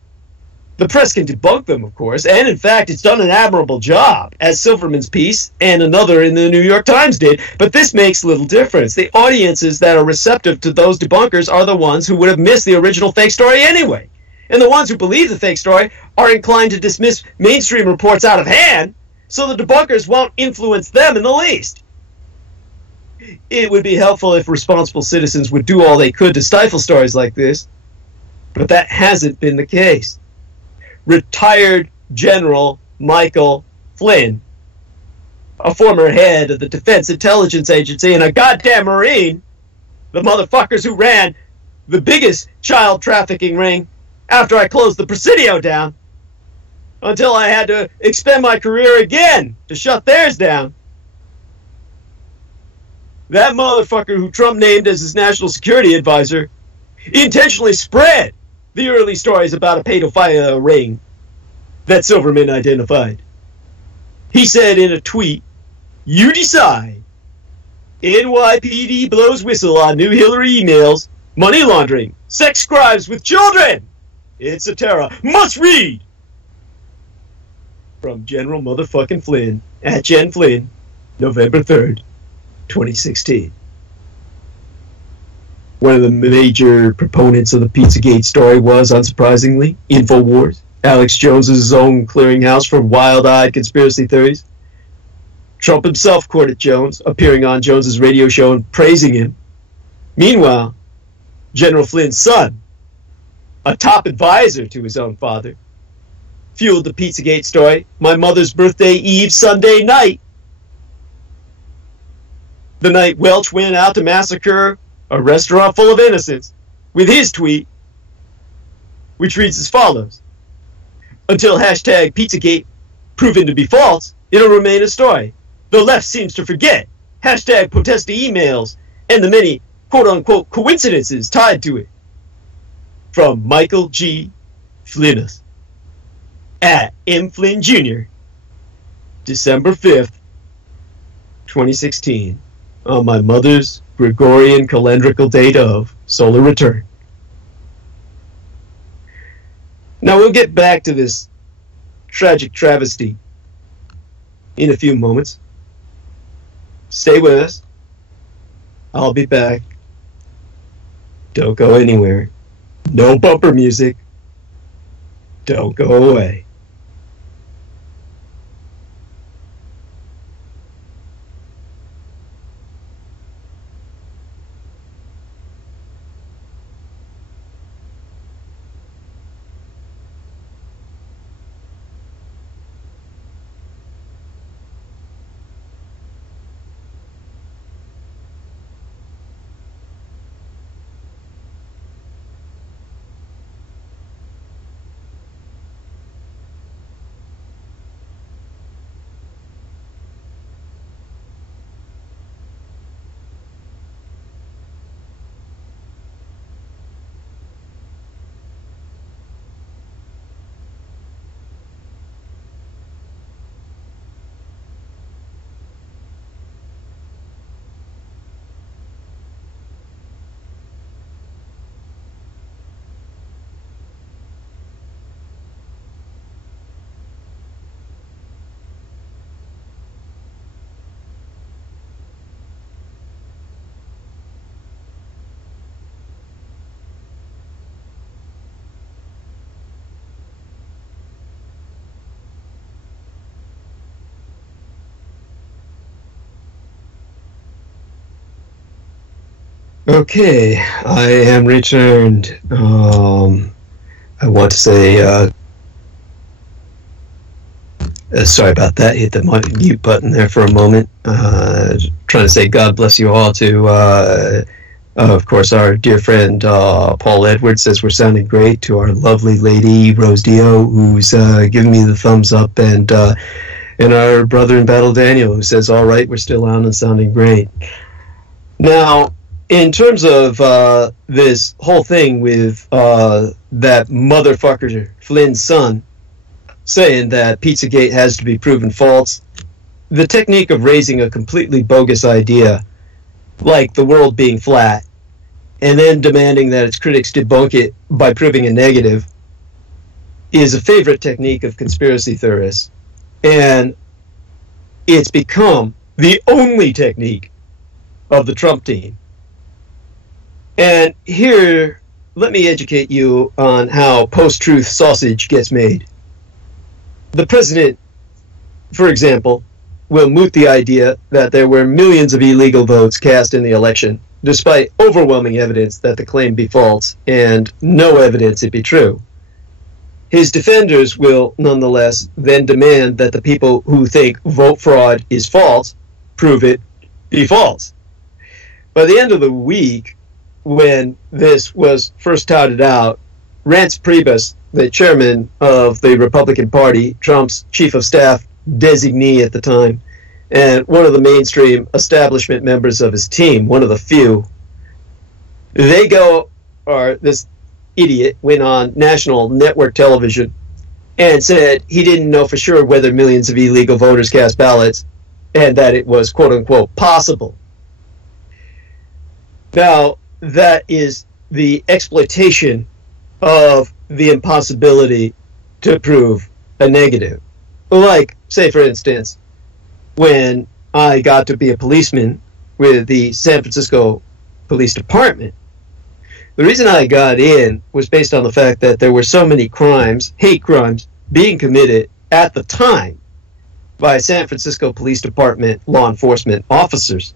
The press can debunk them, of course, and in fact it's done an admirable job, as Silverman's piece and another in the New York Times did, but this makes little difference. The audiences that are receptive to those debunkers are the ones who would have missed the original fake story anyway. And the ones who believe the fake story are inclined to dismiss mainstream reports out of hand, so the debunkers won't influence them in the least. It would be helpful if responsible citizens would do all they could to stifle stories like this, but that hasn't been the case. Retired General Michael Flynn, a former head of the Defense Intelligence Agency and a goddamn Marine, the motherfuckers who ran the biggest child trafficking ring after I closed the Presidio down, until I had to expend my career again to shut theirs down. That motherfucker who Trump named as his national security advisor intentionally spread the early stories about a pedophilia ring that Silverman identified. He said in a tweet, "You decide. NYPD blows whistle on new Hillary emails, money laundering, sex crimes with children. It's a terror. Must read." From General motherfucking Flynn, at Gen Flynn, November 3rd, 2016. One of the major proponents of the Pizzagate story was, unsurprisingly, InfoWars, Alex Jones's own clearinghouse for wild-eyed conspiracy theories. Trump himself courted Jones, appearing on Jones's radio show and praising him. Meanwhile, General Flynn's son, a top advisor to his own father, fueled the Pizzagate story, my mother's birthday eve Sunday night. The night Welch went out to massacre a restaurant full of innocents, with his tweet, which reads as follows: "Until hashtag Pizzagate proven to be false, it'll remain a story. The left seems to forget hashtag protesta emails and the many quote-unquote coincidences tied to it." From Michael G. Flynn, at M. Flynn Jr., December 5th, 2016, on my mother's Gregorian calendrical date of solar return. Now we'll get back to this tragic travesty in a few moments. Stay with us. I'll be back. Don't go anywhere. No bumper music. Don't go away. Okay, I am returned. I want to say, sorry about that, hit the mute button there for a moment. Trying to say God bless you all to, of course, our dear friend Paul Edwards says we're sounding great, to our lovely lady Rose Dio, who's giving me the thumbs up, and our brother in battle Daniel, who says, all right, we're still on and sounding great. Now, in terms of this whole thing with that motherfucker Flynn's son saying that Pizzagate has to be proven false, the technique of raising a completely bogus idea, like the world being flat, and then demanding that its critics debunk it by proving a negative, is a favorite technique of conspiracy theorists. And it's become the only technique of the Trump team. And here, let me educate you on how post-truth sausage gets made. The president, for example, will moot the idea that there were millions of illegal votes cast in the election, despite overwhelming evidence that the claim be false and no evidence it be true. His defenders will, nonetheless, then demand that the people who think vote fraud is false prove it be false. By the end of the week, when this was first touted out, Reince Priebus, the chairman of the Republican Party, Trump's chief of staff designee at the time, and one of the mainstream establishment members of his team, one of the few, this idiot went on national network television and said he didn't know for sure whether millions of illegal voters cast ballots and that it was, quote-unquote, possible. Now, that is the exploitation of the impossibility to prove a negative. Like, say, for instance, when I got to be a policeman with the San Francisco Police Department, the reason I got in was based on the fact that there were so many crimes, hate crimes, being committed at the time by San Francisco Police Department law enforcement officers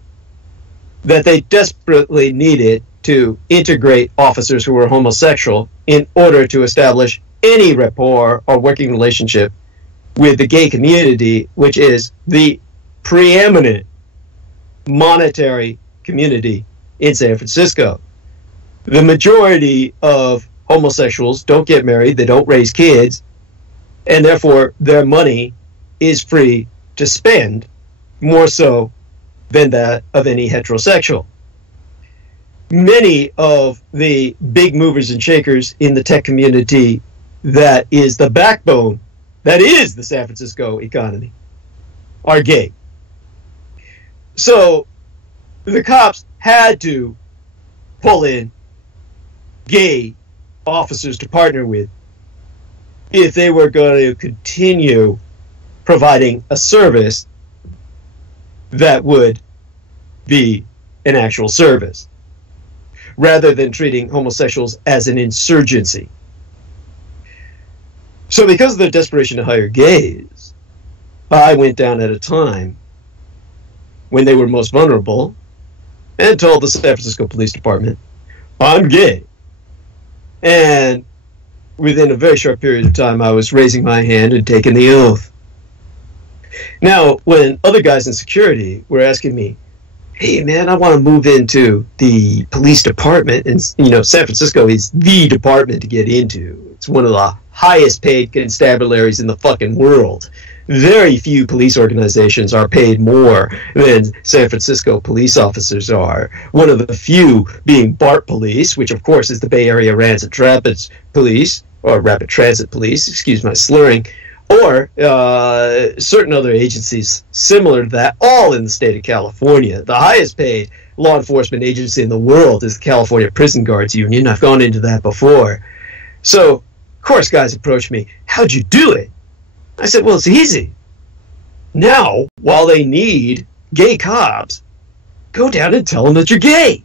that they desperately needed to integrate officers who were homosexual in order to establish any rapport or working relationship with the gay community, which is the preeminent monetary community in San Francisco. The majority of homosexuals don't get married, they don't raise kids, and therefore their money is free to spend, more so than that of any heterosexual. Many of the big movers and shakers in the tech community that is the backbone, that is the San Francisco economy, are gay. So the cops had to pull in gay officers to partner with if they were going to continue providing a service that would be an actual service, rather than treating homosexuals as an insurgency. So because of their desperation to hire gays, I went down at a time when they were most vulnerable and told the San Francisco Police Department, I'm gay. And within a very short period of time, I was raising my hand and taking the oath. Now, when other guys in security were asking me, hey, man, I want to move into the police department, and, San Francisco is the department to get into. It's one of the highest paid constabularies in the fucking world. Very few police organizations are paid more than San Francisco police officers are. One of the few being BART Police, which of course is the Bay Area Rapid Transit Police, or Rapid Transit Police, excuse my slurring, or certain other agencies similar to that, all in the state of California. The highest paid law enforcement agency in the world is the California Prison Guards Union. I've gone into that before. So, of course, guys approach me, how'd you do it? I said, well, it's easy. Now, while they need gay cops, go down and tell them that you're gay.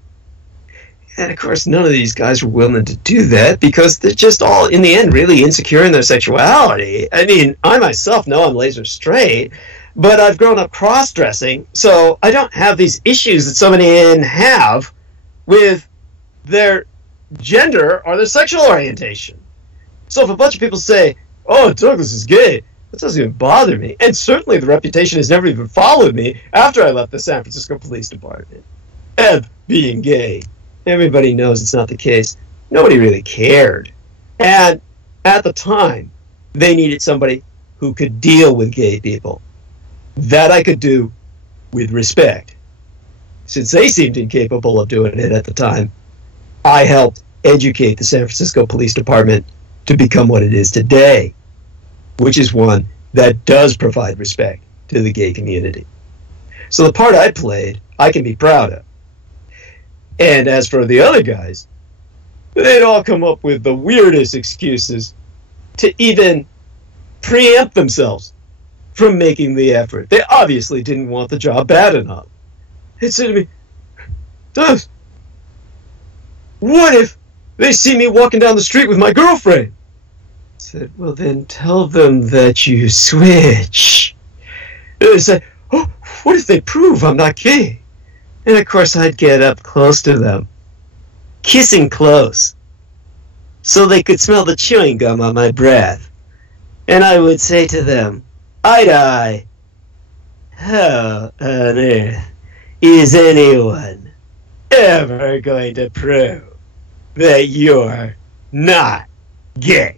And of course, none of these guys were willing to do that because they're just all, in the end, really insecure in their sexuality. I mean, I myself know I'm laser straight, but I've grown up cross-dressing, so I don't have these issues that so many men have with their gender or their sexual orientation. So if a bunch of people say, oh, Douglas is gay, that doesn't even bother me. And certainly the reputation has never even followed me after I left the San Francisco Police Department. And being gay, everybody knows it's not the case. Nobody really cared. And at the time, they needed somebody who could deal with gay people. That I could do with respect. Since they seemed incapable of doing it at the time, I helped educate the San Francisco Police Department to become what it is today, which is one that does provide respect to the gay community. So the part I played, I can be proud of. And as for the other guys, they'd all come up with the weirdest excuses to even preempt themselves from making the effort. They obviously didn't want the job bad enough. They'd say to me, Doug, what if they see me walking down the street with my girlfriend? I said, well, then tell them that you switch. They said, oh, what if they prove I'm not gay? And of course I'd get up close to them, kissing close, so they could smell the chewing gum on my breath. And I would say to them, eye to eye, how on earth is anyone ever going to prove that you're not gay?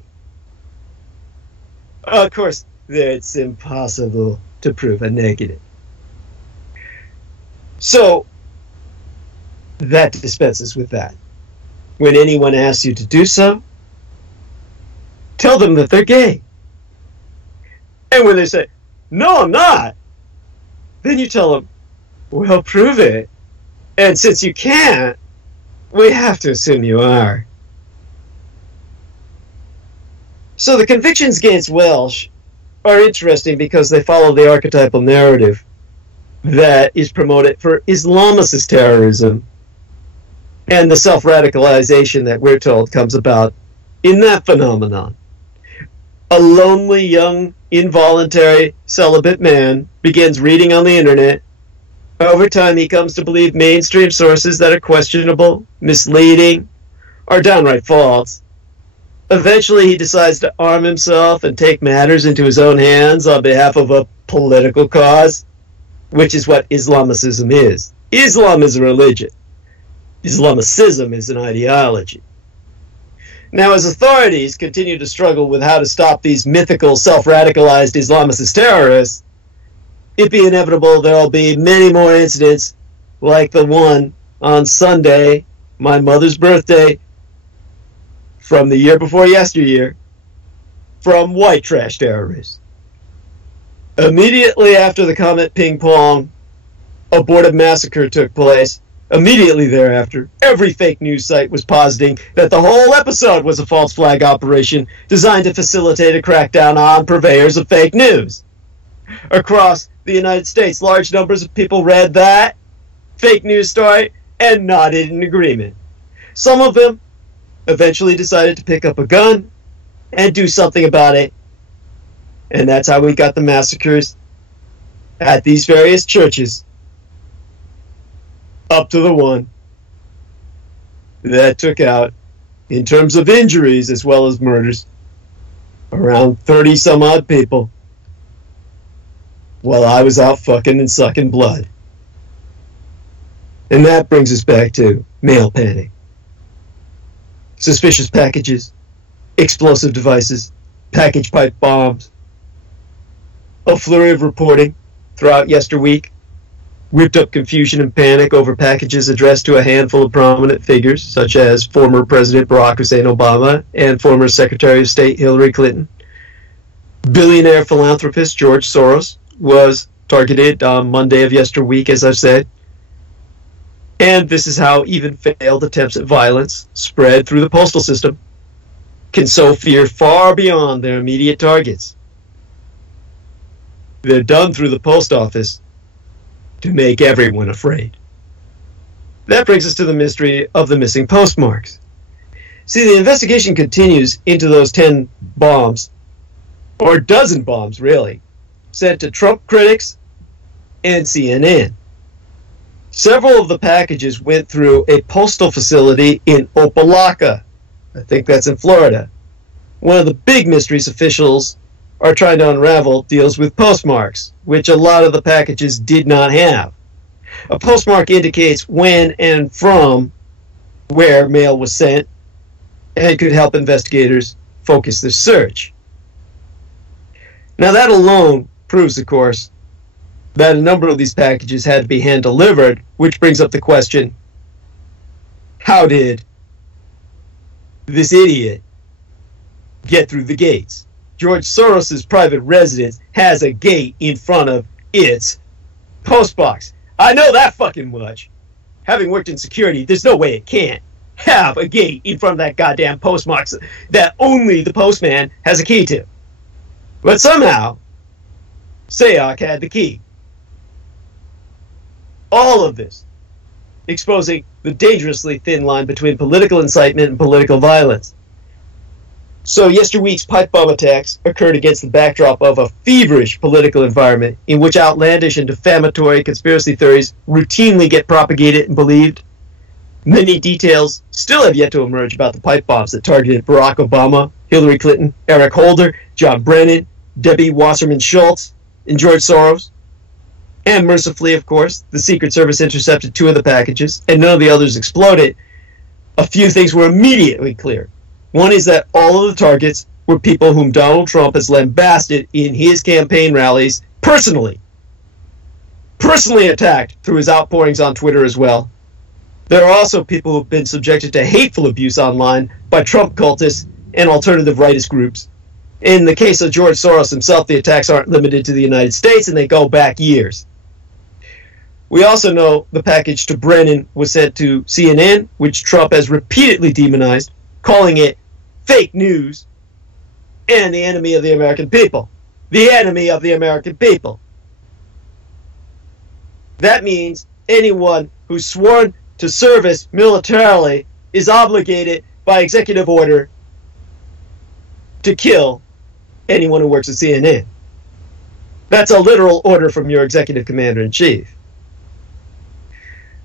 Of course, it's impossible to prove a negative. So, that dispenses with that. When anyone asks you to do so, tell them that they're gay. And when they say, no, I'm not, then you tell them, well, prove it. And since you can't, we have to assume you are. So the convictions against Welsh are interesting because they follow the archetypal narrative that is promoted for Islamicist terrorism and the self-radicalization that we're told comes about in that phenomenon. A lonely, young, involuntary, celibate man begins reading on the internet. Over time, he comes to believe mainstream sources that are questionable, misleading, or downright false. Eventually, he decides to arm himself and take matters into his own hands on behalf of a political cause, which is what Islamicism is. Islam is a religion. Islamicism is an ideology. Now, as authorities continue to struggle with how to stop these mythical, self-radicalized Islamicist terrorists, it'd be inevitable there'll be many more incidents like the one on Sunday, my mother's birthday, from the year before yesteryear, from white trash terrorists. Immediately after the Comet Ping Pong abortive massacre took place, immediately thereafter, every fake news site was positing that the whole episode was a false flag operation designed to facilitate a crackdown on purveyors of fake news. Across the United States, large numbers of people read that fake news story and nodded in agreement. Some of them eventually decided to pick up a gun and do something about it. And that's how we got the massacres at these various churches, up to the one that took out, in terms of injuries as well as murders, around 30 some odd people while I was out fucking and sucking blood. And that brings us back to mail panic. Suspicious packages, explosive devices, package pipe bombs, a flurry of reporting throughout yesterweek whipped up confusion and panic over packages addressed to a handful of prominent figures, such as former President Barack Hussein Obama and former Secretary of State Hillary Clinton. Billionaire philanthropist George Soros was targeted on Monday of yesterweek, as I've said. And this is how even failed attempts at violence spread through the postal system can sow fear far beyond their immediate targets. They're done through the post office to make everyone afraid. That brings us to the mystery of the missing postmarks. See, the investigation continues into those 10 bombs, or a dozen bombs, really, sent to Trump critics and CNN. Several of the packages went through a postal facility in Opa-locka. I think that's in Florida. One of the big mysteries officials are trying to unravel deals with postmarks, which a lot of the packages did not have. A postmark indicates when and from where mail was sent, and could help investigators focus their search. Now that alone proves, of course, that a number of these packages had to be hand-delivered, which brings up the question, how did this idiot get through the gates? George Soros's private residence has a gate in front of its postbox. I know that fucking much. Having worked in security, there's no way it can't have a gate in front of that goddamn postbox that only the postman has a key to. But somehow, Sayok had the key. All of this exposing the dangerously thin line between political incitement and political violence. So yesterweek's pipe bomb attacks occurred against the backdrop of a feverish political environment in which outlandish and defamatory conspiracy theories routinely get propagated and believed. Many details still have yet to emerge about the pipe bombs that targeted Barack Obama, Hillary Clinton, Eric Holder, John Brennan, Debbie Wasserman Schultz, and George Soros. And mercifully, of course, the Secret Service intercepted 2 of the packages, and none of the others exploded. A few things were immediately clear. One is that all of the targets were people whom Donald Trump has lambasted in his campaign rallies personally attacked through his outpourings on Twitter as well. There are also people who have been subjected to hateful abuse online by Trump cultists and alternative rightist groups. In the case of George Soros himself, the attacks aren't limited to the United States, and they go back years. We also know the package to Brennan was sent to CNN, which Trump has repeatedly demonized, calling it fake news and the enemy of the American people. The enemy of the American people. That means anyone who's sworn to service militarily is obligated by executive order to kill anyone who works at CNN. That's a literal order from your executive commander-in-chief.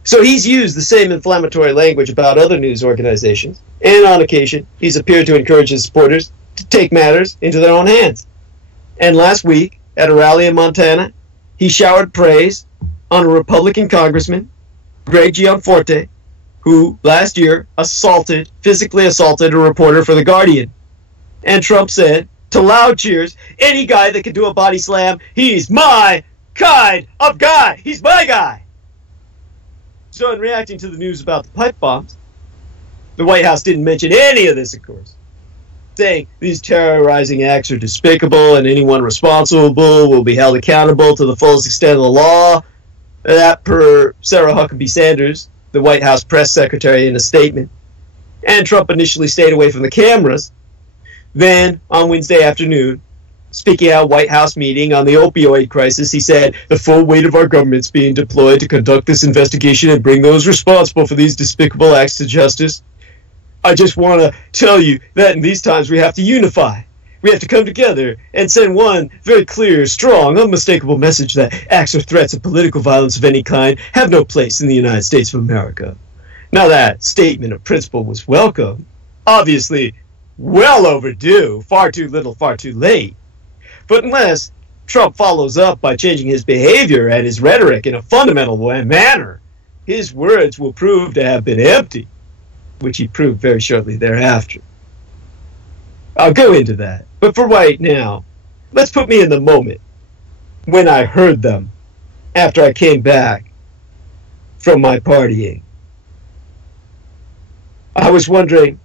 So he's used the same inflammatory language about other news organizations, and on occasion, he's appeared to encourage his supporters to take matters into their own hands. And last week, at a rally in Montana, he showered praise on a Republican congressman, Greg Gianforte, who last year physically assaulted a reporter for The Guardian. And Trump said, to loud cheers, any guy that can do a body slam, he's my kind of guy. He's my guy. So in reacting to the news about the pipe bombs, the White House didn't mention any of this, of course, saying these terrorizing acts are despicable and anyone responsible will be held accountable to the fullest extent of the law. That per Sarah Huckabee Sanders, the White House press secretary, in a statement. And Trump initially stayed away from the cameras. Then, on Wednesday afternoon, speaking at a White House meeting on the opioid crisis, he said, the full weight of our government's being deployed to conduct this investigation and bring those responsible for these despicable acts to justice. I just want to tell you that in these times we have to unify. We have to come together and send one very clear, strong, unmistakable message that acts or threats of political violence of any kind have no place in the United States of America. Now that statement of principle was welcome, obviously well overdue, far too little, far too late. But unless Trump follows up by changing his behavior and his rhetoric in a fundamental manner, his words will prove to have been empty, which he proved very shortly thereafter. I'll go into that. But for right now, let's put me in the moment when I heard them after I came back from my partying. I was wondering,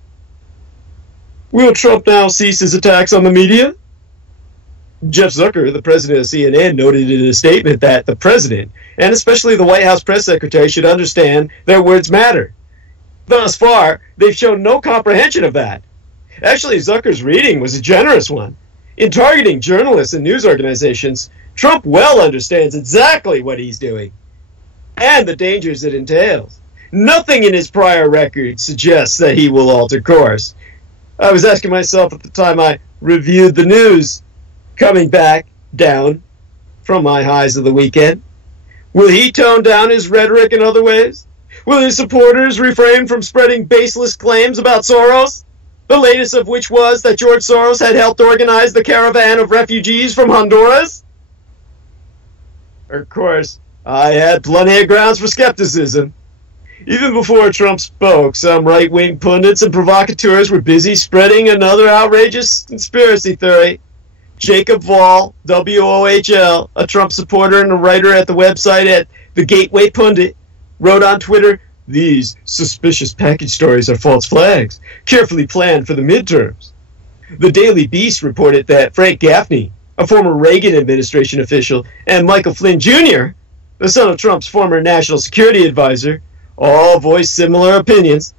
will Trump now cease his attacks on the media? Jeff Zucker, the president of CNN, noted in a statement that the president, and especially the White House press secretary, should understand their words matter. Thus far, they've shown no comprehension of that. Actually, Zucker's reading was a generous one. In targeting journalists and news organizations, Trump well understands exactly what he's doing and the dangers it entails. Nothing in his prior record suggests that he will alter course. I was asking myself at the time I reviewed the news coming back down from my highs of the weekend, Will he tone down his rhetoric in other ways? Will his supporters refrain from spreading baseless claims about Soros? The latest of which was that George Soros had helped organize the caravan of refugees from Honduras? Of course, I had plenty of grounds for skepticism. Even before Trump spoke, some right-wing pundits and provocateurs were busy spreading another outrageous conspiracy theory. Jacob Voll, WOHL, a Trump supporter and a writer at the website at The Gateway Pundit, wrote on Twitter, "These suspicious package stories are false flags, carefully planned for the midterms." The Daily Beast reported that Frank Gaffney, a former Reagan administration official, and Michael Flynn Jr., the son of Trump's former national security advisor, all voiced similar opinions.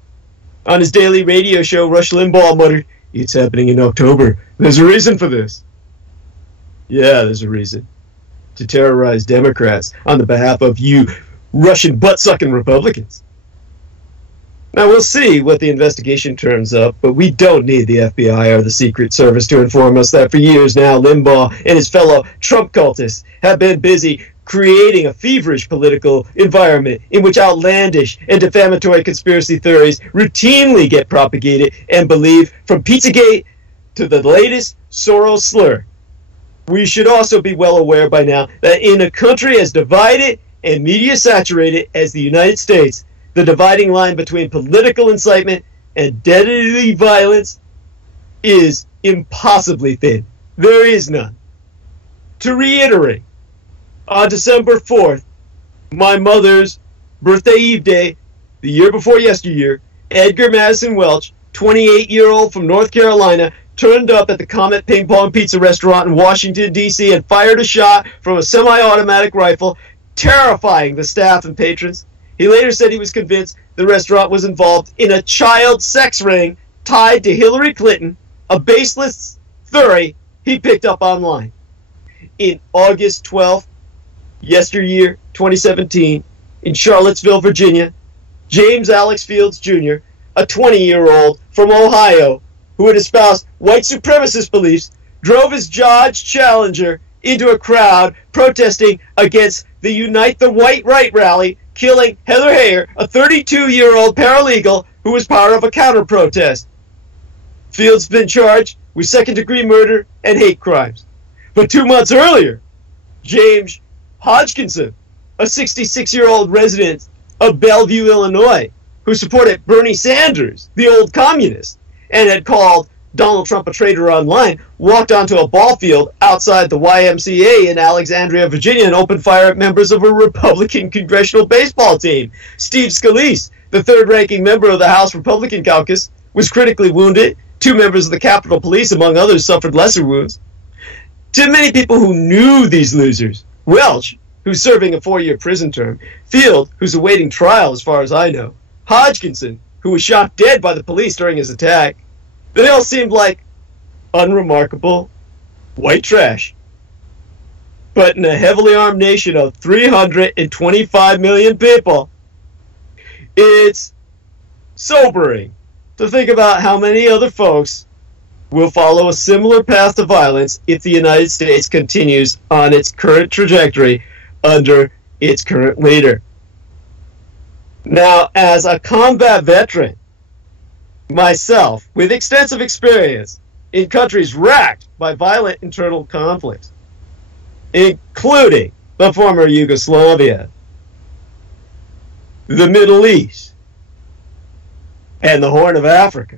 On his daily radio show, Rush Limbaugh muttered, "It's happening in October. There's a reason for this." Yeah, there's a reason. To terrorize Democrats on the behalf of you Russian butt-sucking Republicans. Now, we'll see what the investigation turns up, but we don't need the FBI or the Secret Service to inform us that for years now, Limbaugh and his fellow Trump cultists have been busy creating a feverish political environment in which outlandish and defamatory conspiracy theories routinely get propagated and believed, from Pizzagate to the latest Soros slur. We should also be well aware by now that in a country as divided and media-saturated as the United States, the dividing line between political incitement and deadly violence is impossibly thin. There is none. To reiterate, on December 4th, my mother's birthday eve day, the year before yesteryear, Edgar Madison Welch, 28-year-old from North Carolina, turned up at the Comet Ping Pong Pizza restaurant in Washington, D.C. and fired a shot from a semi-automatic rifle, terrifying the staff and patrons. He later said he was convinced the restaurant was involved in a child sex ring tied to Hillary Clinton, a baseless theory he picked up online. In August 12th, yesteryear, 2017, in Charlottesville, Virginia, James Alex Fields Jr., a 20-year-old from Ohio who had espoused white supremacist beliefs, drove his Dodge Challenger into a crowd protesting against the Unite the White Right rally, killing Heather Heyer, a 32-year-old paralegal who was part of a counter-protest. Fields has been charged with second-degree murder and hate crimes. But 2 months earlier, James Hodgkinson, a 66-year-old resident of Bellevue, Illinois, who supported Bernie Sanders, the old communist, and had called Donald Trump a traitor online, walked onto a ball field outside the YMCA in Alexandria, Virginia, and opened fire at members of a Republican congressional baseball team. Steve Scalise, the third-ranking member of the House Republican caucus, was critically wounded. 2 members of the Capitol Police, among others, suffered lesser wounds. To many people who knew these losers, Welch, who's serving a 4-year prison term, Field, who's awaiting trial as far as I know, Hodgkinson, who was shot dead by the police during his attack, they all seemed like unremarkable white trash. But in a heavily armed nation of 325 million people, it's sobering to think about how many other folks will follow a similar path to violence if the United States continues on its current trajectory under its current leader. Now, as a combat veteran, myself, with extensive experience in countries racked by violent internal conflicts, including the former Yugoslavia, the Middle East, and the Horn of Africa,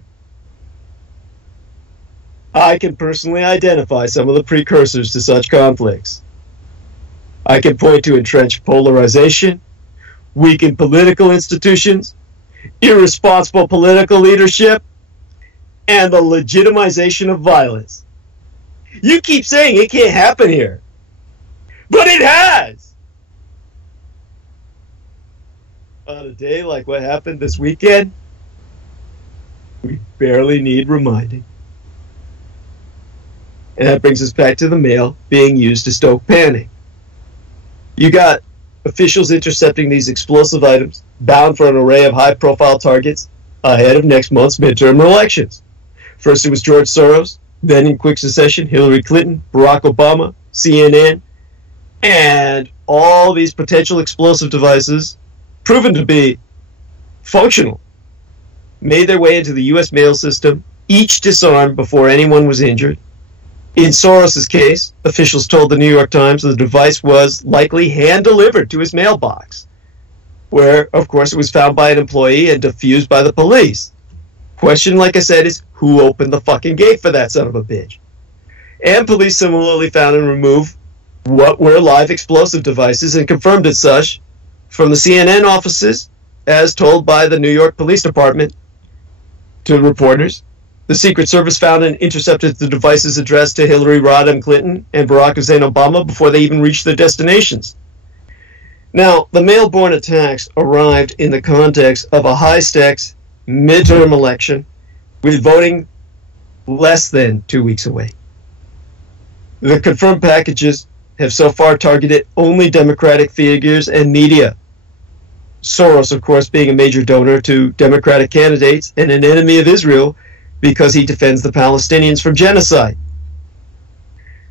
I can personally identify some of the precursors to such conflicts. I can point to entrenched polarization, weakened political institutions, irresponsible political leadership, and the legitimization of violence. You keep saying it can't happen here, but it has! On a day like what happened this weekend, we barely need reminding. And that brings us back to the mail being used to stoke panic. You got officials intercepting these explosive items, bound for an array of high-profile targets ahead of next month's midterm elections. First it was George Soros, then in quick succession, Hillary Clinton, Barack Obama, CNN, and all these potential explosive devices, proven to be functional, made their way into the U.S. mail system, each disarmed before anyone was injured. In Soros's case, officials told the New York Times the device was likely hand-delivered to his mailbox, where, of course, it was found by an employee and defused by the police. Question, like I said, is who opened the fucking gate for that son of a bitch? And police similarly found and removed what were live explosive devices and confirmed as such from the CNN offices, as told by the New York Police Department to reporters. The Secret Service found and intercepted the devices addressed to Hillary Rodham Clinton and Barack Hussein Obama before they even reached their destinations. Now, the mail-borne attacks arrived in the context of a high-stakes midterm election with voting less than 2 weeks away. The confirmed packages have so far targeted only Democratic figures and media. Soros, of course, being a major donor to Democratic candidates and an enemy of Israel because he defends the Palestinians from genocide.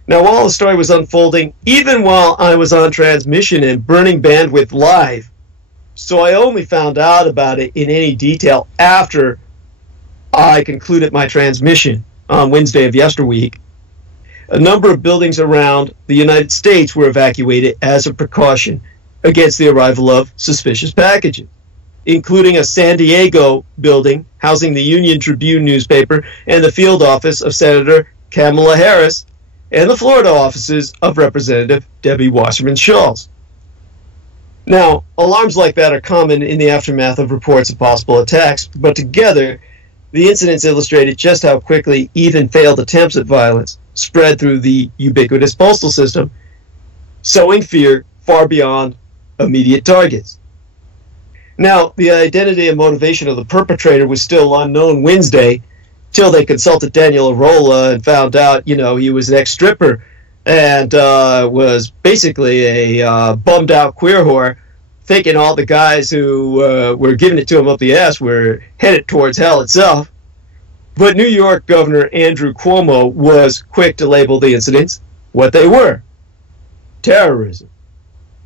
Now, while the story was unfolding, even while I was on transmission and burning bandwidth live, so I only found out about it in any detail after I concluded my transmission on Wednesday of yesterweek, a number of buildings around the United States were evacuated as a precaution against the arrival of suspicious packages, including a San Diego building housing the Union Tribune newspaper and the field office of Senator Kamala Harris and the Florida offices of Representative Debbie Wasserman Schultz. Now, alarms like that are common in the aftermath of reports of possible attacks, but together, the incidents illustrated just how quickly even failed attempts at violence spread through the ubiquitous postal system, sowing fear far beyond immediate targets. Now, the identity and motivation of the perpetrator was still unknown Wednesday, till they consulted Daniel Arola and found out, he was an ex-stripper and was basically a bummed-out queer whore, thinking all the guys who were giving it to him up the ass were headed towards hell itself. But New York Governor Andrew Cuomo was quick to label the incidents what they were: terrorism.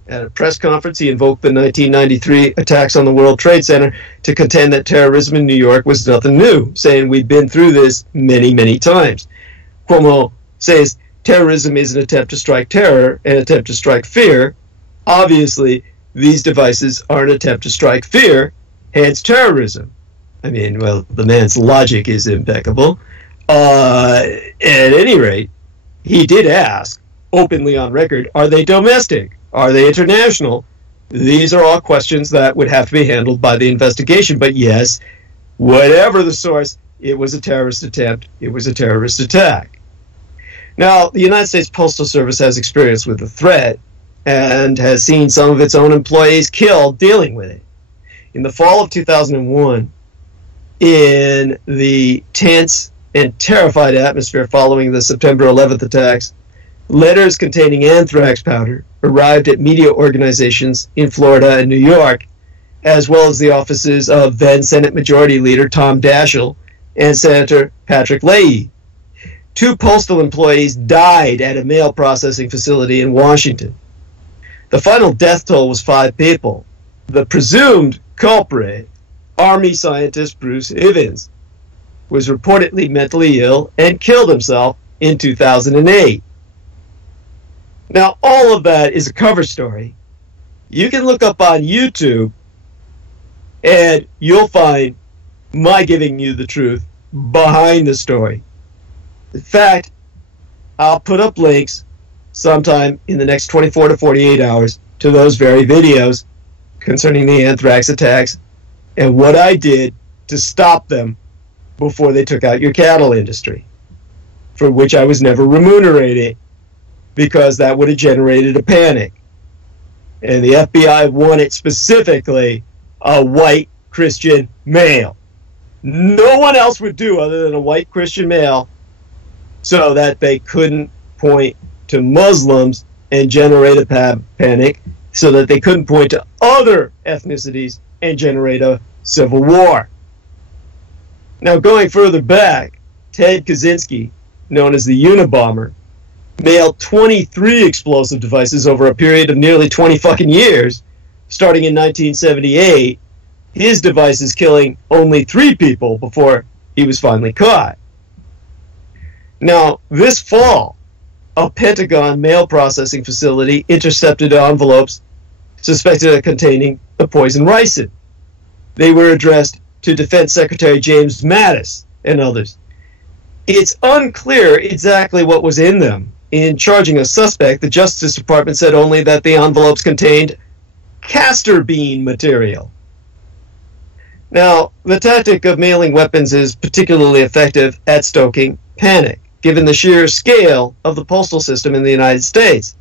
At a press conference, he invoked the 1993 attacks on the World Trade Center to contend that terrorism in New York was nothing new, saying we've been through this many, many times. Cuomo says terrorism is an attempt to strike terror, an attempt to strike fear. Obviously, these devices are an attempt to strike fear, hence terrorism. I mean, well, the man's logic is impeccable. At any rate, he did ask, openly on record, are they domestic? Are they international? These are all questions that would have to be handled by the investigation. But yes, whatever the source, it was a terrorist attempt. It was a terrorist attack. Now, the United States Postal Service has experience with the threat and has seen some of its own employees killed dealing with it. In the fall of 2001, in the tense and terrified atmosphere following the September 11th attacks, letters containing anthrax powder arrived at media organizations in Florida and New York, as well as the offices of then Senate Majority Leader Tom Daschle and Senator Patrick Leahy. 2 postal employees died at a mail processing facility in Washington. The final death toll was 5 people. The presumed culprit, Army scientist Bruce Ivins, was reportedly mentally ill and killed himself in 2008. Now, all of that is a cover story. You can look up on YouTube and you'll find my giving you the truth behind the story. In fact, I'll put up links sometime in the next 24 to 48 hours to those very videos concerning the anthrax attacks and what I did to stop them before they took out your cattle industry, for which I was never remunerated, because that would have generated a panic. And the FBI wanted specifically a white Christian male. No one else would do other than a white Christian male, so that they couldn't point to Muslims and generate a panic, so that they couldn't point to other ethnicities and generate a civil war. Now, going further back, Ted Kaczynski, known as the Unabomber, mailed 23 explosive devices over a period of nearly 20 fucking years, starting in 1978, his devices killing only 3 people before he was finally caught. Now, this fall, a Pentagon mail processing facility intercepted envelopes suspected of containing the poison ricin. They were addressed to Defense Secretary James Mattis and others. It's unclear exactly what was in them. In charging a suspect, the Justice Department said only that the envelopes contained castor bean material. Now, the tactic of mailing weapons is particularly effective at stoking panic, given the sheer scale of the postal system in the United States.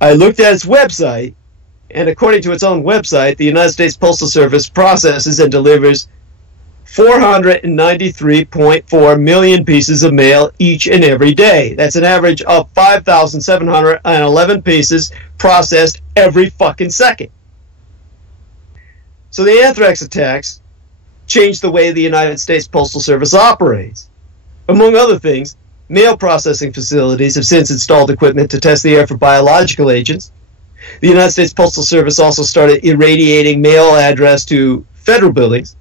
I looked at its website, and according to its own website, the United States Postal Service processes and delivers 493.4 million pieces of mail each and every day. That's an average of 5,711 pieces processed every fucking second. So the anthrax attacks changed the way the United States Postal Service operates. Among other things, mail processing facilities have since installed equipment to test the air for biological agents. The United States Postal Service also started irradiating mail address to federal buildings,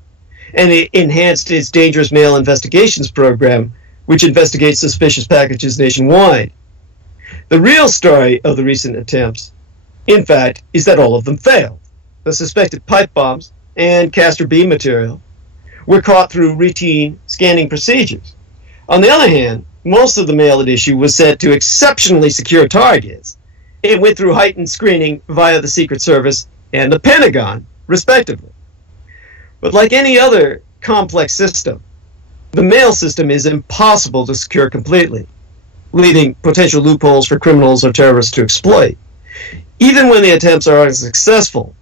and it enhanced its dangerous mail investigations program, which investigates suspicious packages nationwide. The real story of the recent attempts, in fact, is that all of them failed. The suspected pipe bombs and castor bean material were caught through routine scanning procedures. On the other hand, most of the mail at issue was sent to exceptionally secure targets. It went through heightened screening via the Secret Service and the Pentagon, respectively. But like any other complex system, the mail system is impossible to secure completely, leaving potential loopholes for criminals or terrorists to exploit. Even when the attempts are unsuccessful,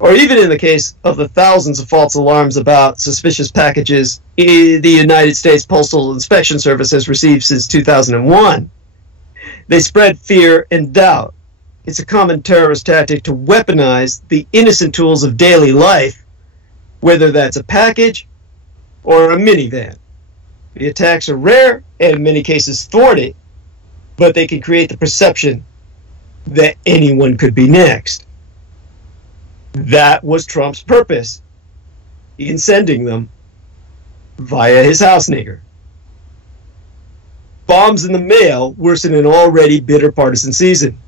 or even in the case of the thousands of false alarms about suspicious packages the United States Postal Inspection Service has received since 2001, they spread fear and doubt. It's a common terrorist tactic to weaponize the innocent tools of daily life, whether that's a package or a minivan. The attacks are rare and in many cases thwarted, but they can create the perception that anyone could be next. That was Trump's purpose in sending them via his house nigger. Bombs in the mail worsen an already bitter partisan season.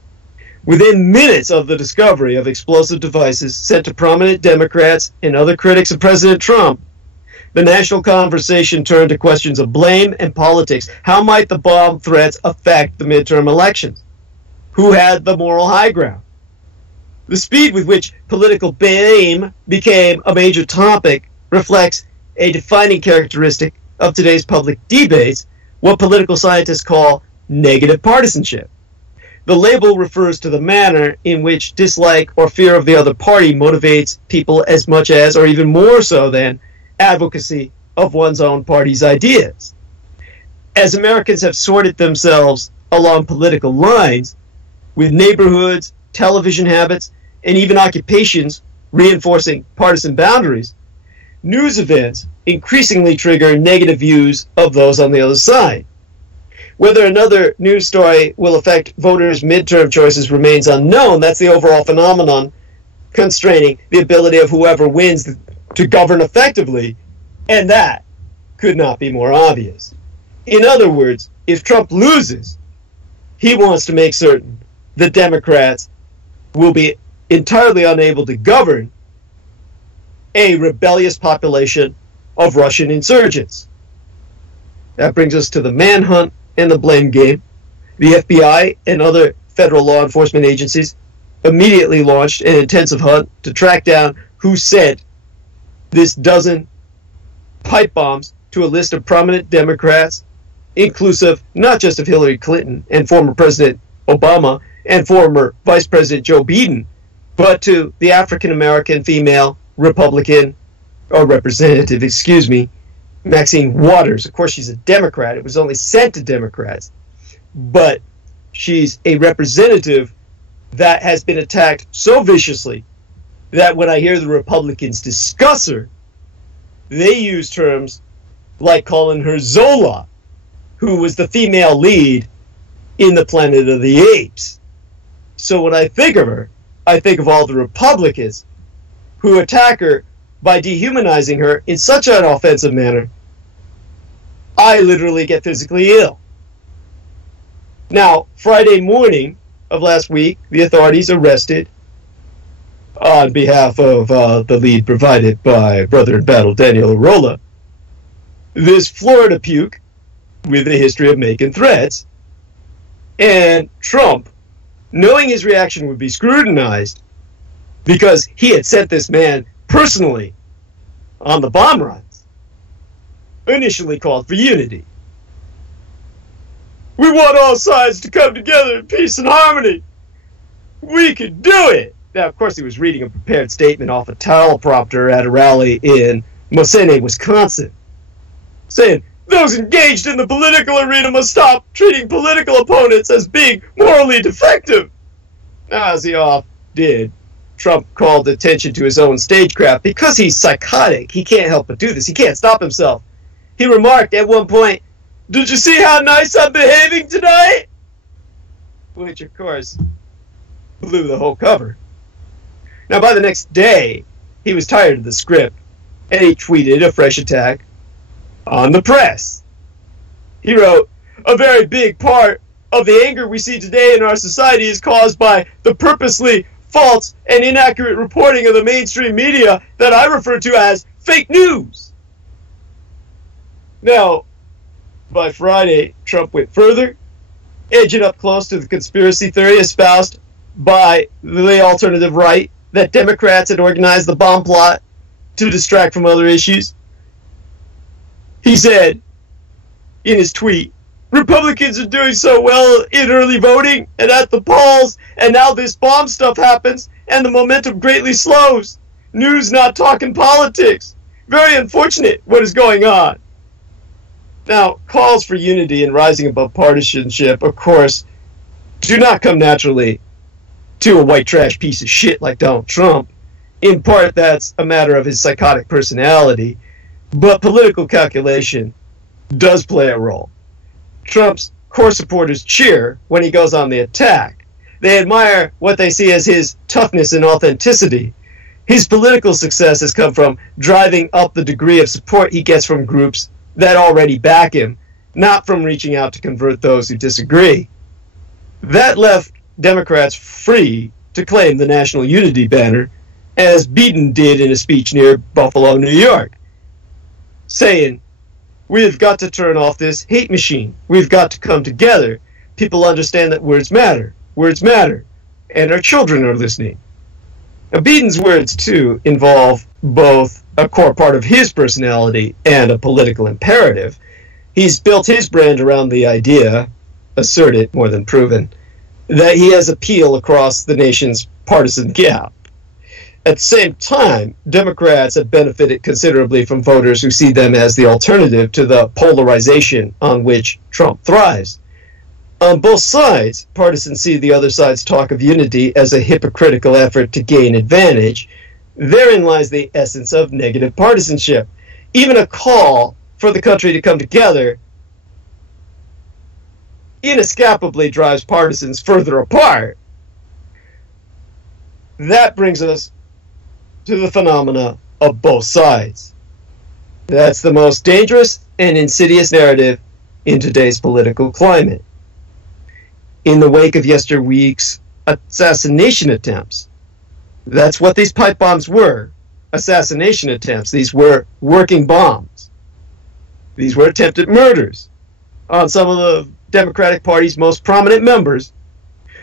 Within minutes of the discovery of explosive devices sent to prominent Democrats and other critics of President Trump, the national conversation turned to questions of blame and politics. How might the bomb threats affect the midterm elections? Who had the moral high ground? The speed with which political blame became a major topic reflects a defining characteristic of today's public debates, what political scientists call negative partisanship. The label refers to the manner in which dislike or fear of the other party motivates people as much as, or even more so than, advocacy of one's own party's ideas. As Americans have sorted themselves along political lines, with neighborhoods, television habits, and even occupations reinforcing partisan boundaries, news events increasingly trigger negative views of those on the other side. Whether another news story will affect voters' midterm choices remains unknown. That's the overall phenomenon constraining the ability of whoever wins to govern effectively, and that could not be more obvious. In other words, if Trump loses, he wants to make certain the Democrats will be entirely unable to govern a rebellious population of Russian insurgents. That brings us to the manhunt and the blame game. The FBI and other federal law enforcement agencies immediately launched an intensive hunt to track down who sent this dozen pipe bombs to a list of prominent Democrats, inclusive not just of Hillary Clinton and former President Obama and former Vice President Joe Biden, but to the African-American female Republican, or representative, Maxine Waters. Of course, she's a Democrat. It was only sent to Democrats. But she's a representative that has been attacked so viciously that when I hear the Republicans discuss her, they use terms like calling her Zola, who was the female lead in the Planet of the Apes. So when I think of her, I think of all the Republicans who attack her by dehumanizing her in such an offensive manner, I literally get physically ill. Now, Friday morning of last week, the authorities arrested, on behalf of the lead provided by brother in battle Daniel Arola, this Florida puke with a history of making threats. And Trump, knowing his reaction would be scrutinized because he had sent this man personally on the bomb runs, initially called for unity. We want all sides to come together in peace and harmony. We can do it. Now, of course, he was reading a prepared statement off a teleprompter at a rally in Mosene, Wisconsin, saying, those engaged in the political arena must stop treating political opponents as being morally defective. Now, as he oft did, Trump called attention to his own stagecraft. Because he's psychotic, he can't help but do this. He can't stop himself. He remarked at one point, did you see how nice I'm behaving tonight? Which, of course, blew the whole cover. Now, by the next day, he was tired of the script, and he tweeted a fresh attack on the press. He wrote, a very big part of the anger we see today in our society is caused by the purposely false and inaccurate reporting of the mainstream media that I refer to as fake news. Now, by Friday, Trump went further, edging up close to the conspiracy theory espoused by the alternative right that Democrats had organized the bomb plot to distract from other issues. He said in his tweet, Republicans are doing so well in early voting and at the polls, and now this bomb stuff happens and the momentum greatly slows. News not talking politics. Very unfortunate what is going on. Now, calls for unity and rising above partisanship, of course, do not come naturally to a white trash piece of shit like Donald Trump. In part, that's a matter of his psychotic personality, but political calculation does play a role. Trump's core supporters cheer when he goes on the attack. They admire what they see as his toughness and authenticity. His political success has come from driving up the degree of support he gets from groups that already back him, not from reaching out to convert those who disagree. That left Democrats free to claim the national unity banner, as Biden did in a speech near Buffalo, New York, saying, we've got to turn off this hate machine. We've got to come together. People understand that words matter. Words matter. And our children are listening. Now, Biden's words, too, involve both a core part of his personality and a political imperative. He's built his brand around the idea, asserted more than proven, that he has appeal across the nation's partisan gap. At the same time, Democrats have benefited considerably from voters who see them as the alternative to the polarization on which Trump thrives. On both sides, partisans see the other side's talk of unity as a hypocritical effort to gain advantage. Therein lies the essence of negative partisanship. Even a call for the country to come together inescapably drives partisans further apart. That brings us to the phenomena of both sides. That's the most dangerous and insidious narrative in today's political climate. In the wake of yesterweek's assassination attempts, that's what these pipe bombs were, assassination attempts. These were working bombs. These were attempted murders on some of the Democratic Party's most prominent members.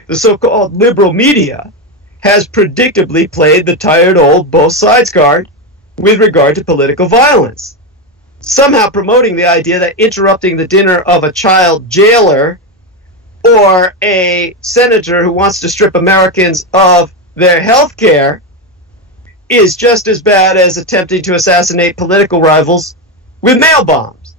The so-called liberal media has predictably played the tired old both sides card with regard to political violence, somehow promoting the idea that interrupting the dinner of a child jailer or a senator who wants to strip Americans of their health care is just as bad as attempting to assassinate political rivals with mail bombs.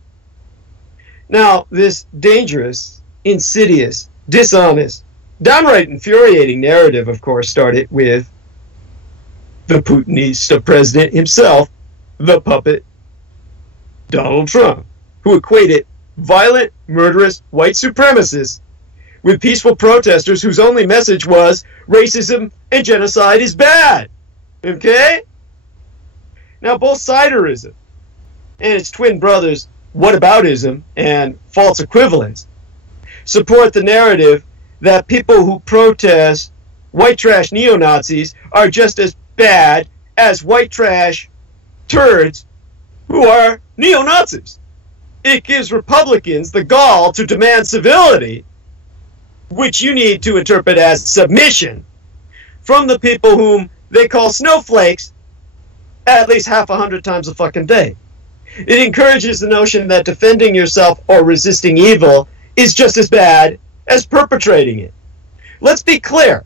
Now, this dangerous, insidious, dishonest, downright infuriating narrative, of course, started with the Putinista president himself, the puppet, Donald Trump, who equated violent, murderous white supremacists with peaceful protesters whose only message was racism and genocide is bad. Okay? Now, both ciderism and its twin brothers, whataboutism and false equivalence, support the narrative that people who protest white trash neo-Nazis are just as bad as white trash turds who are neo-Nazis. It gives Republicans the gall to demand civility, which you need to interpret as submission, from the people whom they call snowflakes at least 100 times a fucking day. It encourages the notion that defending yourself or resisting evil is just as bad as perpetrating it. Let's be clear.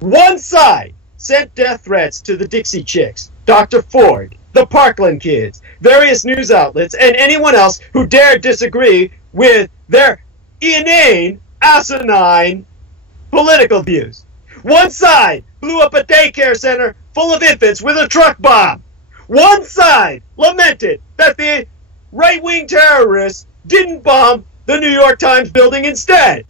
One side sent death threats to the Dixie Chicks, Dr. Ford, the Parkland kids, various news outlets, and anyone else who dared disagree with their inane, asinine political views. One side blew up a daycare center full of infants with a truck bomb. One side lamented that the right-wing terrorists didn't bomb the New York Times building instead.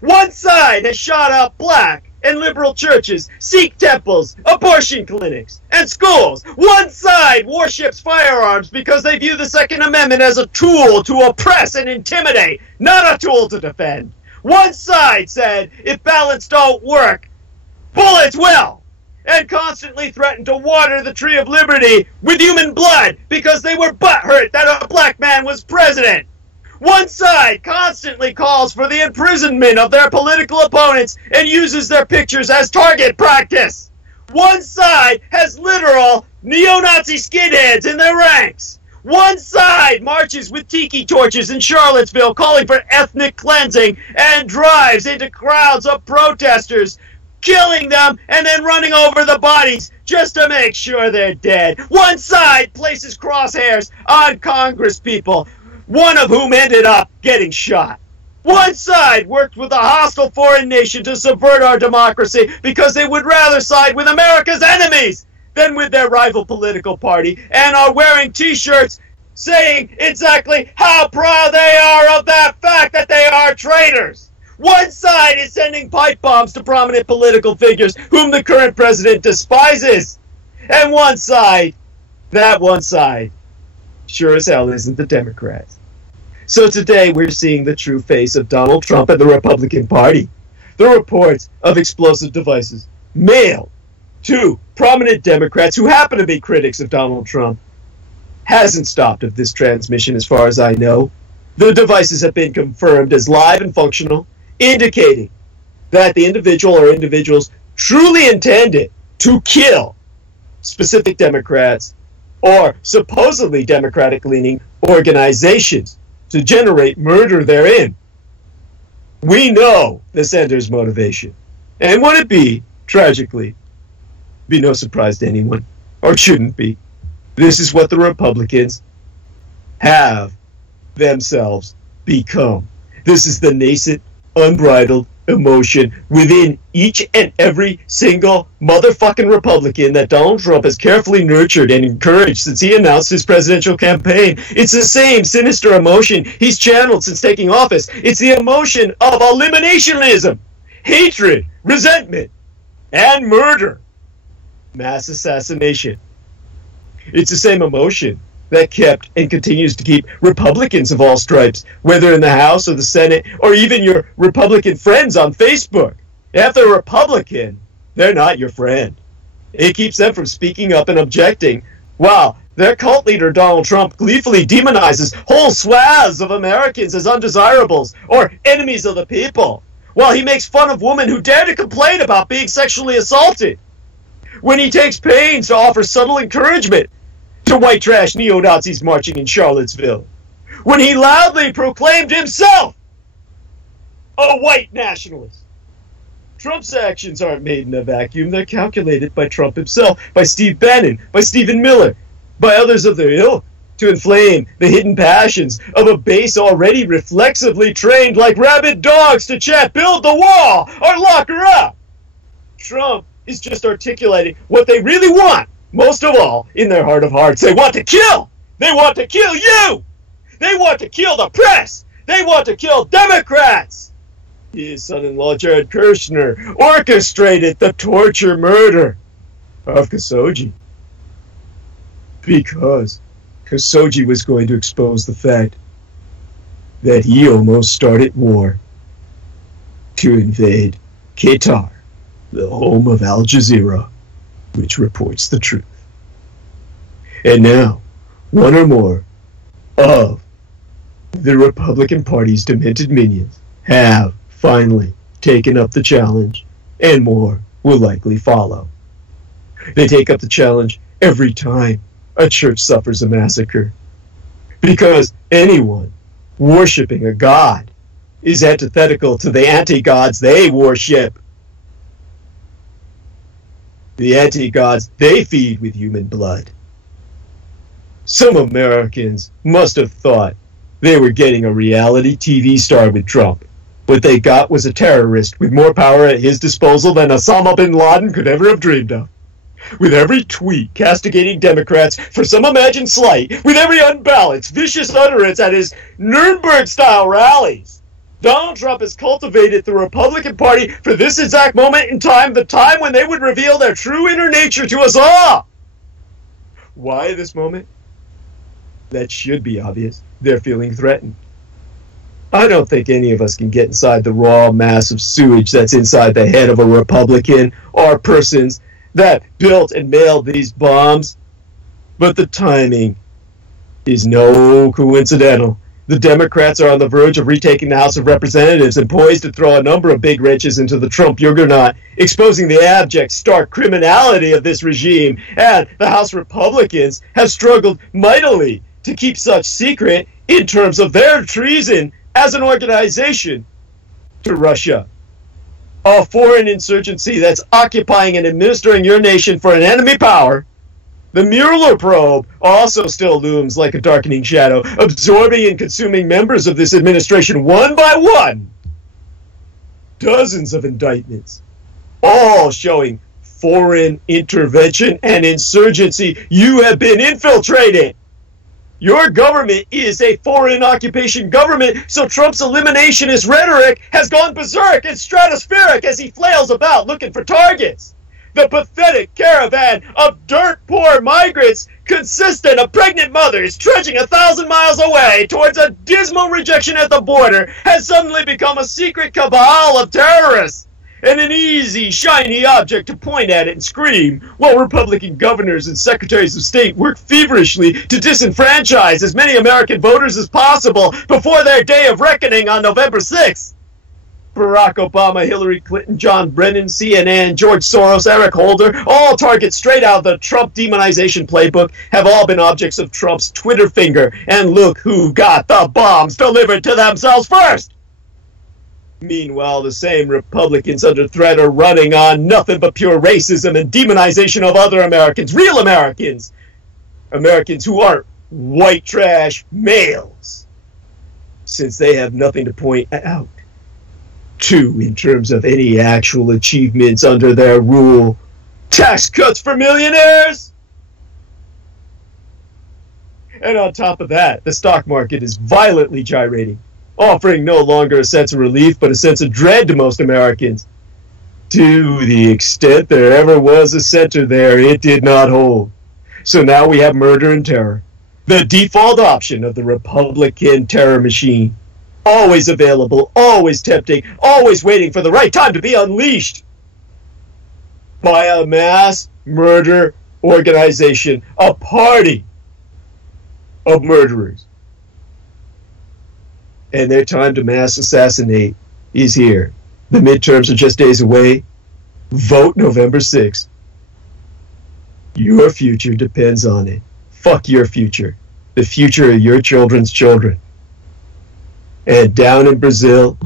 One side has shot up black and liberal churches, Sikh temples, abortion clinics, and schools. One side worships firearms because they view the Second Amendment as a tool to oppress and intimidate, not a tool to defend. One side said if balance don't work, bullets will, and constantly threatened to water the Tree of Liberty with human blood because they were butthurt that a black man was president. One side constantly calls for the imprisonment of their political opponents and uses their pictures as target practice. One side has literal neo-Nazi skinheads in their ranks. One side marches with tiki torches in Charlottesville calling for ethnic cleansing and drives into crowds of protesters, killing them and then running over the bodies just to make sure they're dead. One side places crosshairs on Congress people, one of whom ended up getting shot. One side worked with a hostile foreign nation to subvert our democracy because they would rather side with America's enemies than with their rival political party, and are wearing t-shirts saying exactly how proud they are of that fact that they are traitors. One side is sending pipe bombs to prominent political figures whom the current president despises. And one side, that one side, sure as hell isn't the Democrats. So today we're seeing the true face of Donald Trump and the Republican Party. The reports of explosive devices mailed to prominent Democrats who happen to be critics of Donald Trump hasn't stopped of this transmission as far as I know. The devices have been confirmed as live and functional, indicating that the individual or individuals truly intended to kill specific Democrats or supposedly Democratic-leaning organizations to generate murder therein. We know the sender's motivation. And would it be, tragically, be no surprise to anyone, or shouldn't be, this is what the Republicans have themselves become. This is the nascent, unbridled emotion within each and every single motherfucking Republican that Donald Trump has carefully nurtured and encouraged since he announced his presidential campaign. It's the same sinister emotion he's channeled since taking office. It's the emotion of eliminationism, hatred, resentment, and murder. Mass assassination. It's the same emotion that kept and continues to keep Republicans of all stripes, whether in the House or the Senate, or even your Republican friends on Facebook. If they're Republican, they're not your friend. It keeps them from speaking up and objecting, while their cult leader Donald Trump gleefully demonizes whole swaths of Americans as undesirables or enemies of the people, while he makes fun of women who dare to complain about being sexually assaulted, when he takes pains to offer subtle encouragement to white trash neo-Nazis marching in Charlottesville, when he loudly proclaimed himself a white nationalist. Trump's actions aren't made in a vacuum. They're calculated by Trump himself, by Steve Bannon, by Stephen Miller, by others of their ilk, to inflame the hidden passions of a base already reflexively trained like rabid dogs to chant, "Build the wall," or "Lock her up." Trump is just articulating what they really want. Most of all, in their heart of hearts, they want to kill! They want to kill you! They want to kill the press! They want to kill Democrats! his son-in-law Jared Kushner orchestrated the torture murder of Khashoggi. Because Khashoggi was going to expose the fact that he almost started war to invade Qatar, the home of Al Jazeera, which reports the truth. And now, one or more of the Republican Party's demented minions have finally taken up the challenge, and more will likely follow. They take up the challenge every time a church suffers a massacre, because anyone worshipping a god is antithetical to the anti-gods they worship. The anti-gods they feed with human blood. Some Americans must have thought they were getting a reality TV star with Trump. What they got was a terrorist with more power at his disposal than Osama bin Laden could ever have dreamed of. With every tweet castigating Democrats for some imagined slight, with every unbalanced, vicious utterance at his Nuremberg-style rallies, Donald Trump has cultivated the Republican Party for this exact moment in time, the time when they would reveal their true inner nature to us all. Why this moment? That should be obvious. They're feeling threatened. I don't think any of us can get inside the raw mass of sewage that's inside the head of a Republican or persons that built and mailed these bombs. But the timing is no coincidental. The Democrats are on the verge of retaking the House of Representatives and poised to throw a number of big wrenches into the Trump juggernaut, exposing the abject, stark criminality of this regime. And the House Republicans have struggled mightily to keep such secret in terms of their treason as an organization to Russia. A foreign insurgency that's occupying and administering your nation for an enemy power. The Mueller probe also still looms like a darkening shadow, absorbing and consuming members of this administration one by one. Dozens of indictments, all showing foreign intervention and insurgency. You have been infiltrated. Your government is a foreign occupation government, so Trump's eliminationist rhetoric has gone berserk and stratospheric as he flails about looking for targets. The pathetic caravan of dirt-poor migrants, consistent of pregnant mothers trudging 1,000 miles away towards a dismal rejection at the border, has suddenly become a secret cabal of terrorists, and an easy, shiny object to point at it and scream, while Republican governors and secretaries of state work feverishly to disenfranchise as many American voters as possible before their day of reckoning on November 6th. Barack Obama, Hillary Clinton, John Brennan, CNN, George Soros, Eric Holder, all targets straight out of the Trump demonization playbook, have all been objects of Trump's Twitter finger. And look who got the bombs delivered to themselves first! Meanwhile, the same Republicans under threat are running on nothing but pure racism and demonization of other Americans, real Americans. Americans who aren't white trash males, since they have nothing to point out to in terms of any actual achievements under their rule. Tax cuts for millionaires! And on top of that, the stock market is violently gyrating, offering no longer a sense of relief, but a sense of dread to most Americans. To the extent there ever was a center there, it did not hold. So now we have murder and terror, the default option of the Republican terror machine. Always available, always tempting, always waiting for the right time to be unleashed by a mass murder organization, a party of murderers. And their time to mass assassinate is here. The midterms are just days away. Vote November 6th. Your future depends on it. Fuck your future. The future of your children's children. And down in Brazil,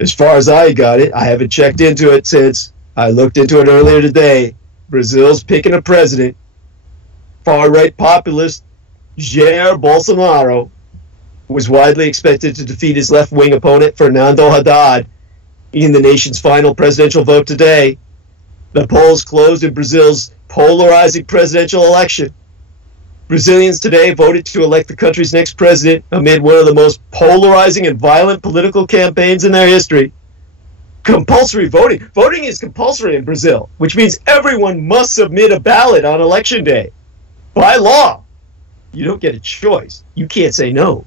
as far as I got it, I haven't checked into it since I looked into it earlier today. Brazil's picking a president. Far-right populist Jair Bolsonaro was widely expected to defeat his left-wing opponent Fernando Haddad in the nation's final presidential vote today. The polls closed in Brazil's polarizing presidential election. Brazilians today voted to elect the country's next president amid one of the most polarizing and violent political campaigns in their history. Compulsory voting. Voting is compulsory in Brazil, which means everyone must submit a ballot on election day. By law. You don't get a choice. You can't say no.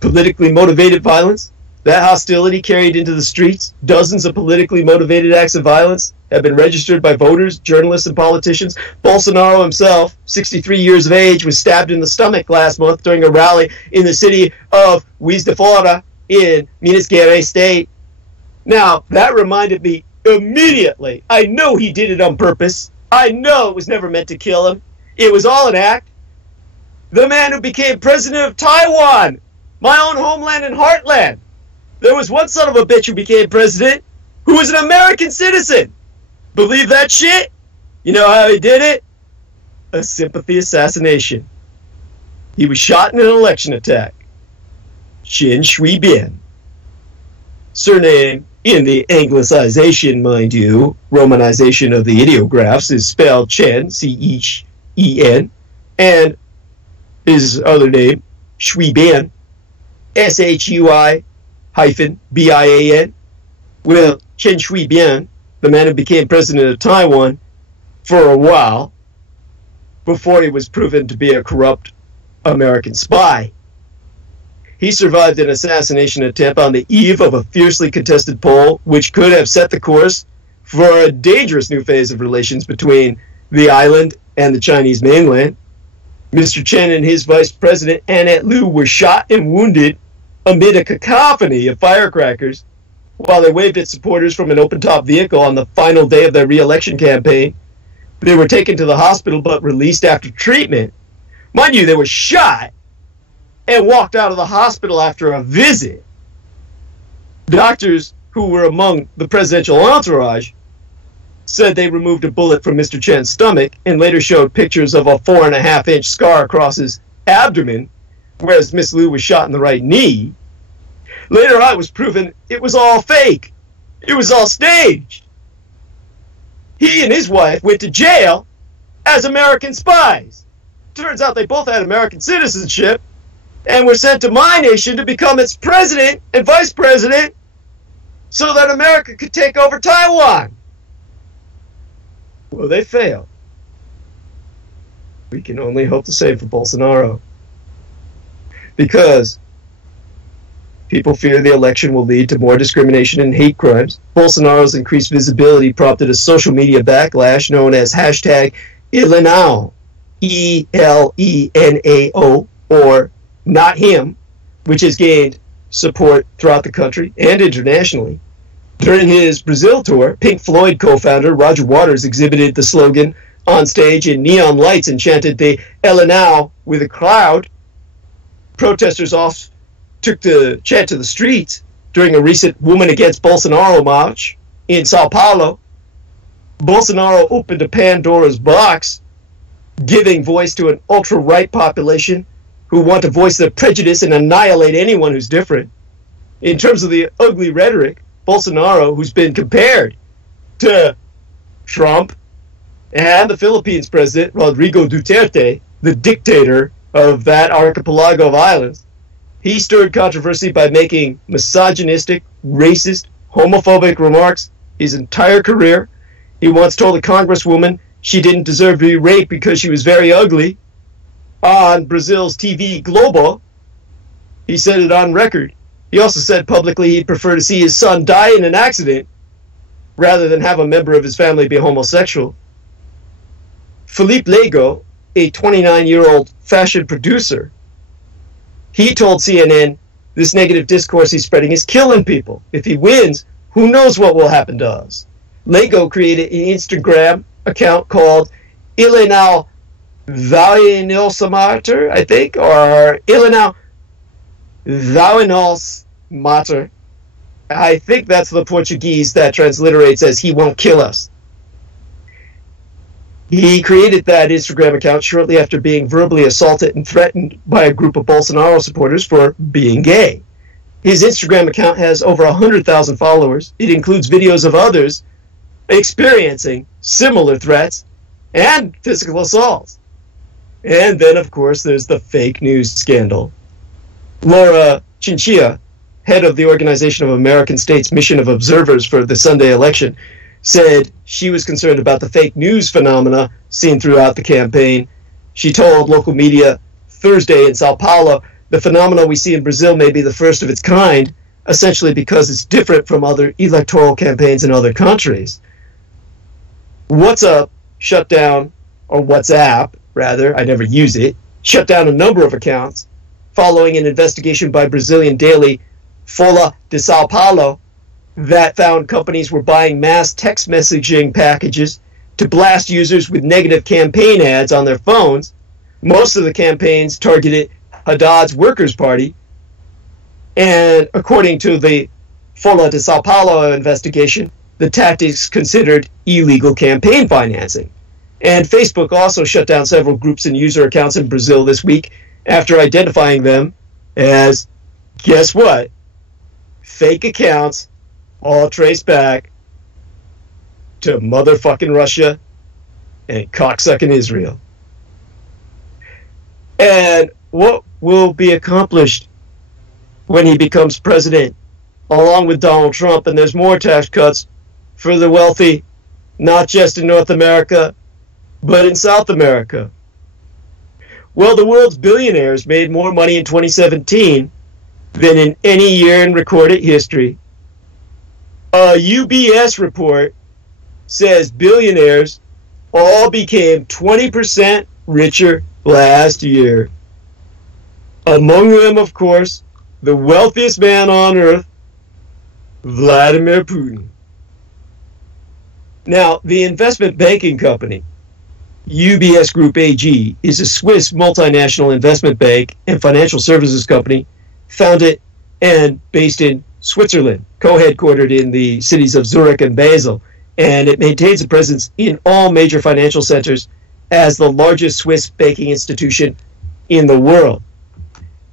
Politically motivated violence. That hostility carried into the streets. Dozens of politically motivated acts of violence have been registered by voters, journalists, and politicians. Bolsonaro himself, 63 years of age, was stabbed in the stomach last month during a rally in the city of Juiz de Fora in Minas Gerais state. Now, that reminded me immediately. I know he did it on purpose. I know it was never meant to kill him. It was all an act. The man who became president of Taiwan, my own homeland and heartland. There was one son of a bitch who became president who was an American citizen. Believe that shit? You know how he did it? A sympathy assassination. He was shot in an election attack. Chen Shui-bian. Surname, in the anglicization, mind you, romanization of the ideographs, is spelled Chen, C-H-E-N, and his other name, Shui-bian, S-H-U-I-B-I-A-N. Well, Chen Shui-bian, the man who became president of Taiwan for a while, before he was proven to be a corrupt American spy. He survived an assassination attempt on the eve of a fiercely contested poll, which could have set the course for a dangerous new phase of relations between the island and the Chinese mainland. Mr. Chen and his vice president, Annette Lu, were shot and wounded amid a cacophony of firecrackers while they waved at supporters from an open-top vehicle on the final day of their re-election campaign. They were taken to the hospital but released after treatment. Mind you, they were shot and walked out of the hospital after a visit. Doctors who were among the presidential entourage said they removed a bullet from Mr. Chen's stomach and later showed pictures of a 4.5-inch scar across his abdomen, whereas Miss Liu was shot in the right knee. Later on, it was proven it was all fake. It was all staged. He and his wife went to jail as American spies. Turns out they both had American citizenship and were sent to my nation to become its president and vice president so that America could take over Taiwan. Well, they failed. We can only hope the same for Bolsonaro. Because people fear the election will lead to more discrimination and hate crimes. Bolsonaro's increased visibility prompted a social media backlash known as hashtag #ÉIre-Land, E-L-E-N-A-O, or Not Him, which has gained support throughout the country and internationally. During his Brazil tour, Pink Floyd co-founder Roger Waters exhibited the slogan on stage in neon lights and chanted the #ÉIre-Land with a crowd. Protesters off took the chant to the streets during a recent Women Against Bolsonaro march in Sao Paulo. Bolsonaro opened a Pandora's box, giving voice to an ultra-right population who want to voice their prejudice and annihilate anyone who's different. In terms of the ugly rhetoric, Bolsonaro, who's been compared to Trump and the Philippines president, Rodrigo Duterte, the dictator of that archipelago of islands, he stirred controversy by making misogynistic, racist, homophobic remarks his entire career. He once told a congresswoman she didn't deserve to be raped because she was very ugly. On Brazil's TV Globo, he said it on record. He also said publicly he'd prefer to see his son die in an accident rather than have a member of his family be homosexual. Felipe Lego, a 29-year-old fashion producer, he told CNN, this negative discourse he's spreading is killing people. If he wins, who knows what will happen to us? Lego created an Instagram account called ÉIre-Land Matter, I think, or ÉIre-Land Matter. I think that's the Portuguese that transliterates as he won't kill us. He created that Instagram account shortly after being verbally assaulted and threatened by a group of Bolsonaro supporters for being gay. His Instagram account has over 100,000 followers. It includes videos of others experiencing similar threats and physical assaults. And then, of course, there's the fake news scandal. Laura Chinchilla, head of the Organization of American States Mission of Observers for the Sunday election, said she was concerned about the fake news phenomena seen throughout the campaign. She told local media Thursday in Sao Paulo, the phenomena we see in Brazil may be the first of its kind, essentially because it's different from other electoral campaigns in other countries. WhatsApp shut down, or WhatsApp, rather, I never use it, shut down a number of accounts following an investigation by Brazilian daily Folha de Sao Paulo that found companies were buying mass text messaging packages to blast users with negative campaign ads on their phones. Most of the campaigns targeted Haddad's Workers' Party, and according to the Folha de Sao Paulo investigation, the tactics considered illegal campaign financing. And Facebook also shut down several groups and user accounts in Brazil this week after identifying them as, guess what? Fake accounts, all traced back to motherfucking Russia and cocksucking Israel. And what will be accomplished when he becomes president, along with Donald Trump, and there's more tax cuts for the wealthy, not just in North America, but in South America? Well, the world's billionaires made more money in 2017 than in any year in recorded history. A UBS report says billionaires all became 20% richer last year. Among them, of course, the wealthiest man on earth, Vladimir Putin. Now, the investment banking company, UBS Group AG, is a Swiss multinational investment bank and financial services company founded and based in Switzerland, co-headquartered in the cities of Zurich and Basel, and it maintains a presence in all major financial centers as the largest Swiss banking institution in the world.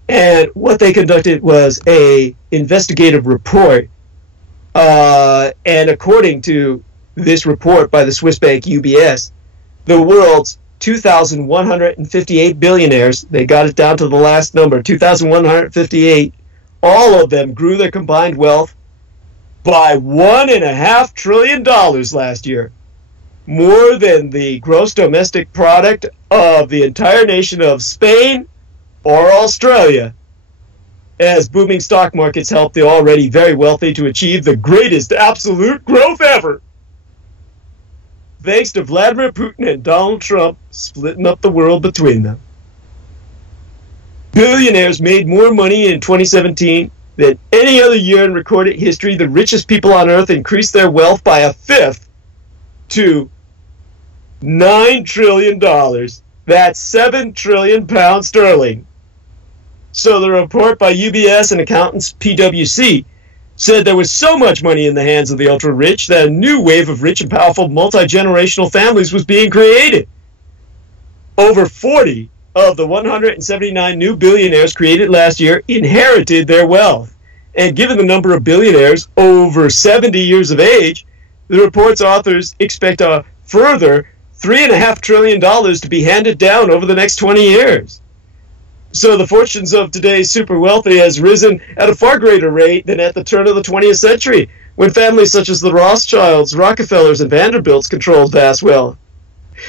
And what they conducted was a investigative report, and according to this report by the Swiss bank UBS, the world's 2,158 billionaires, they got it down to the last number, 2,158, all of them grew their combined wealth by $1.5 trillion last year, more than the gross domestic product of the entire nation of Spain or Australia, as booming stock markets helped the already very wealthy to achieve the greatest absolute growth ever, thanks to Vladimir Putin and Donald Trump splitting up the world between them. Billionaires made more money in 2017 than any other year in recorded history. The richest people on earth increased their wealth by a fifth to $9 trillion. That's 7 trillion pounds sterling. So the report by UBS and accountants PwC said there was so much money in the hands of the ultra-rich that a new wave of rich and powerful multi-generational families was being created. Over 40 of the 179 new billionaires created last year inherited their wealth. And given the number of billionaires over 70 years of age, the report's authors expect a further $3.5 trillion to be handed down over the next 20 years. So the fortunes of today's super wealthy has risen at a far greater rate than at the turn of the 20th century, when families such as the Rothschilds, Rockefellers, and Vanderbilts controlled vast wealth.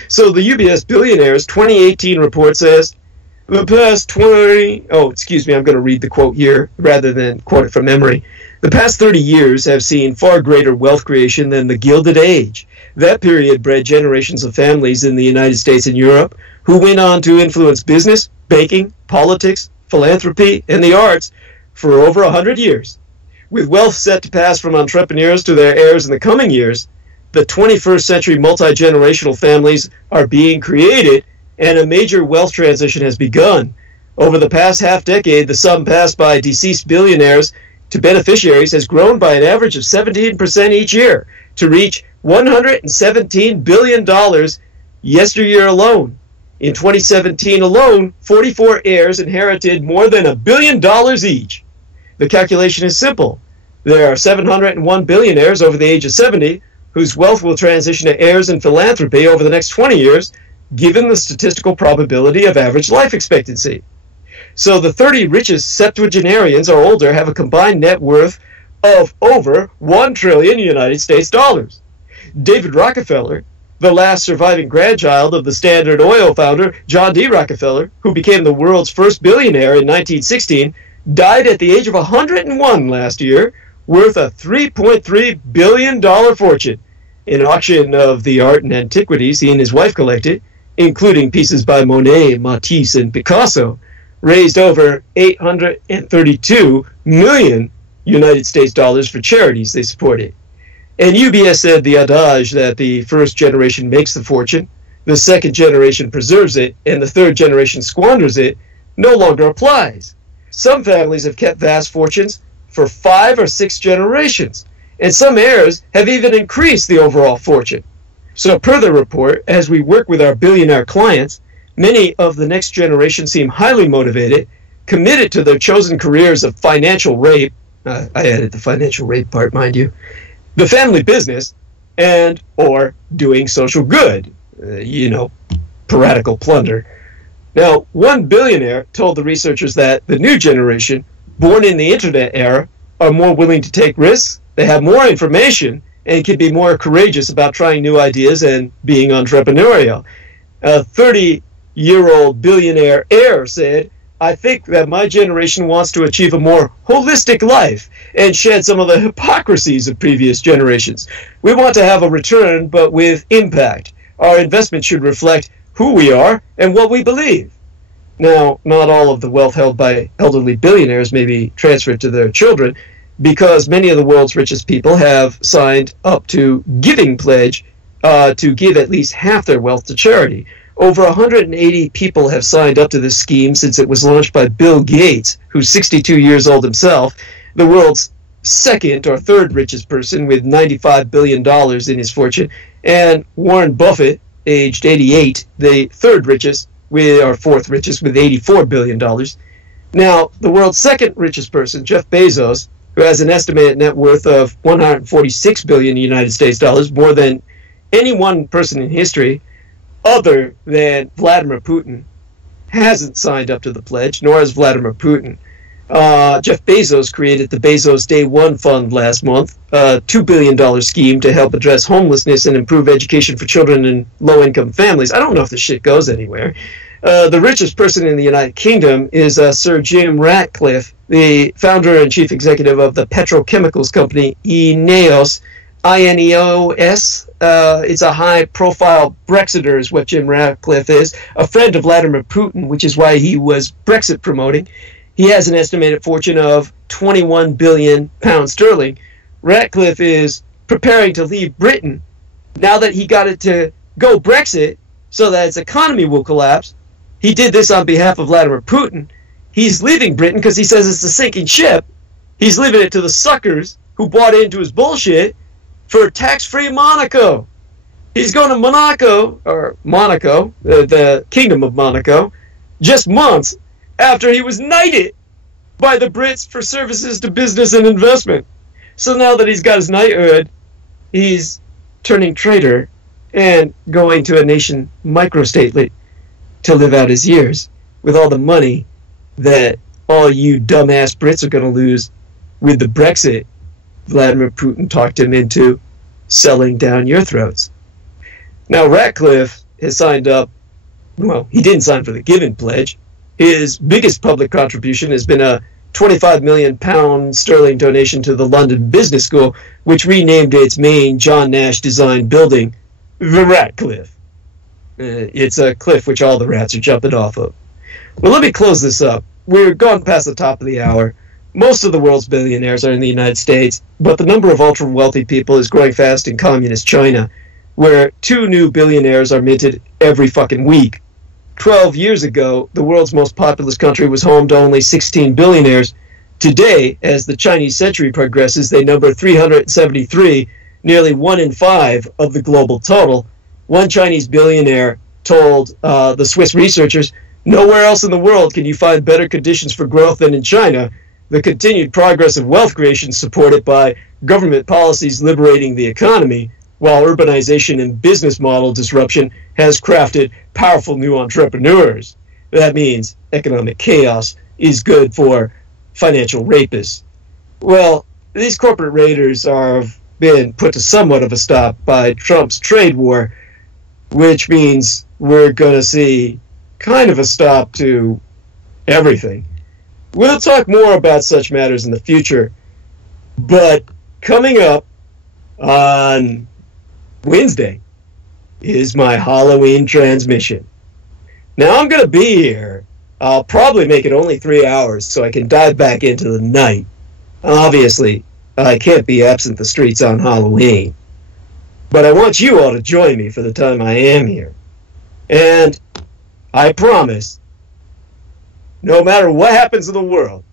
So the UBS Billionaires 2018 report says, I'm going to read the quote here rather than quote it from memory. The past 30 years have seen far greater wealth creation than the Gilded Age. That period bred generations of families in the United States and Europe who went on to influence business, banking, politics, philanthropy, and the arts for over 100 years. With wealth set to pass from entrepreneurs to their heirs in the coming years, the 21st century multi-generational families are being created, and a major wealth transition has begun. Over the past half-decade, the sum passed by deceased billionaires to beneficiaries has grown by an average of 17% each year to reach $117 billion yesteryear alone. In 2017 alone, 44 heirs inherited more than $1 billion each. The calculation is simple. There are 701 billionaires over the age of 70 whose wealth will transition to heirs in philanthropy over the next 20 years given the statistical probability of average life expectancy. So the 30 richest septuagenarians or older have a combined net worth of over 1 trillion United States dollars. David Rockefeller, the last surviving grandchild of the Standard Oil founder John D. Rockefeller, who became the world's first billionaire in 1916, died at the age of 101 last year, worth a $3.3 billion fortune. An auction of the art and antiquities he and his wife collected, including pieces by Monet, Matisse, and Picasso, raised over 832 million United States dollars for charities they supported. And UBS said the adage that the first generation makes the fortune, the second generation preserves it, and the third generation squanders it no longer applies. Some families have kept vast fortunes for 5 or 6 generations, and some heirs have even increased the overall fortune. So per the report, as we work with our billionaire clients, many of the next generation seem highly motivated, committed to their chosen careers of financial rape, I added the financial rape part, mind you, the family business, and or doing social good, piratical plunder. Now, one billionaire told the researchers that the new generation, born in the internet era, are more willing to take risks, they have more information, and can be more courageous about trying new ideas and being entrepreneurial. A 30-year-old billionaire heir said, "I think that my generation wants to achieve a more holistic life and shed some of the hypocrisies of previous generations. We want to have a return, but with impact. Our investment should reflect who we are and what we believe." Now, not all of the wealth held by elderly billionaires may be transferred to their children, because many of the world's richest people have signed up to Giving Pledge to give at least half their wealth to charity. Over 180 people have signed up to this scheme since it was launched by Bill Gates, who's 62 years old himself, the world's second or third richest person with $95 billion in his fortune, and Warren Buffett, aged 88, the third richest, or fourth richest, with $84 billion. Now, the world's second richest person, Jeff Bezos, who has an estimated net worth of 146 billion United States dollars, more than any one person in history, other than Vladimir Putin, hasn't signed up to the pledge, nor has Vladimir Putin. Jeff Bezos created the Bezos Day One Fund last month, a $2 billion scheme to help address homelessness and improve education for children in low-income families. I don't know if this shit goes anywhere. The richest person in the United Kingdom is Sir Jim Ratcliffe, the founder and chief executive of the petrochemicals company INEOS, INEOS. It's a high-profile Brexiter is what Jim Ratcliffe is, a friend of Vladimir Putin, which is why he was Brexit promoting. He has an estimated fortune of 21 billion pounds sterling. Ratcliffe is preparing to leave Britain now that he got it to go Brexit so that its economy will collapse. He did this on behalf of Vladimir Putin. He's leaving Britain because he says it's a sinking ship. He's leaving it to the suckers who bought into his bullshit for tax-free Monaco. He's going to Monaco, the Kingdom of Monaco, just months after he was knighted by the Brits for services to business and investment. So now that he's got his knighthood, he's turning traitor and going to a nation microstate to live out his years with all the money that all you dumbass Brits are going to lose with the Brexit Vladimir Putin talked him into selling down your throats. Now, Ratcliffe has signed up, well, he didn't sign for the Giving Pledge. His biggest public contribution has been a £25 million sterling donation to the London Business School, which renamed its main John Nash designed building the Ratcliffe. It's a cliff which all the rats are jumping off of. Well, let me close this up. We're gone past the top of the hour. Most of the world's billionaires are in the United States, but the number of ultra-wealthy people is growing fast in communist China, where 2 new billionaires are minted every fucking week. 12 years ago, the world's most populous country was home to only 16 billionaires. Today, as the Chinese century progresses, they number 373, nearly 1 in 5 of the global total. One Chinese billionaire told the Swiss researchers, "Nowhere else in the world can you find better conditions for growth than in China. The continued progress of wealth creation supported by government policies liberating the economy while urbanization and business model disruption has crafted powerful new entrepreneurs. That means economic chaos is good for financial rapists. Well, these corporate raiders have been put to somewhat of a stop by Trump's trade war, which means we're going to see kind of a stop to everything. We'll talk more about such matters in the future, but coming up on Wednesday is my Halloween transmission. Now, I'm going to be here. I'll probably make it only 3 hours so I can dive back into the night. Obviously, I can't be absent the streets on Halloween. But I want you all to join me for the time I am here. And I promise, no matter what happens in the world,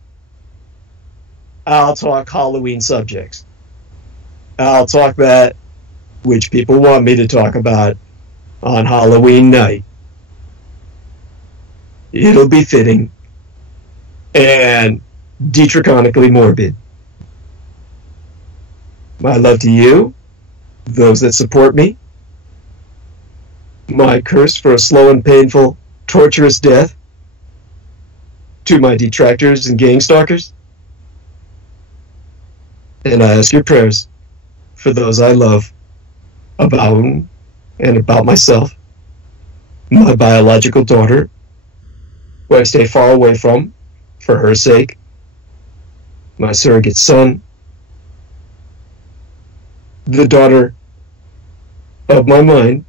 I'll talk Halloween subjects. I'll talk that which people want me to talk about on Halloween night. It'll be fitting and Dietrichonically morbid. My love to you, those that support me. My curse for a slow and painful, torturous death. To my detractors and gang stalkers. And I ask your prayers for those I love, about and about myself, my biological daughter, who I stay far away from for her sake, my surrogate son, the daughter of my mind,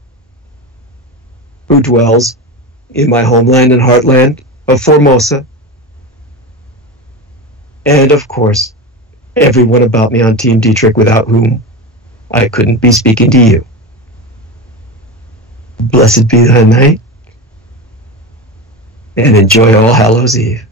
who dwells in my homeland and heartland of Formosa, and of course, everyone about me on Team Dietrich, without whom I couldn't be speaking to you. Blessed be thy night, and enjoy All Hallows Eve.